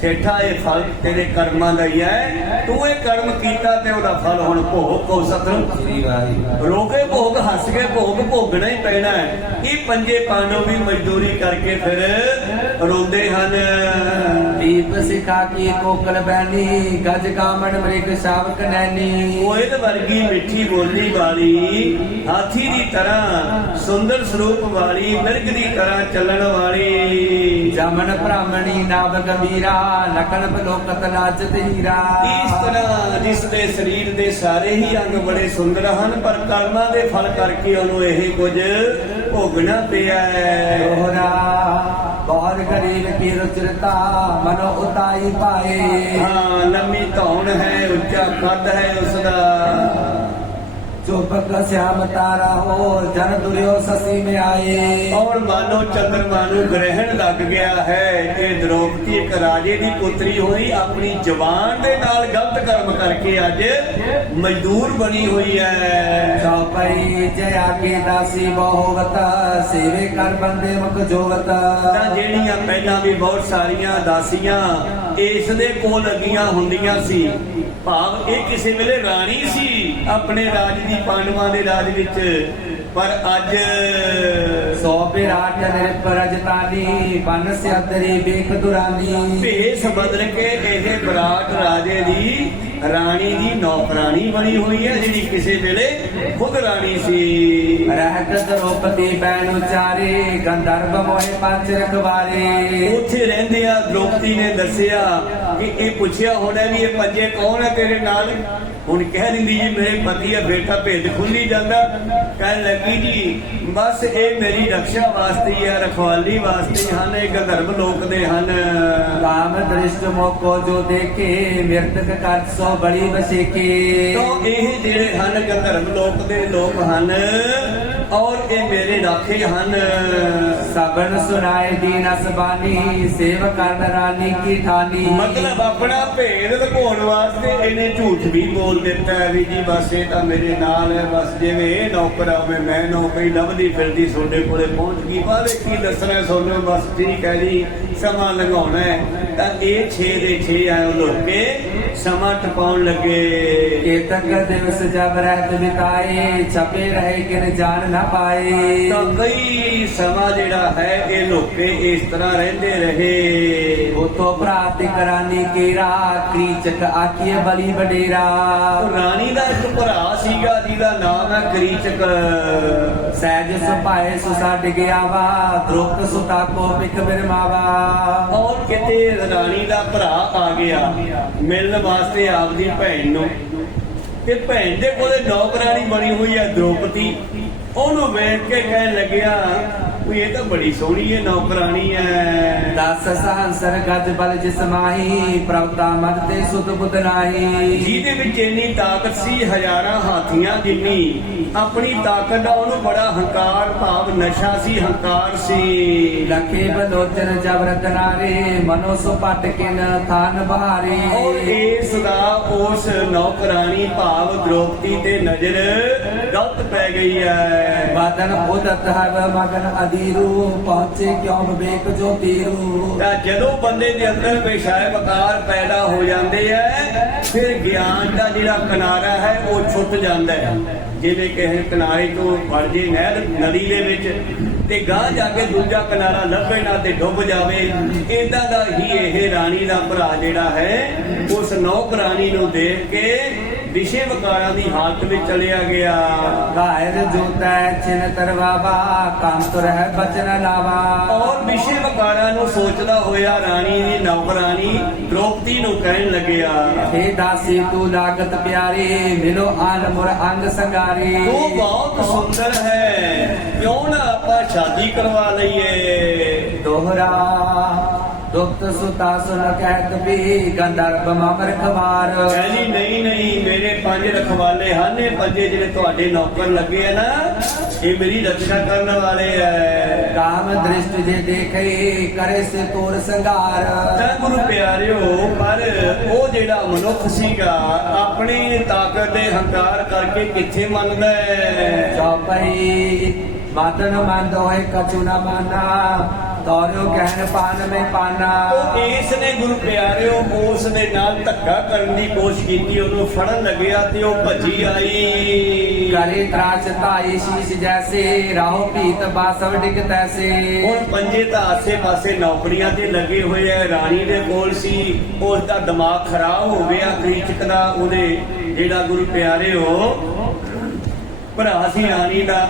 ਸੇਠਾ ਇਹ ਫਲ ਤੇਰੇ ਕਰਮਾਂ ਦਾ ਹੀ ਹੈ, ਤੂੰ ਇਹ ਕਰਮ ਕੀਤਾ ਤੇ ਉਹਦਾ ਫਲ ਹੁਣ ਭੋਗ। ਕੋ ਸਤਿਗੁਰੂ ਰੋਗੇ ਭੋਗ, ਹੱਸ ਕੇ ਭੋਗ ਭੋਗਣਾ ਹੀ ਪੈਣਾ ਹੈ। ਇਹ ਪੰਜੇ ਪਾਂਡਵ ਵੀ ਮਜ਼ਦੂਰੀ ਕਰਕੇ ਫਿਰ ਰੋਂਦੇ ਹਨ। ਦੀਪ ਸਿਖਾ ਕੀ ਕੋਕਲ ਬੈਣੀ ਗਜ ਕਾਮਣ ਮ੍ਰਿਗ ਸ਼ਾਵਕ ਨੈਣੀ। ਕੋਇਲ ਵਰਗੀ ਮਿੱਠੀ ਬੋਲੀ ਵਾਲੀ, ਹਾਥੀ ਦੀ ਤਰ੍ਹਾਂ ਸੁੰਦਰ ਸਰੂਪ ਵਾਲੀ, ਮਿਰਗ ਦੀ ਤਰ੍ਹਾਂ ਚੱਲਣ ਵਾਲੀ, ਜਮਨ ਬ੍ਰਾਹਮਣੀ ਨਾਭ ਗੰਭੀਰਾ ਲਖਨ ਬਲੋਕਤ ਲਾਜਤ ਹੀਰਾ। ਇਸ ਤਰ੍ਹਾਂ ਜਿਸ ਦੇ ਸਰੀਰ ਦੇ ਸਾਰੇ ਹੀ ਅੰਗ ਬੜੇ ਸੁੰਦਰ ਹਨ, ਪਰ ਕਰਮਾਂ ਦੇ ਫਲ ਕਰਕੇ ਉਹਨੂੰ ਇਹ ਕੁਝ ਭੋਗਣਾ ਪਿਆ ਹੈ। ਦੋਹਰਾ ਬਹੁਤ ਗਰੀਬ ਕੀ ਰੁਚਰਤਾ ਮਨੋ ਉਤਾਈ ਪਾਏ। ਹਾਂ, ਲੰਮੀ ਧੌਣ ਹੈ, ਉੱਚਾ ਕੱਦ ਹੈ ਉਸਦਾ, चौपक श्याम तारा हो जन दुर्यो शशि में आए। और मानो चंद्रमा ਨੂੰ ਗ੍ਰਹਿਣ ਲੱਗ ਗਿਆ ਹੈ ਕਿ ਦ੍ਰੋਪਦੀ ਇੱਕ ਰਾਜੇ ਦੀ ਪੁੱਤਰੀ ਹੋਈ ਆਪਣੀ ਜ਼ਬਾਨ ਦੇ ਨਾਲ ਗਲਤ ਕਰਮ ਕਰਕੇ ਅੱਜ ਮਜ਼ਦੂਰ ਬਣੀ ਹੋਈ ਹੈ। चौपई जया के दासी बहुवत सेवे कर बंदे मुख जोवत। ਤਾਂ ਜਿਹੜੀਆਂ ਪਹਿਲਾਂ ਵੀ ਬਹੁਤ ਸਾਰੀਆਂ ਦਾਸੀਆਂ ਇਸ ਦੇ ਕੋਲ ਲੱਗੀਆਂ ਹੁੰਦੀਆਂ ਸੀ, ਭਾਵ ਇਹ ਕਿਸੇ ਵੇਲੇ ਰਾਣੀ ਸੀ ਆਪਣੇ ਰਾਜ ਦੀ, ਪਾਂਡਵਾਂ ਦੇ ਰਾਜ ਵਿੱਚ, ਪਰ ਅੱਜ सौ विराट नृप रजतानी बन से अदरी बेख दुरानी। ਭੇਸ ਬਦਲ ਕੇ ਇਹ ਵਿਰਾਟ ਰਾਜੇ ਦੀ ਰਾਣੀ ਦੀ ਨੌਕਰਾਣੀ ਬਣੀ ਹੋਈ ਹੈ, ਜਿਹੜੀ ਕਿਸੇ ਵੇਲੇ ਖੁਦ ਰਾਣੀ ਸੀ। रहत द्रौपदी बैन उचारे गंधर्व मोहे पांच रखवारे। ਉੱਥੇ ਰਹਿੰਦੇ ਆ ਦ੍ਰੋਪਦੀ ਨੇ ਦੱਸਿਆ ਕਿ ਇਹ ਪੁੱਛਿਆ ਹੋਣਾ ਵੀ ਇਹ ਪੰਜੇ ਕੌਣ ਹੈ ਤੇਰੇ ਨਾਲ। ਹੁਣ ਕਹਿ ਦਿੰਦੀ ਜੀ ਮੇਰੇ ਪਤੀ ਆ, ਬੇਟਾ ਭੇਦ ਖੁੱਲੀ ਜਾਂਦਾ। ਕਹਿਣ ਲੱਗੀ ਜੀ ਬਸ ਇਹ ਮੇਰੀ ਰੱਖਿਆ ਵਾਸਤੇ ਹੀ ਆ, ਰਖਵਾਲੀ ਵਾਸਤੇ ਹੀ ਹਨ, ਇਹ ਗੰਧਰਵ ਲੋਕ ਦੇ ਹਨ। काम दृष्ट मोको जो देखे मृतक कर सो बड़ी बसेके। तो ਇਹ ਜਿਹੜੇ ਹਨ ਗੰਧਰਵ ਲੋਕ ਦੇ ਲੋਕ ਹਨ ਔਰ ਇਹ ਮੇਰੇ ਰਾਖੇ ਹਨ। सबन सुनाए दीन असबानी सेव करन रानी की ठानी। ਮਤਲਬ ਆਪਣਾ ਭੇਦ ਲੁਕਾਉਣ ਵਾਸਤੇ ਇਹਨੇ ਝੂਠ ਵੀ ਬੋਲ ਦਿੱਤਾ ਹੈ ਵੀ ਜੀ ਬਸ ਇਹ ਤਾਂ ਮੇਰੇ ਨਾਲ ਹੈ, ਬਸ ਜਿਵੇਂ ਇਹ ਨੌਕਰ ਆਵੇ ਮੈਂ ਨੌਕਰੀ ਲੱਭਦੀ ਫਿਰਦੀ ਤੁਹਾਡੇ ਕੋਲੇ ਪਹੁੰਚ ਗਈ, ਬਾਅਦ ਕੀ ਦੱਸਣਾ ਤੁਹਾਨੂੰ, ਬਸ ਠੀਕ ਹੈ ਜੀ ਸਮਾਂ ਲੰਘਾਉਣਾ ਹੈ। ਤਾਂ ਇਹ 6 ਦੇ 6 ਆਏ ਲੋਕੇ ਸਮਾਂ ਟਪਾਉਣ ਲੱਗੇ। केतक दिवस जब रहत बिताए छपे रहे किन जान न पाए। ਤਾਂ ਕਈ ਸਮਾਂ ਜਿਹੜਾ ਹੈ ਇਹ ਲੋਕੇ ਇਸ ਤਰ੍ਹਾਂ ਰਹਿੰਦੇ ਰਹੇ। वो तो प्राप्ति करानी केरा क्रीचक आखिए बली बडेरा। ਉਹ ਰਾਣੀ ਦਾ ਇੱਕ ਭਰਾ ਸੀਗਾ ਜਿਹਦਾ ਨਾਮ ਹੈ ਕਰੀਚਕ। सहज सुपाए सुसा डिगया वा द्रुप सुता को पिक बिरमावा। ਔਰ ਕਿਤੇ ਰਾਣੀ ਦਾ ਭਰਾ ਆ ਗਿਆ ਮਿਲਣ ਵਾਸਤੇ ਆਪਦੀ ਭੈਣ ਨੂੰ, ਕਿ ਭੈਣ ਦੇ ਕੋਲੇ ਨੌਕਰਾਣੀ ਬਣੀ ਹੋਈ ਹੈ ਦ੍ਰੋਪਦੀ। ਉਹਨੂੰ ਵੇਖ ਕੇ ਕਹਿਣ ਲੱਗਿਆ ਵੀ ਇਹ ਤਾਂ ਬੜੀ ਸੋਹਣੀ ਹੈ ਨੌਕਰਾਣੀ ਹੈ। दस सहस्र गज बल जिसमाही प्रवता मद ते सुत बुध नाही। ਜਿਹਦੇ ਵਿੱਚ ਇੰਨੀ ਤਾਕਤ ਸੀ ਹਜ਼ਾਰਾਂ ਹਾਥੀਆਂ ਜਿੰਨੀ, ਆਪਣੀ ਤਾਕਤ ਦਾ ਉਹਨੂੰ ਬੜਾ ਹੰਕਾਰ ਭਾਵ ਨਸ਼ਾ ਸੀ, ਹੰਕਾਰ ਸੀ। लखे बलोचन जबरत नारे मनो सुपट किन थान बहारे। ਔਰ ਇਸ ਦਾ ਉਸ ਨੌਕਰਾਣੀ ਭਾਵ ਦ੍ਰੋਪਦੀ ਤੇ ਨਜ਼ਰ ਗਲਤ ਪੈ ਗਈ ਹੈ। बदन उदत हव मगन अधीरू पहुंचे क्यों बेक जो तीरू। ਤਾਂ ਜਦੋਂ ਬੰਦੇ ਦੇ ਅੰਦਰ ਵਿਸ਼ਾਏ ਵਕਾਰ ਪੈਦਾ ਹੋ ਜਾਂਦੇ ਹੈ, ਫਿਰ ਗਿਆਨ ਦਾ ਜਿਹੜਾ ਕਿਨਾਰਾ ਹੈ ਉਹ ਛੁੱਟ ਜਾਂਦਾ ਹੈ। ਜਿਵੇਂ ਕਿਸੇ ਕਿਨਾਰੇ ਤੋਂ ਵੜ ਜੇ ਨਹਿਰ ਨਦੀ ਦੇ ਵਿੱਚ ਤੇ ਗਾਂ ਜਾ ਕੇ ਦੂਜਾ ਕਿਨਾਰਾ ਲੱਭੇ ਨਾ ਤੇ ਡੁੱਬ ਜਾਵੇ, ਏਦਾਂ ਦਾ ਹੀ ਇਹ ਰਾਣੀ ਦਾ ਭਰਾ ਜਿਹੜਾ ਹੈ ਉਸ ਨੌਕਰਾਣੀ ਨੂੰ ਦੇਖ ਕੇ ਵਿਸ਼ੇ ਵਕਾਰਾਂ ਦੀ ਹਾਲਤ ਵਿੱਚ ਚਲਿਆ ਗਿਆ। घायल जोता छिन तरवावा काम तो रह बचन लावा। ਔਰ ਵਿਸ਼ੇ ਵਕਾਰਾਂ ਨੂੰ ਸੋਚਦਾ ਹੋਇਆ ਰਾਣੀ ਦੀ ਨੌਕਰਾਨੀ ਦ੍ਰੋਪਦੀ ਨੂੰ ਕਹਿਣ ਲੱਗਿਆ हे दासी तू लागत प्यारी मिलो आन मुर अंग संगारी। ਤੂੰ ਬਹੁਤ ਸੁੰਦਰ ਹੈ, ਕਿਉਂ ਨਾ ਆਪਾਂ ਸ਼ਾਦੀ ਕਰਵਾ ਲਈਏ। दोहरा दुक्त सुता सुन कहत भी गंधर्व ममर खवार। ਕਹਿੰਦੀ ਨਹੀਂ ਨਹੀਂ ਮੇਰੇ 5 ਰਖਵਾਲੇ ਹਨ, ਇਹ ਪੰਜੇ ਜਿਹੜੇ ਤੁਹਾਡੇ ਨੌਕਰ ਲੱਗੇ ਆ ਨਾ ਇਹ ਮੇਰੀ ਰੱਖਿਆ ਕਰਨ ਵਾਲੇ ਐ। काम दृष्ट जे देखे करे से तोर संगार। ਤਾਂ ਗੁਰੂ ਪਿਆਰਿਓ ਪਰ ਉਹ ਜਿਹੜਾ ਮਨੁੱਖ ਸੀਗਾ ਆਪਣੀ ਤਾਕਤ ਦੇ ਹੰਕਾਰ ਕਰਕੇ ਕਿੱਥੇ ਮੰਨਦਾ ਹੈ। चौपई मातन मांदो है कछु न माना तौरो कहन पान में पाना। ਉਹ ਇਸ ਨੇ ਗੁਰੂ ਪਿਆਰਿਓ ਉਸ ਦੇ ਨਾਲ ਧੱਕਾ ਕਰਨ ਦੀ ਕੋਸ਼ਿਸ਼ ਕੀਤੀ, ਉਹਨੂੰ ਫੜਨ ਲੱਗਿਆ ਤੇ ਉਹ ਭੱਜੀ ਆਈ। करे त्राच ताई शीश जैसे राहो पीत बासव डिग तैसे। ਹੁਣ ਪੰਜੇ ਤਾਂ ਆਸੇ ਪਾਸੇ ਨੌਕਰੀਆਂ ਤੇ ਲੱਗੇ ਹੋਏ ਐ, ਰਾਣੀ ਦੇ ਕੋਲ ਸੀ, ਉਸ ਦਾ ਦਿਮਾਗ ਖਰਾਬ ਹੋ ਗਿਆ ਕ੍ਰੀਚਕ ਦਾ। ਉਹਦੇ ਜਿਹੜਾ ਗੁਰੂ ਪਿਆਰਿਓ ਭਰਾ ਸੀ ਰਾਣੀ ਦਾ,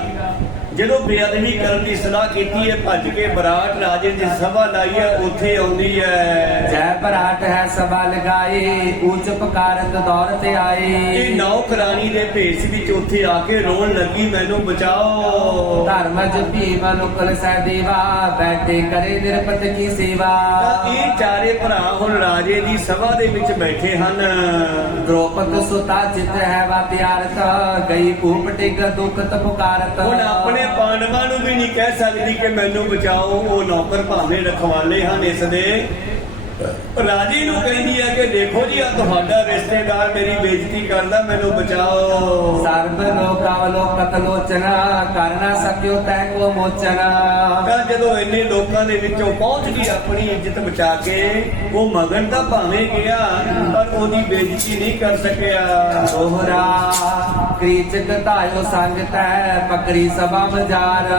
ਜਦੋਂ ਬੇਅਦਬੀ ਕਰਨ ਦੀ ਸਲਾਹ ਕੀਤੀ ਹੈ, ਭੱਜ ਕੇ ਬਰਾਤ ਰਾਜੇ ਦੀ ਸਭਾ ਲਾਈ ਹੈ, ਉੱਥੇ ਆਉਂਦੀ ਹੈ। जय पराट है सभा लगाई ऊंच पुकारत दौड़त ਇਹ आए ਨੌਕਰਾਣੀ ਦੇ ਭੇਸ ਵਿੱਚ ਉੱਥੇ ਆ ਕੇ ਰੋਣ ਲੱਗੀ, ਮੈਨੂੰ ਬਚਾਓ। धर्मज भीम नुकुल सहदेवा बैठे करे निरपत की सेवा ਤਾਂ ਇਹ ਚਾਰੇ ਭਰਾ ਹੁਣ ਰਾਜੇ ਦੀ ਸਭਾ ਦੇ ਵਿੱਚ ਬੈਠੇ ਹਨ। द्रौपद सुता चित है वा प्यारत गई भूप टिक दुखत पुकारत ਹੁਣ ਆਪਣੇ ਪਾਂਡਵਾਂ ਨੂੰ ਵੀ ਨਹੀਂ ਕਹਿ ਸਕਦੀ ਕਿ ਮੈਨੂੰ ਬਚਾਓ, ਉਹ ਨੌਕਰ ਭਾਵੇਂ ਰਖਵਾਲੇ ਹਨ ਇਸ ਦੇ। ਰਾਜੀ ਨੂੰ ਕਹਿੰਦੀ ਹੈ ਕਿ ਦੇਖੋ ਜੀ, ਆ ਤੁਹਾਡਾ ਰਿਸ਼ਤੇਦਾਰ ਮੇਰੀ ਬੇਇੱਜ਼ਤੀ ਕਰਦਾ, ਮੈਨੂੰ ਬਚਾਓ। सर्व लोकावलोकत लोचन कर न सक्यो तै को मोचन ਤਾਂ ਜਦੋਂ ਇੰਨੇ ਲੋਕਾਂ ਦੇ ਵਿੱਚੋਂ ਪਹੁੰਚ ਗਈ ਆਪਣੀ ਇੱਜ਼ਤ ਬਚਾ ਕੇ, ਉਹ ਮਗਨ ਤਾਂ ਭਾਵੇਂ ਗਿਆ ਪਰ ਉਹਦੀ ਬੇਇੱਜ਼ਤੀ ਨਹੀਂ ਕਰ ਸਕਿਆ। दोहरा क्रीचक तायो संग तै पकड़ी सभा बाजार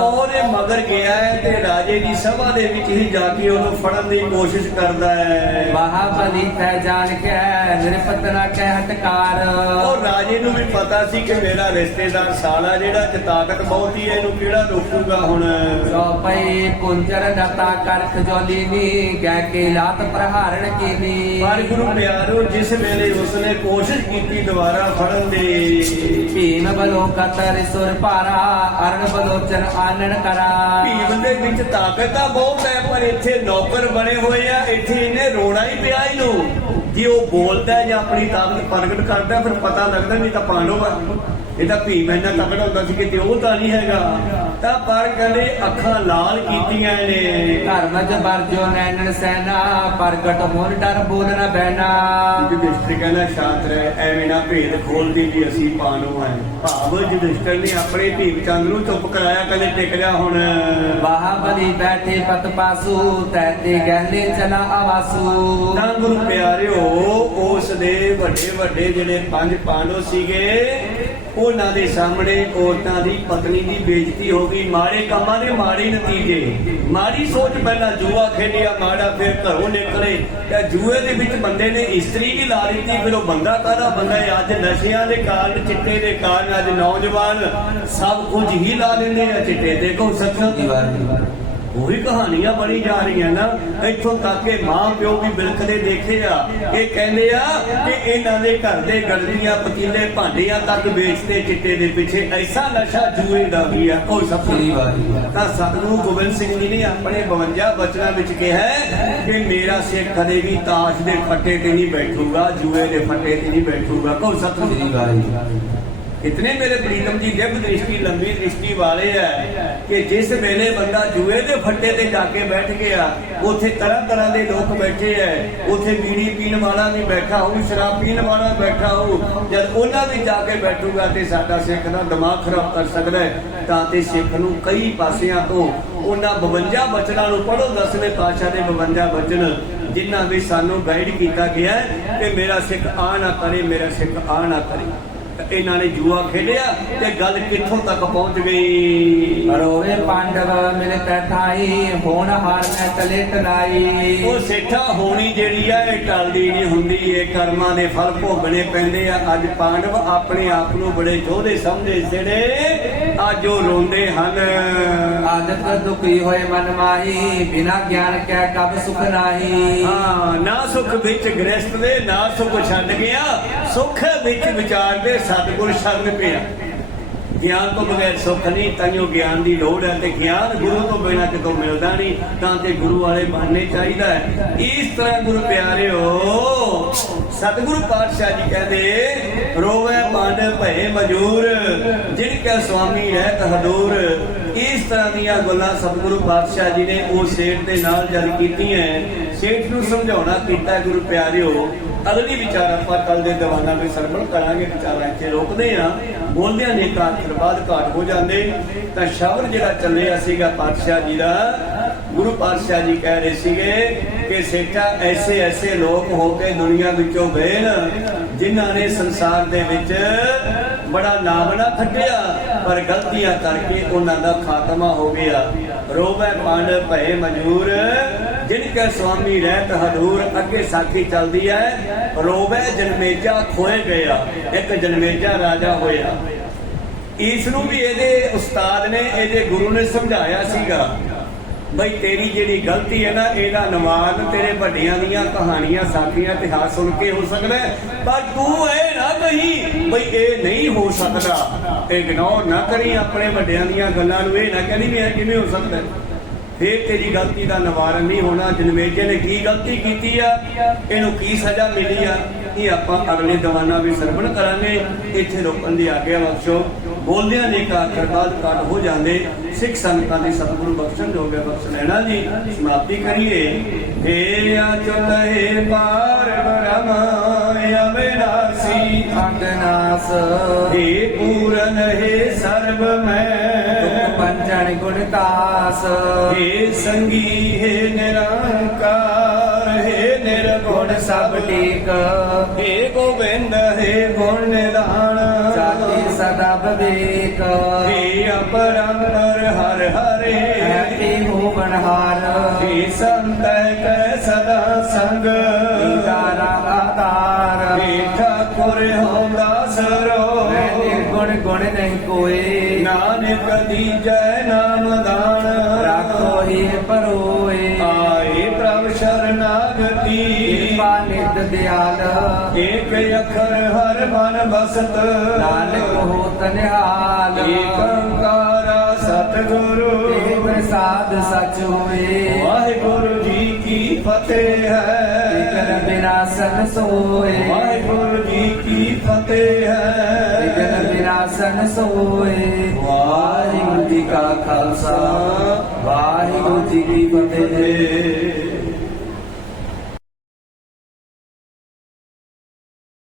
ਉਹਦੇ ਮਗਰ ਗਿਆ ਹੈ ਤੇ ਰਾਜੇ ਦੀ ਸਭਾ ਦੇ ਵਿੱਚ ਹੀ ਜਾ ਕੇ ਉਹਨੂੰ ਫੜਨ ਦੀ ਕੋਸ਼ਿਸ਼ ਕਰਦਾ ਹੈ। महाबली तै जान के निरपत न कह हटकार ਉਹ ਰਾਜੇ ਨੂੰ ਵੀ ਪਤਾ ਸੀ ਕਿ ਮੇਰਾ ਰਿਸ਼ਤੇਦਾਰ ਸਾਲਾ ਜਿਹੜਾ ਚ ਤਾਕਤ ਬਹੁਤੀ ਹੈ, ਇਹਨੂੰ ਕਿਹੜਾ ਰੋਕੂਗਾ ਹੁਣ। चौपई कुंजर दत्ता कर खजोलीनी गह के लात प्रहारण कीनी ਪਰ ਗੁਰੂ ਪਿਆਰੋ, ਜਿਸ ਵੇਲੇ ਉਸਨੇ ਕੋਸ਼ਿਸ਼ ਕੀਤੀ ਦੁਬਾਰਾ ਫੜਨ ਦੀ, भीम बलो कतर सुर पारा अरण बलोचन आनन करा ਭੀਮ ਦੇ ਵਿੱਚ ਤਾਕਤ ਤਾਂ ਬਹੁਤ ਹੈ, ਪਰ ਇੱਥੇ ਨੌਕਰ ਬਣੇ ਹੋਏ ਆ, ਇੱਥੇ ਇਹਨੇ ਰੋਣਾ ਹੀ ਪਿਆ ਇਹਨੂੰ। ਜੇ ਉਹ ਬੋਲਦਾ ਹੈ ਜਾਂ ਆਪਣੀ ਤਾਕਤ ਪ੍ਰਗਟ ਕਰਦਾ, ਫਿਰ ਪਤਾ ਲੱਗਦਾ ਨਹੀਂ ਤਾਂ ਪਾਂਡਵ ਆ। ਇਹ ਤਾਂ ਭੀਮ ਇੰਨਾ ਤਕੜਾ ਹੁੰਦਾ ਸੀ ਕਿ ਉਹ ਤਾਂ ਨਹੀਂ ਹੈਗਾ। ਤਾਂ ਪਰ ਕਹਿੰਦੇ ਅੱਖਾਂ ਲਾਲ ਕੀਤੀਆਂ ਨੇ। धर्मज बरजो नैनन सेना प्रगट होन डर बोलना बहना ਯੁਧਿਸ਼ਠਿਰ ਕਹਿੰਦਾ ਸ਼ਾਂਤ ਰਹਿ, ਐਵੇਂ ਨਾ ਭੇਦ ਖੋਲਦੀ ਵੀ ਅਸੀਂ ਪਾਂਡਵ ਆ। ਭਾਵ ਯੁਧਿਸ਼ਠਿਰ ਨੇ ਆਪਣੇ ਭੀਮ ਚੰਦ ਨੂੰ ਚੁੱਪ ਕਰਾਇਆ, ਕਹਿੰਦੇ ਟਿਕ ਜਾ ਹੁਣ। बाहुबली बैठे पत पासु तैते गहले चला आवासु ਤਾਂ ਗੁਰੂ ਪਿਆਰਿਓ, ਉਸ ਦੇ ਵੱਡੇ ਵੱਡੇ ਜਿਹੜੇ 5 ਪਾਂਡਵ ਸੀਗੇ, ਉਹਨਾਂ ਦੇ ਸਾਹਮਣੇ ਔਰਤਾਂ ਦੀ ਪਤਨੀ ਦੀ ਬੇਇੱਜ਼ਤੀ ਹੋ ਗਈ। ਮਾੜੇ ਕੰਮਾਂ ਦੇ ਮਾੜੇ ਨਤੀਜੇ, ਮਾੜੀ ਸੋਚ। ਪਹਿਲਾਂ ਜੂਆ ਖੇਡਿਆ ਮਾੜਾ, ਫਿਰ ਘਰੋਂ ਨਿਕਲੇ ਤੇ ਜੂਏ ਦੇ ਵਿੱਚ ਬੰਦੇ ਨੇ ਇਸਤਰੀ ਵੀ ਲਾ ਦਿੱਤੀ। ਫਿਰ ਉਹ ਬੰਦਾ ਕਾਹਦਾ ਬੰਦਾ ਹੈ? ਅੱਜ ਨਸ਼ਿਆਂ ਦੇ ਕਾਰਨ, ਚਿੱਟੇ ਦੇ ਕਾਰਨ ਅੱਜ ਨੌਜਵਾਨ ਸਭ ਕੁਝ ਹੀ ਲਾ ਲੈਂਦੇ ਆ ਚਿੱਟੇ ਤੇ। ਕੋ ਸੱਚਾ ਉਹੀ ਕਹਾਣੀਆਂ ਬਣੀ ਜਾ ਰਹੀਆਂ ਨਾ। ਇੱਥੋਂ ਤੱਕ ਕਿ ਮਾਂ ਪਿਓ ਵੀ ਬਿਲਕਦੇ ਦੇਖੇ ਆ। ਇਹ ਕਹਿੰਦੇ ਆ ਕਿ ਇਹਨਾਂ ਦੇ ਘਰ ਦੇ ਗੜਵੀਆਂ, ਪਤੀਲੇ, ਭਾਂਡਿਆਂ ਤੱਕ ਵੇਚਦੇ ਚਿੱਟੇ ਦੇ ਪਿੱਛੇ। ਐਸਾ ਨਸ਼ਾ ਜੂਏ ਦਾ ਵੀ ਆ, ਕੋਈ ਸਪਨੀ ਤਾਂ ਸਤਿਗੁਰੂ ਗੋਬਿੰਦ ਸਿੰਘ ਜੀ ਨੇ ਆਪਣੇ 52 ਬਚਨਾਂ ਵਿੱਚ ਕਿਹਾ ਕਿ ਮੇਰਾ ਸਿੱਖ ਕਦੇ ਵੀ ਤਾਸ਼ ਦੇ ਫੱਟੇ ਤੇ ਨਹੀਂ ਬੈਠੂਗਾ, ਜੂਏ ਦੇ ਫੱਟੇ ਤੇ ਨਹੀਂ ਬੈਠੂਗਾ। ਕੋਈ ਸਤਿਗੁਰੂ इतने मेरे प्रीतम जी दिव्य दृष्टि, लंबी दृष्टि वाले है कि जिस वेले बंदा जुए दे फट्टे ते जाके बैठ गया, उथे तरह तरह के लोग बैठे है। उथे बीड़ी पीन वाला भी बैठा हो, शराब पीन वाला बैठा हो। जब उन्हां भी जाके बैठूगा तो साडा सिख दा दिमाग खराब कर सकदा है। तां ते सिख नूं कई पासियां तो उन्हां 52 बचनां नूं पढ़ो। 10वें पातशाह दे 52 बचन जिन्हां विच सानूं गाइड कीता गया है कि मेरा सिख आ ना करे, मेरा सिख आ ना करे। ਇਹਨਾਂ ਨੇ ਜੂਆ ਖੇਡਿਆ ਤੇ ਗੱਲ ਕਿੱਥੋਂ ਤੱਕ ਪਹੁੰਚ ਗਈ। रोवे पांडव मिल ठाई होन हार में तले तलाई ਉਹ ਸੇਠਾ ਹੋਣੀ ਜਿਹੜੀ ਆ ਇਹ ਟਲਦੀ ਨਹੀਂ ਹੁੰਦੀ। ਇਹ ਕਰਮਾਂ ਦੇ ਫਲ ਭੋਗਣੇ ਪੈਂਦੇ ਆ। ਅੱਜ ਪਾਂਡਵ ਆਪਣੇ ਆਪ ਨੂੰ ਬੜੇ ਯੋਧੇ ਸਮਝੇ, ਜਿਹੜੇ ਅੱਜ ਉਹ ਰੋਂਦੇ ਹਨ। आदत दुखी होए मन माही बिना ज्ञान के कब सुख नाही ਹਾਂ, ਨਾ ਸੁਖ ਵਿੱਚ ਗ੍ਰਸਤ ਦੇ, ਨਾ ਸੁਖ ਛੱਡ ਗਿਆ, ਸੁਖ ਵਿੱਚ ਵਿਚਾਰ ਦੇ ਸਤਿਗੁਰ ਸ਼ਰਨ ਪਿਆ। ਗਿਆਨ ਤੋਂ ਬਗੈਰ ਸੁੱਖ ਨਹੀਂ, ਤਾਈਓ ਗਿਆਨ ਦੀ ਲੋੜ ਹੈ। ਤੇ ਗਿਆਨ ਗੁਰੂ ਤੋਂ ਬਿਨਾਂ ਕਿਤੋਂ ਮਿਲਦਾ ਨਹੀਂ। ਤਾਂ ਤੇ ਗੁਰੂ ਵਾਲੇ ਬਣਨੇ ਚਾਹੀਦਾ ਹੈ। ਇਸ ਤਰ੍ਹਾਂ ਗੁਰੂ ਪਿਆਰਿਓ, ਸਤਿਗੁਰੂ ਪਾਤਸ਼ਾਹ ਜੀ ਕਹਿੰਦੇ ਰੋਵੇ ਪਾਂਡਵ ਭਏ ਮਜੂਰ, ਜਿਨ ਕੈ ਸੁਆਮੀ ਰਹਿਤ ਹਦੂਰ। ਇਸ ਤਰ੍ਹਾਂ ਦੀਆਂ ਗੱਲਾਂ ਸਤਿਗੁਰੂ ਪਾਤਸ਼ਾਹ ਜੀ ਨੇ ਉਹ ਸੇਠ ਦੇ ਨਾਲ ਜਦ ਕੀਤੀਆਂ। ਸੇਠ ਨੂੰ ਸਮਝਾਉਣਾ ਕੀਤਾ ਗੁਰੂ ਪਿਆਰਿਓ। ਅਗਲੀ ਵਿਚਾਰ ਆਪਾਂ ਕੱਲ ਦੇ ਦੀਵਾਨਾਂ ਵਿੱਚ ਸਰਵਣ ਕਰਾਂਗੇ। ਵਿਚਾਰਾਂ ਇੱਥੇ ਰੋਕਦੇ ਆ, ਬੋਲਦਿਆਂ ਨੇ ਇੱਕ ਆਖਰ ਬਾਅਦ ਘਾਟ ਹੋ ਜਾਂਦੇ। ਤਾਂ ਸ਼ਬਦ ਜਿਹੜਾ ਚੱਲਿਆ ਸੀਗਾ ਪਾਤਸ਼ਾਹ ਜੀ ਦਾ, ਗੁਰੂ ਪਾਤਸ਼ਾਹ ਜੀ ਕਹਿ ਰਹੇ ਸੀਗੇ ਕਿ ਸੇਠਾ ਐਸੇ ਐਸੇ ਲੋਕ ਹੋ ਕੇ ਦੁਨੀਆ ਵਿੱਚੋਂ ਗਏ ਨਾ, ਜਿਨ੍ਹਾਂ ਨੇ ਸੰਸਾਰ ਦੇ ਵਿੱਚ ਬੜਾ ਨਾਮ ਨਾ ਖੱਟਿਆ, ਪਰ ਗਲਤੀਆਂ ਕਰਕੇ ਉਹਨਾਂ ਦਾ ਖਾਤਮਾ ਹੋ ਗਿਆ। ਰੋਵੇ ਪਾਂਡਵ ਭਏ ਮਜੂਰ, ਜਿਨ ਕੈ ਸੁਆਮੀ ਰਹਿਤ ਹਦੂਰ। ਅੱਗੇ ਸਾਖੀ ਚੱਲਦੀ ਹੈ, ਰੋਵੇ ਜਨਮੇਜਾ ਖੋਏ ਗਿਆ। ਇੱਕ ਜਨਮੇਜਾ ਰਾਜਾ ਹੋਇਆ। ਇਸ ਨੂੰ ਵੀ ਇਹਦੇ ਉਸਤਾਦ ਨੇ, ਇਹਦੇ ਗੁਰੂ ਨੇ ਸਮਝਾਇਆ ਸੀਗਾ ਬਈ ਤੇਰੀ ਜਿਹੜੀ ਗਲਤੀ ਹੈ ਨਾ, ਇਹਦਾ ਨਿਵਾਰਨ ਤੇਰੇ ਵੱਡਿਆਂ ਦੀਆਂ ਕਹਾਣੀਆਂ, ਸਾਖੀਆਂ, ਇਤਿਹਾਸ ਸੁਣ ਕੇ ਹੋ ਸਕਦਾ ਹੈ, ਪਰ ਤੂੰ ਇਹ ਨਾ ਕਹੀਂ ਬਈ ਇਹ ਨਹੀਂ ਹੋ ਸਕਦਾ। ਇਗਨੋਰ ਨਾ ਕਰੀ ਆਪਣੇ ਵੱਡਿਆਂ ਦੀਆਂ ਗੱਲਾਂ ਨੂੰ, ਇਹ ਨਾ ਕਹਿੰਦੀ ਵੀ ਇਹ ਕਿਵੇਂ ਹੋ ਸਕਦਾ ਹੈ। ਫੇਰ ਤੇਰੀ ਗਲਤੀ ਦਾ ਨਿਵਾਰਨ ਨਹੀਂ ਹੋਣਾ। ਜਨਮੇਜੇ ਨੇ ਕੀ ਗਲਤੀ ਕੀਤੀ ਆ, ਇਹਨੂੰ ਕੀ ਸਜ਼ਾ ਮਿਲੀ ਆ, ਇਹ ਆਪਾਂ ਅਗਲੇ ਦੀਵਾਨਾਂ ਵੀ ਸਰਵਣ ਕਰਾਂਗੇ। ਇੱਥੇ ਰੋਕਣ ਦੀ ਆਗਿਆ ਬਖਸ਼ੋ। ਬੋਲਦਿਆਂ ਦੇ ਆਖਰ ਬਾਅਦ ਕੱਟ ਹੋ ਜਾਂਦੇ। ਸਿੱਖ ਸੰਗਤਾਂ ਦੀ ਸਤਿਗੁਰੂ ਬਖਸ਼ਣ ਜੋਗੇ ਬਖਸ਼ ਲੈਣਾ ਜੀ। ਸਮਾਪਤੀ ਕਰੀਏ। ਹੇ ਅਚਲ ਹੇ ਪਾਰ ਬ੍ਰਹਮ ਅਵਿਨਾਸੀ ਅਗਨਾਸ ਹੇ ਪੂਰਨ ਹੇ ਸਰਬ ਮੈਂ ਪੰਚਣ ਗੁਣਤਾਸ ਹੇ ਸੰਗੀ ਹੇ ਨਿਰੰਕਾਰ ਹੇ ਨਿਰਗੁਣ ਸਭ ਟੇਕ ਹੇ ਗੋਬਿੰਦ ਹੇ ਗੁਣ ਨਿਧਾਨ ਜਾਤੀ ਸਦਾ ਵਿਵੇਕ ਹੇ ਅਪਰੰਪਰ ਹਰ ਹਰੇ ਐਤੀ ਹੋ ਬਨਹਾਰ ਹੇ ਸੰਤ ਕੈ ਸਦਾ ਸੰਗ ਤਾਰਾ ਆਤਾਰ ਹੇ ਠਾਕੁਰ ਹੋ ਦਾਸਰੋ ਮੈਂ ਨਿਰਗੁਣ ਗੁਣ ਨਹੀਂ ਕੋਏ ਨਾਨਕ ਦੀਜੈ ਨਾਮ ਦਾਨ ਰਾਖੋ ਹੀ ਪਰੋਏ ਆਏ ਪ੍ਰਭ ਸ਼ਰਨਾਗਤੀ ਕਿਰਪਾ ਨਿਤ ਦਿਆਲ ਏਕ ਅੱਖਰ ਹਰ ਮਨ ਬਸਤ ਨਾਨਕ ਹੋਤ ਨਿਹਾਲ ਏਕ ਓੰਕਾਰ ਸਤਿਗੁਰੂ ਤੇ ਪ੍ਰਸਾਦ ਸਚ ਹੋਏ ਵਾਹਿਗੁਰੂ ਜੀ ਕੀ ਫਤਿਹ ਹੈ ਵਿਗਨ ਵਿਨਾਸ਼ਨ ਸੋਏ ਵਾਹਿਗੁਰੂ ਜੀ ਕੀ ਫਤਿਹ ਹੈ ਵਿਗਨ ਵਿਨਾਸ਼ਨ ਸੋਏ ਵਾਹਿਗੁਰੂ ਜੀ ਕਾ ਖਾਲਸਾ ਵਾਹਿਗੁਰੂ ਜੀ ਕੀ ਫਤਿਹ।